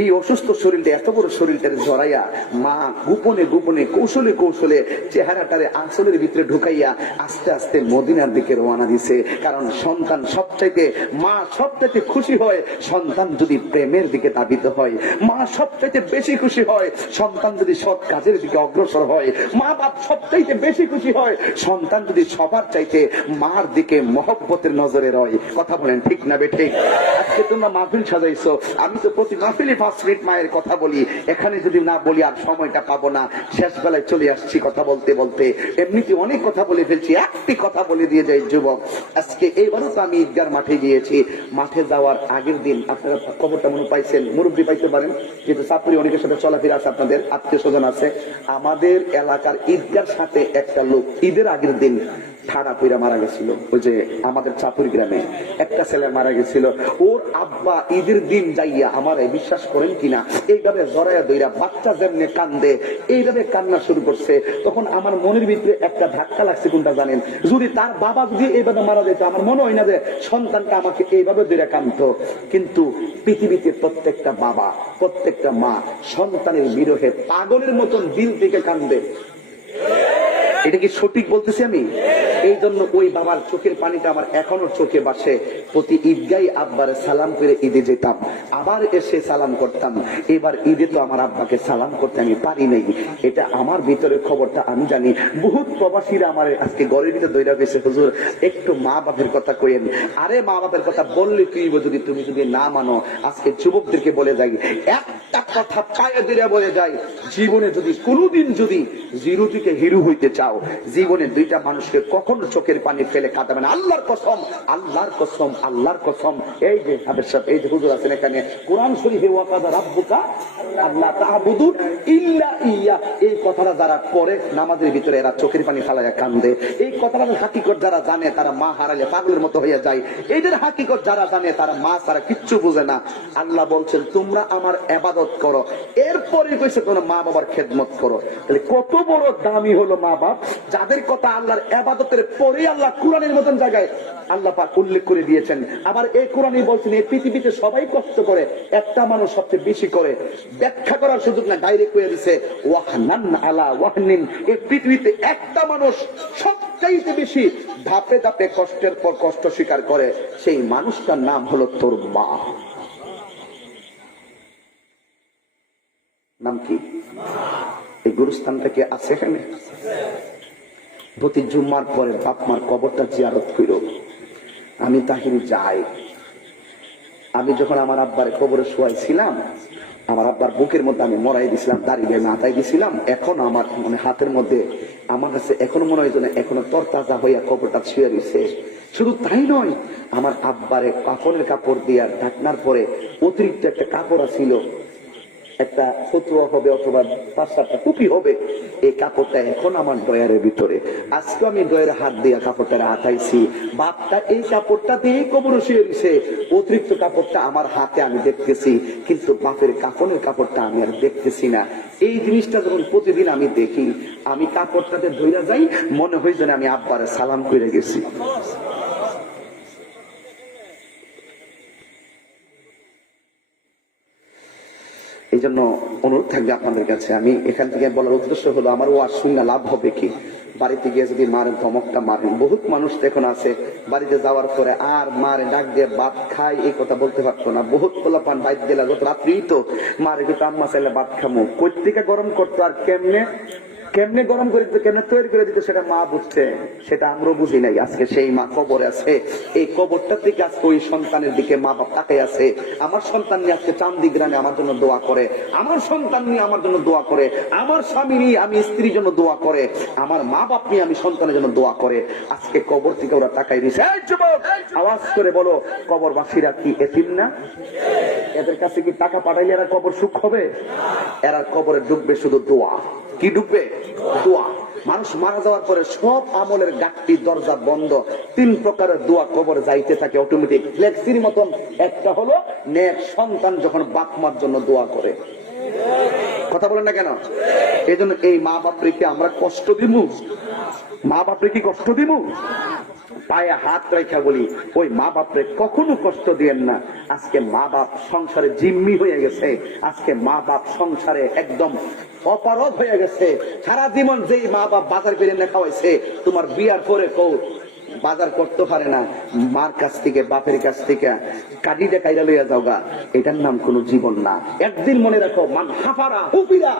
এই অসুস্থ শরীরটা, এত বড় শরীরটারে জড়াইয়া মা গোপনে গোপনে কৌশলে কৌশলে চেহারাটারে আঁচলের ভিতরে ঢুকাইয়া আস্তে আস্তে মদিনার দিকে রওনা দিছে। কারণ সন্তান সবচাইতে, মা সবচাইতে খুশি হয় সন্তান যদি প্রেমের দিকে ধাবিত হয়, মা সবচাইতে বেশি খুশি হয় সন্তান যদি সৎ কাজের দিকে অগ্রসর হয়, মা বাপ সবচাইতে বেশি খুশি হয় সন্তান যদি সবার চাইতে মার দিকে মহব্বতের নজরে রয়। কথা বলেন ঠিক না বেঠিক? আজকে তোমরা মাহফিল সাজাইছো, আমি তো প্রতি মাহফিলে 5 মিনিট মায়ের কথা বলি, এখানে যদি না বলি আর সময়টা পাবো না, শেষ বেলায় চলে আসছি কথা বলতে বলতে। এমনিতে অনেক কথা বলে ফেলছি, একটি কথা বলে দিয়ে যাই যুবক। আজকে এইবারও তো আমি ঈদগার মাঠে গিয়েছি। মাঠে যাওয়ার আগের দিন আপনারা খবরটা মনে পাইছেন, মুরব্বী পাইতে পারেন, যেহেতু চাপুরি অনেকের সাথে চলাফেরা আছে, আপনাদের আত্মীয় স্বজন আছে। আমাদের এলাকার ঈদগার সাথে একটা লোক ঈদের আগের দিন ঠাড়া পইরা মারা গেছিল। ওই যে আমাদের চাপুর গ্রামে একটা ছেলে মারা গেছিল, ওর আব্বা ঈদের দিন যাইয়া, আমার বিশ্বাস করেন কিনা, এইভাবে জড়াইয়া দইরা বাচ্চা যেমনি কান্দে এইভাবে কান্না শুরু করছে। তখন আমার মনের ভিতরে একটা ধাক্কা লাগছে, কোনটা জানেন? যদি তার বাবা যদি এইভাবে মারা যেত, আমার মনে হয় না যে সন্তানটা আমাকে এইভাবে দইরা কাঁদতো। কিন্তু পৃথিবীতে প্রত্যেকটা বাবা, প্রত্যেকটা মা সন্তানের বিরহে পাগলের মতন দিল থেকে কান্দে। এটা কি সঠিক বলতেছি আমি? এই জন্য ওই বাবার চোখের পানিটা আমার এখনো চোখে বাসে। প্রতি ঈদগাই আব্বারে সালাম করে ঈদে যেতাম, আবার এসে সালাম করতাম। এবার ঈদে তো আমার আব্বাকে সালাম করতে আমি পারি নাই। এটা আমার ভিতরে খবরটা আমি জানি। বহুত প্রবাসীরা আমার আজকে ঘরের ভিতরে দইরা গেছে, হুজুর একটু মা বাপের কথা কইেন। আরে মা বাপের কথা বললে তুই যদি তুমি যদি না মানো, আজকে যুবকদেরকে বলে যাই, একটা কথা পায়ে দিয়ে বলে যাই, জীবনে যদি কোনোদিন যদি জিরো থেকে হিরো হইতে চাও, জীবনে দুইটা মানুষকে কখনো চোখের পানি ফেলে কাঁদাবে না। আল্লাহর কসম, আল্লাহর কসম, আল্লাহর কসম। এই যে হাবের সাহেব, এই যে হুজুর আছেন এখানে, কোরআন শরীফে ওয়াকাদা রাব্বুকা আল্লাহ তা'বুদু ইল্লা ইয়া, এই কথাটা যারা পড়ে নামাজের ভিতরে এরা চোখের পানি ফালাইয়া কান্দে। এই কথাটার হাকিকত যারা জানে তারা মা হারালে পাগলের মতো হয়ে যায়। এদের হাকিকত যারা জানে তারা মা ছাড়া কিচ্ছু বুঝে না। আল্লাহ বলছেন তোমরা আমার ইবাদত করো, এরপরে কইছে তোমরা মা বাবার খেদমত করো। তাহলে কত বড় দামি হলো মা বাপ, যাদের কথা আল্লাহর ইবাদতের পরে আল্লাহ কোরআনের মতন জায়গায় আল্লাহ পাক উল্লেখ করে দিয়েছেন। আবার এই কোরআনই বলছেন এই পৃথিবীতে সবাই কষ্ট করে, একটা মানুষ সবচেয়ে বেশি করে। ব্যাখ্যা করার সুযোগ না, ডাইরেক্ট করে দিছে ওয়াহনান আলা ওয়াহনিন। এই পৃথিবীতে একটা মানুষ সবচাইতে বেশি ধাপে ধাপে কষ্টের পর কষ্ট স্বীকার করে, সেই মানুষটার নাম হলো তোর মা। নাম কি? এই গুরুস্থানটা কি আছে এখানে? প্রতি জুম্মার পরে বাপ মার কবরটা জিয়ারত কইরো। আমি তাহির যাই। আমি যখন আমার আব্বার কবরে শোয়াইছিলাম, আমার আব্বার বুকের মধ্যে আমি মরাই দিছিলাম, দাঁড়িয়ে মাথায় দিছিলাম। এখন আমার মানে হাতের মধ্যে আমার কাছে এখনো মনে হয় যেন এখনো তরতাজা হইয়া কবরটা শুয়ে রয়েছে। শুধু তাই নয়, আমার আব্বারে কাপড়ের কাপড় দিয়া ঢাকনার পরে অতিরিক্ত একটা কাপড় ছিল, একটা ফতুয়া হবে অথবা 5-7টা টুপি হবে। এই কাপড়টা এখন আমার ডয়ারের ভিতরে। আজকে আমি ডয়ারে হাত দিয়ে কাপড়টা হাতাইছি। বাপটা এই কাপড়টা দিয়ে কবর শুয়ে দিছে, অতিরিক্ত কাপড়টা আমার হাতে আমি দেখতেছি, কিন্তু বাপের কাপড়ের কাপড়টা আমি আর দেখতেছি না। এই জিনিসটা যখন প্রতিদিন আমি দেখি, আমি কাপড়টাতে ধইরা যাই, মনে হয় যেন আমি আব্বারে সালাম করে গেছি। এই জন্য অনুরোধ থাকবে আপনাদের কাছে। আমি এখান থেকে বলার উদ্দেশ্য হলো, আমার ওয়াজ শুনে লাভ হবে কি? বাড়িতে গিয়ে যদি মারেন, ধমকটা মারেন। বহুত মানুষ এখন আছে বাড়িতে যাওয়ার পরে আর মারে ডাক দিয়ে ভাত খাই এই কথা বলতে পারতো না। বহুত পোলাপান বাইক গেলা গত রাত্রি তো মারে কিন্তু আম্মা চাইলে ভাত খামো, কই থেকে গরম করতো আর কেমনে কেমনে গরম করে দিত, কেমনে তৈরি করে দিত, সেটা মা বুঝছে, সেটা আমরা বুঝি নাই। আজকে সেই মা কবরে আছে। এই কবরটা থেকে আজকে ওই সন্তানের দিকে মা বাপ তাকাই আছে। আমার সন্তান নিয়ে আজকে চান্দি গ্রামে আমার জন্য দোয়া করে, আমার সন্তান নিয়ে আমার জন্য দোয়া করে, আমার স্বামী নিয়ে আমি স্ত্রীর জন্য দোয়া করে, আমার মা বাপ নিয়ে আমি সন্তানের জন্য দোয়া করে। আজকে কবর থেকে ওরা তাকাই দিছে। আওয়াজ করে বলো, কবরবাসীরা কি এতিম না? এদের কাছে কি টাকা পাঠাইলে এরা কবর সুখ হবে? এরা কবরে ডুববে শুধু দোয়া। কি ডুববে? দোয়া। মানুষ মারা যাওয়ার পরে সব আমলের গাঁটটি দরজা বন্ধ। 3 প্রকারের দোয়া কবর যাইতে থাকে অটোমেটিক, ফ্লেক্সির মতন। একটা হলো নেক সন্তান যখন বাপ মার জন্য দোয়া করে। কথা বলেন না কেন? এই জন্য এই মা বাপরে কি আমরা কষ্ট দিব? মা বাপরে কি কষ্ট দিব? পায়ে হাত রেখা বলি, ওই মা বাপরে কখনো কষ্ট দিয়েন না। আজকে মা বাপ সংসারে জিম্মি হয়ে গেছে, আজকে মা বাপ সংসারে একদম অপরাধ হয়ে গেছে। সারা জীবন যেই মা বাপ বাজার করে না খাওয়াইছে, তোমার বিয়ার পরে কৌ বাজার করতে পারে না, মার কাছ থেকে বাপের কাছ থেকে কাটিটা কাইরা লইয়া যাও গা, এটার নাম কোন জীবন না। একদিন মনে রাখো, মান হাফারা হুপিরা,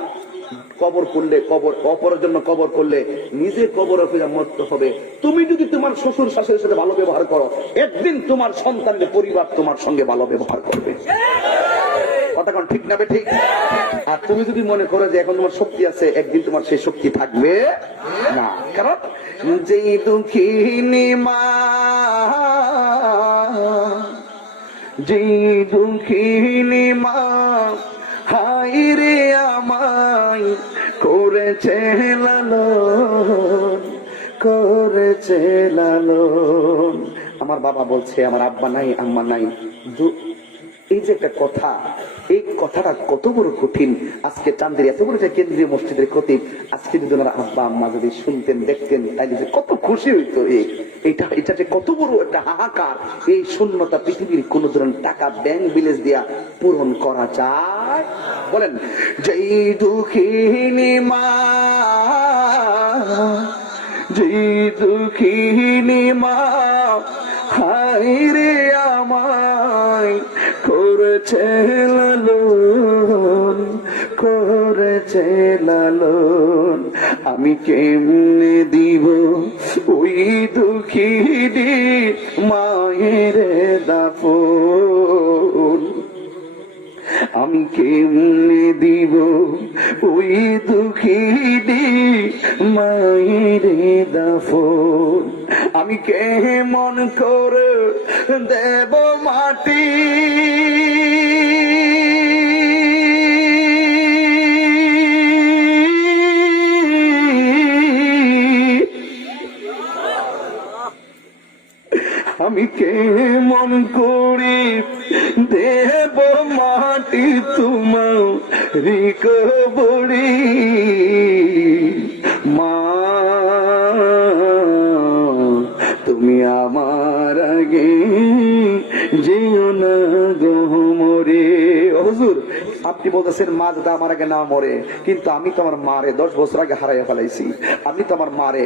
কবর করলে, কবর অপরের জন্য কবর করলে নিজে কবরে ফিরে মরতে হবে। তুমি যদি তোমার শ্বশুর শাশুড়ির সাথে ভালো ব্যবহার করো, একদিন তোমার সন্তানের পরিবার তোমার সঙ্গে ভালো ব্যবহার করবে। কথা কোন ঠিক না ঠিক? আর তুমি যদি মনে করো যে এখন তোমার শক্তি আছে, একদিন তোমার সেই শক্তি থাকবে না। কারণ যেই দুঃখিনী মা, যেই দুঃখিনী মা হাই রে আমায় করেছে লালন, করেছে লালন। আমার বাবা বলছে আমার আব্বা নাই আম্মা নাই, এই যে একটা কথা, এই কথাটা কত বড় কঠিন। আজকে চান্দের এত বড় কেন্দ্রীয় মসজিদের খতিব, আজকে যদি ওনার আব্বা আম্মা যদি শুনতেন দেখতেন, তাইলে যে কত খুশি হইতো। এটা যে কত বড় একটা হাহাকার। এই শূন্যতা পৃথিবীর কোন ধরনের টাকা ব্যাংক বিলেজ দিয়া পূরণ করা যায়? বলেন, যেই দুঃখিনী মা, যেই দুঃখিনী মা হাই রে আমায় করেছে লালন, করেছে লালন, আমি কেমনে দিব ওই দুঃখিনী মায়ের দাফন, আমি কেমনে দিব ওই দুঃখিনী মায়ের দাফন, আমি কেমন করে দেব মাটি আমি কেমন করে দেব মাটি তোমার রিকবরি মা, তুমি আমার আগে যেও না গো মরে। হুজুর আপনি বলতেছেন মা দাদা আমার আগে না মরে, কিন্তু আমি তো আমার মারে 10 বছর আগে হারাইয়া ফেলাইছি, আমি তো আমার মারে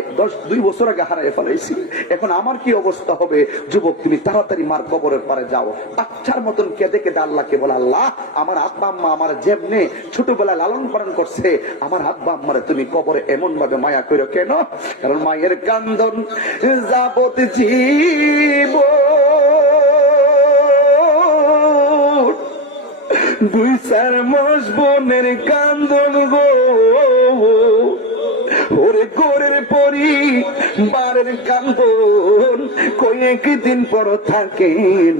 2 বছর আগে হারাইয়া ফেলাইছি, এখন আমার কি অবস্থা হবে? যুবক তুমি তাড়াতাড়ি মার কবরের পারে যাও, বাচ্চার মতন কেঁদে কেঁদে আল্লাহকে বলে, আল্লাহ আমার আব্বা আম্মা আমার যেমনে ছোটবেলায় লালন পালন করছে, আমার আব্বা আম্মারে তুমি কবরে এমন ভাবে মায়া করো কেন? কারণ মায়ের কান্দন যাবত জীব 2-4 মাস বোনের কান্দন গো, ওরে গোরের পরি বারের কান্দন কয়েকদিন পর থাকে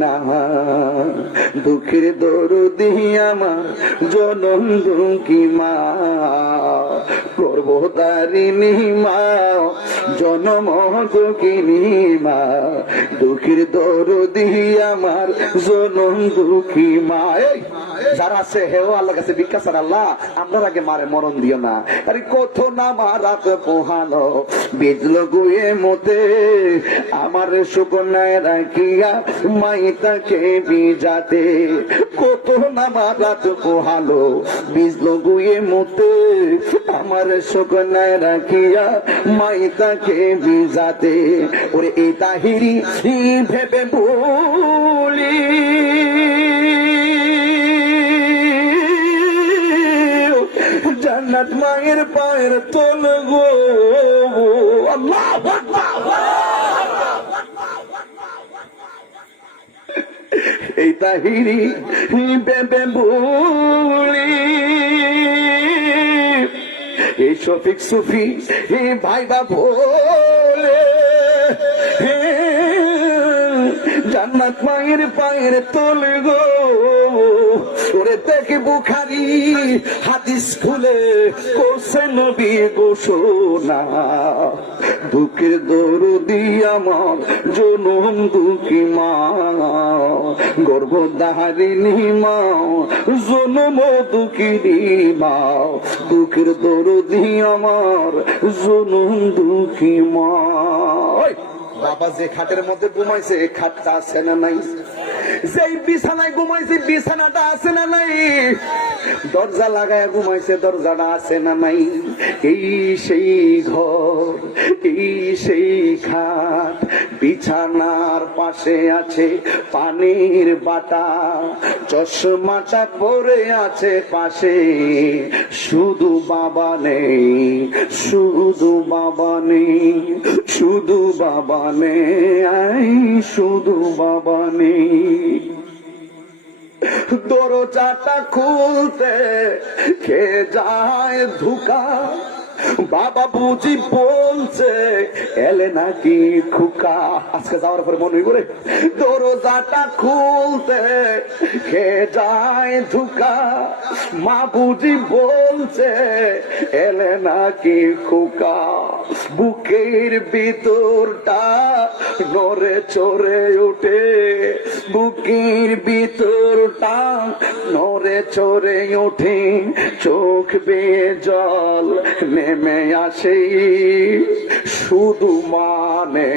না, দুঃখের দরদি আমার জনম দুঃখী মা, গর্ভধারিণী মা, জনম দুঃখিনী মা, দুঃখের দরদি আমার জনম দুঃখী মা। যারা আছে হেও আল্লাহ কাছে ভিক্ষা চান, আল্লাহ আমরা আগে মারে মরণ দিও না। আরে কত না মারাত পোহানো বিজলো গুয়ে মতে, আমার সুকন্যায় রাখিয়া মাইতাকে বিজাতে, কত না মারাত পোহালো বিজলো গুয়ে মতে, আমার সুকন্যায় রাখিয়া মাইতাকে বিজাতে। ওরে এই তাহিরি ভেবে বলি জান্নাত মায়ের পায়ের তল গো, আল্লাহু আকবার। এই তাহিরি বেবে বলি, এই শফিক সুফি ভাইবা বলে, জান্নাত মায়ের পায়ের তল গো, ওরে দেখে বুখারী হাদিস খুলে করছে নবী ঘোষণা, দুঃখের দরদি আমার জনম দুঃখী মা, গর্ভধারিণী মা, জনম দুঃখিনী মা, দুঃখের দরদি আমার জনম দুঃখী মা। ওই বাবা যে খাটের মধ্যে ঘুমাইছে এই খাটটা আছে না নাই? যেই বিছানায় ঘুমাইছে বিছানাটা আছে না নাই? দরজা লাগায় ঘুমাইছে দরজাটা আছে না নাই? এই সেই ঘর, এই সেই খাট, বিছানার পাশে আছে পানির বাটা, চশমাটা পরে আছে পাশে, শুধু বাবা নেই, শুধু বাবা নেই, শুধু বাবা নেই, শুধু বাবা নেই। দরজাটা খুলতে কে যায় ধোকা, বাবা বুঝি বলছে এলে নাকি খুকা। আজকে যাওয়ার পরে মনে করে দরজাটা খুলতে কে যায় ধোকা, মা বুঝি বলছে এলে নাকি খুকা। বুকের ভিতরটা নড়ে চড়ে ওঠে, বুকের ভিতরটা নড়ে চড়ে ওঠে, চোখ বেয়ে জল নেমে আসে, শুধু মানে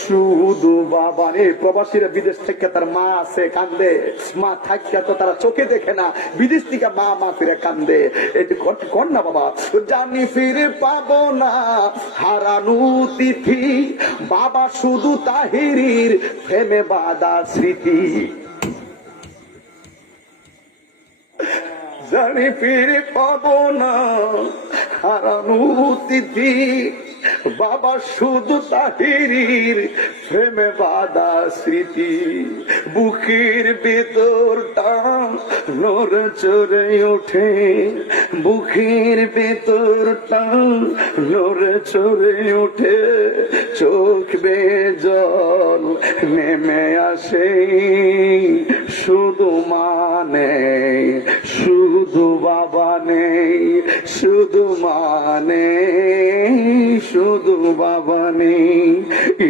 শুধু বাবা নেই। প্রবাসীরা বিদেশ থেকে তার মা আছে কান্দে, মা থাকিয়া তো তারা চোখে দেখে না, বিদেশ থেকে মা মা ফিরে কান্দে। এটি কর না বাবা, জানি ফিরে পাবো না হারানো তিথি, বাবা শুধু তাহিরির প্রেমে বাঁধা স্মৃতি। জানি ফিরে পাবো না হারানো তিথি, বাবা শুধু তাহিরির প্রেমে বাঁধা স্মৃতি। বুকের ভেতরটা নড়ে চড়ে ওঠে, বুকের ভেতরটা নড়ে চড়ে ওঠে, চোখ বেয়ে জল নেমে আসে, শুধু মানে শুধু বাবা নেই, শুধু মানে শুধু বাবা নেই।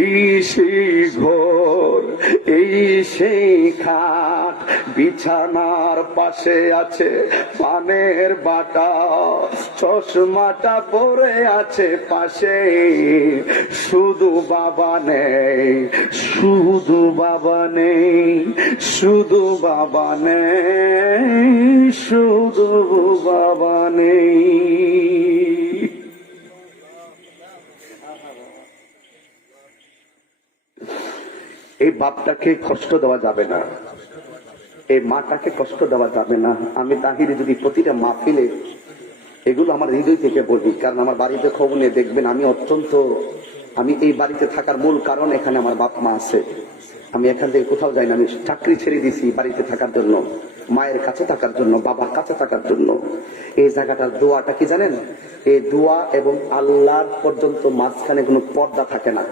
এই সেই ঘর, এই সেই খাট, বিছানার পাশে আছে পানের বাটা, চশমাটা পরে আছে পাশে, শুধু বাবা নেই, শুধু বাবা নেই, শুধু বাবা নেই, শুধু বাবা নেই। এই বাপটাকে কষ্ট দেওয়া যাবে না, এই মাটাকে কষ্ট দেওয়া যাবে না। আমি তাহিরে যদি প্রতিটা মাহফিলে এগুলো আমার হৃদয় থেকে বলি, কারণ আমার বাড়িতে খবর নিয়ে দেখবেন আমি এই বাড়িতে থাকার মূল কারণ এখানে আমার বাপ মা আছে। আমি এখান থেকে কোথাও যাই না, আমি চাকরি ছেড়ে দিছি বাড়িতে থাকার জন্য, মায়ের কাছে থাকার জন্য, বাবার কাছে থাকার জন্য। এই জায়গাটার দোয়াটা কি জানেন? এই দোয়া এবং আল্লাহর পর্যন্ত মাঝখানে কোনো পর্দা থাকে না।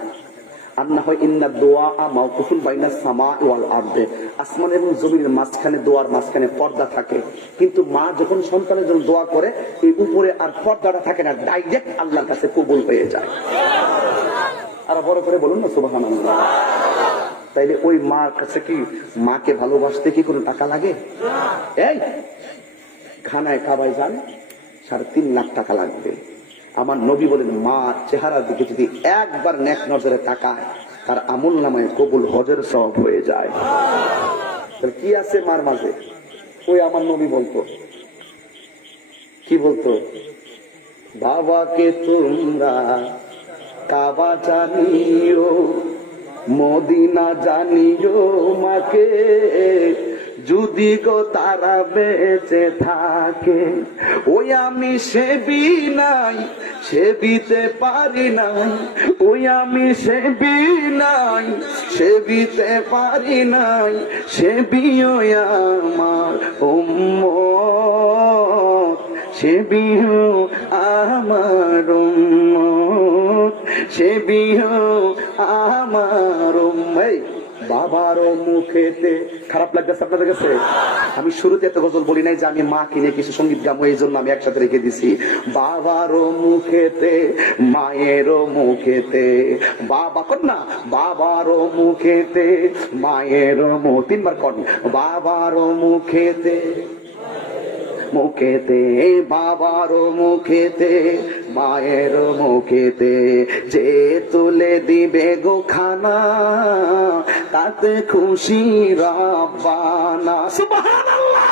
আর না হয় ইন্না দোয়া মাওকুফুন বাইনা সামা ওয়াল আরদে, আসমান এবং জমিনের মাঝখানে দোয়ার মাঝখানে পর্দা থাকে, কিন্তু মা যখন সন্তানের জন্য দোয়া করে এই উপরে আর পর্দাটা থাকে না, ডাইরেক্ট আল্লাহর কাছে কবুল হয়ে যায়। আর বড় করে বলুন না সুবহানাল্লাহ। তাইলে ওই মার কাছে কি, মাকে ভালোবাসতে কি কোনো টাকা লাগে? এই খানায় কাবায় যান 3.5 লাখ টাকা লাগবে। আমার নবী বলেন মার চেহারার দিকে যদি একবার নেক নজরে তাকায় তার আমল নামায় কবুল হজের সওয়াব হয়ে যায়। তাহলে কি আছে মার মাঝে? ওই আমার নবী বলতো, কি বলতো? বাবাকে তোমরা কাবা জানিও, মদিনা জানিও, মাকে যদি গো তারা বেঁচে থাকে। ওই আমি সেবি নাই, সেবিতে পারি নাই, ওই আমি সেবি নাই, সেবিতে পারি নাই, সেবিও আমার উম্মত, সেবিও আমার উম্মত, সেবিও আমার উম্মত। বাবার মুখেতে খারাপ লাগতেছে আপনাদের কাছে? আমি শুরুতে এত গজল বলি নাই যে আমি মা কিনে কিছু সঙ্গীত গামো, এই জন্য আমি একসাথে রেখে দিছি। বাবার মুখেতে, মায়ের মুখেতে, বাবা কর না, বাবার মুখেতে, মায়ের মুখ, 3 বার কর, বাবার মুখেতে, মুখেতে, বাবার মুখেতে, মায়ের মুখেতে যে তুলে দিবে গো খানা তাতে খুশি রাব্বানা। সুবহানাল্লাহ।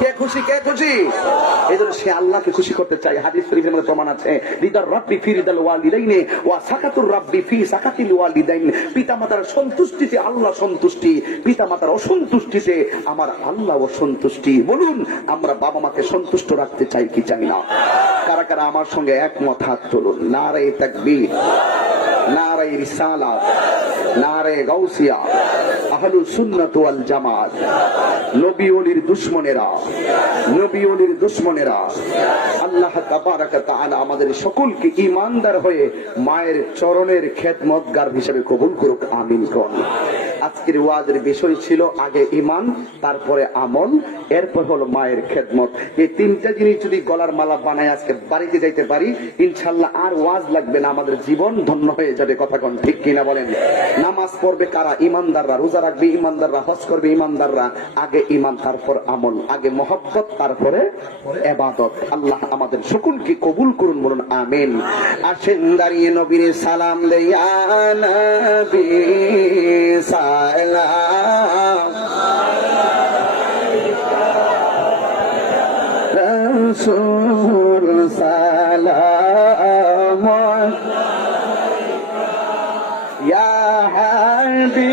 কে খুশি, কে খুশি? এই জন্য সে আল্লাহকে খুশি করতে চাই। হাদিস শরীফের মধ্যে প্রমাণ আছে, রিদার রাব্বি ফি রিদাল ওয়ালিদাইনি ওয়া সাকাতুর রাব্বি ফি সাকাতিল ওয়ালিদাইন। পিতামাতার সন্তুষ্টিতে আল্লাহ সন্তুষ্টি, পিতামাতার অসন্তুষ্টিতে আমার আল্লাহ অসন্তুষ্টি। বলুন আমরা বাবা মাকে সন্তুষ্ট রাখতে চাই কি চাই না? কারা কারা আমার সঙ্গে একমত হাত তুলুন। নারে তাকবীর, নারে রিসালাত, নারে গাউসিয়া, আহলুস সুন্নাত ওয়াল জামাত। নবী ওলির দুশমনেরা, নবী ওলির দুশমনেরা আল্লাহ তাবারাক ওয়া তাআলা আমাদের সকলকে ঈমানদার হয়ে মায়ের চরণের খেদমতগার হিসেবে কবুল করুক, আমিন কোন। আজকের ওয়াজের বিষয় ছিল আগে ঈমান, তারপরে আমল, এরপর হলো মায়ের খেদমত। এই তিনটা জিনিস যদি গলার মালা বানায় আজকে বাড়িতে যাইতে পারি, ইনশাআল্লাহ আর ওয়াজ লাগবে না, আমাদের জীবন ধন্য হয়ে যাবে। কথা কোন ঠিক কিনা বলেন? নামাজ পড়বে কারা? ঈমানদাররা। রোজা রাখবে ঈমানদাররা। হজ করবে ঈমানদাররা। আগে ঈমান, তারপর আমল। আগে মহব্বত, তারপরে ইবাদত। আল্লাহ আমাদের সকলকে কবুল করুন, বলুন আমিন। আসেন দাঁড়িয়ে নবীর সালাম দেই, ইয়া নবী সালাম, রাসূল সালাম, ইয়া হাবিব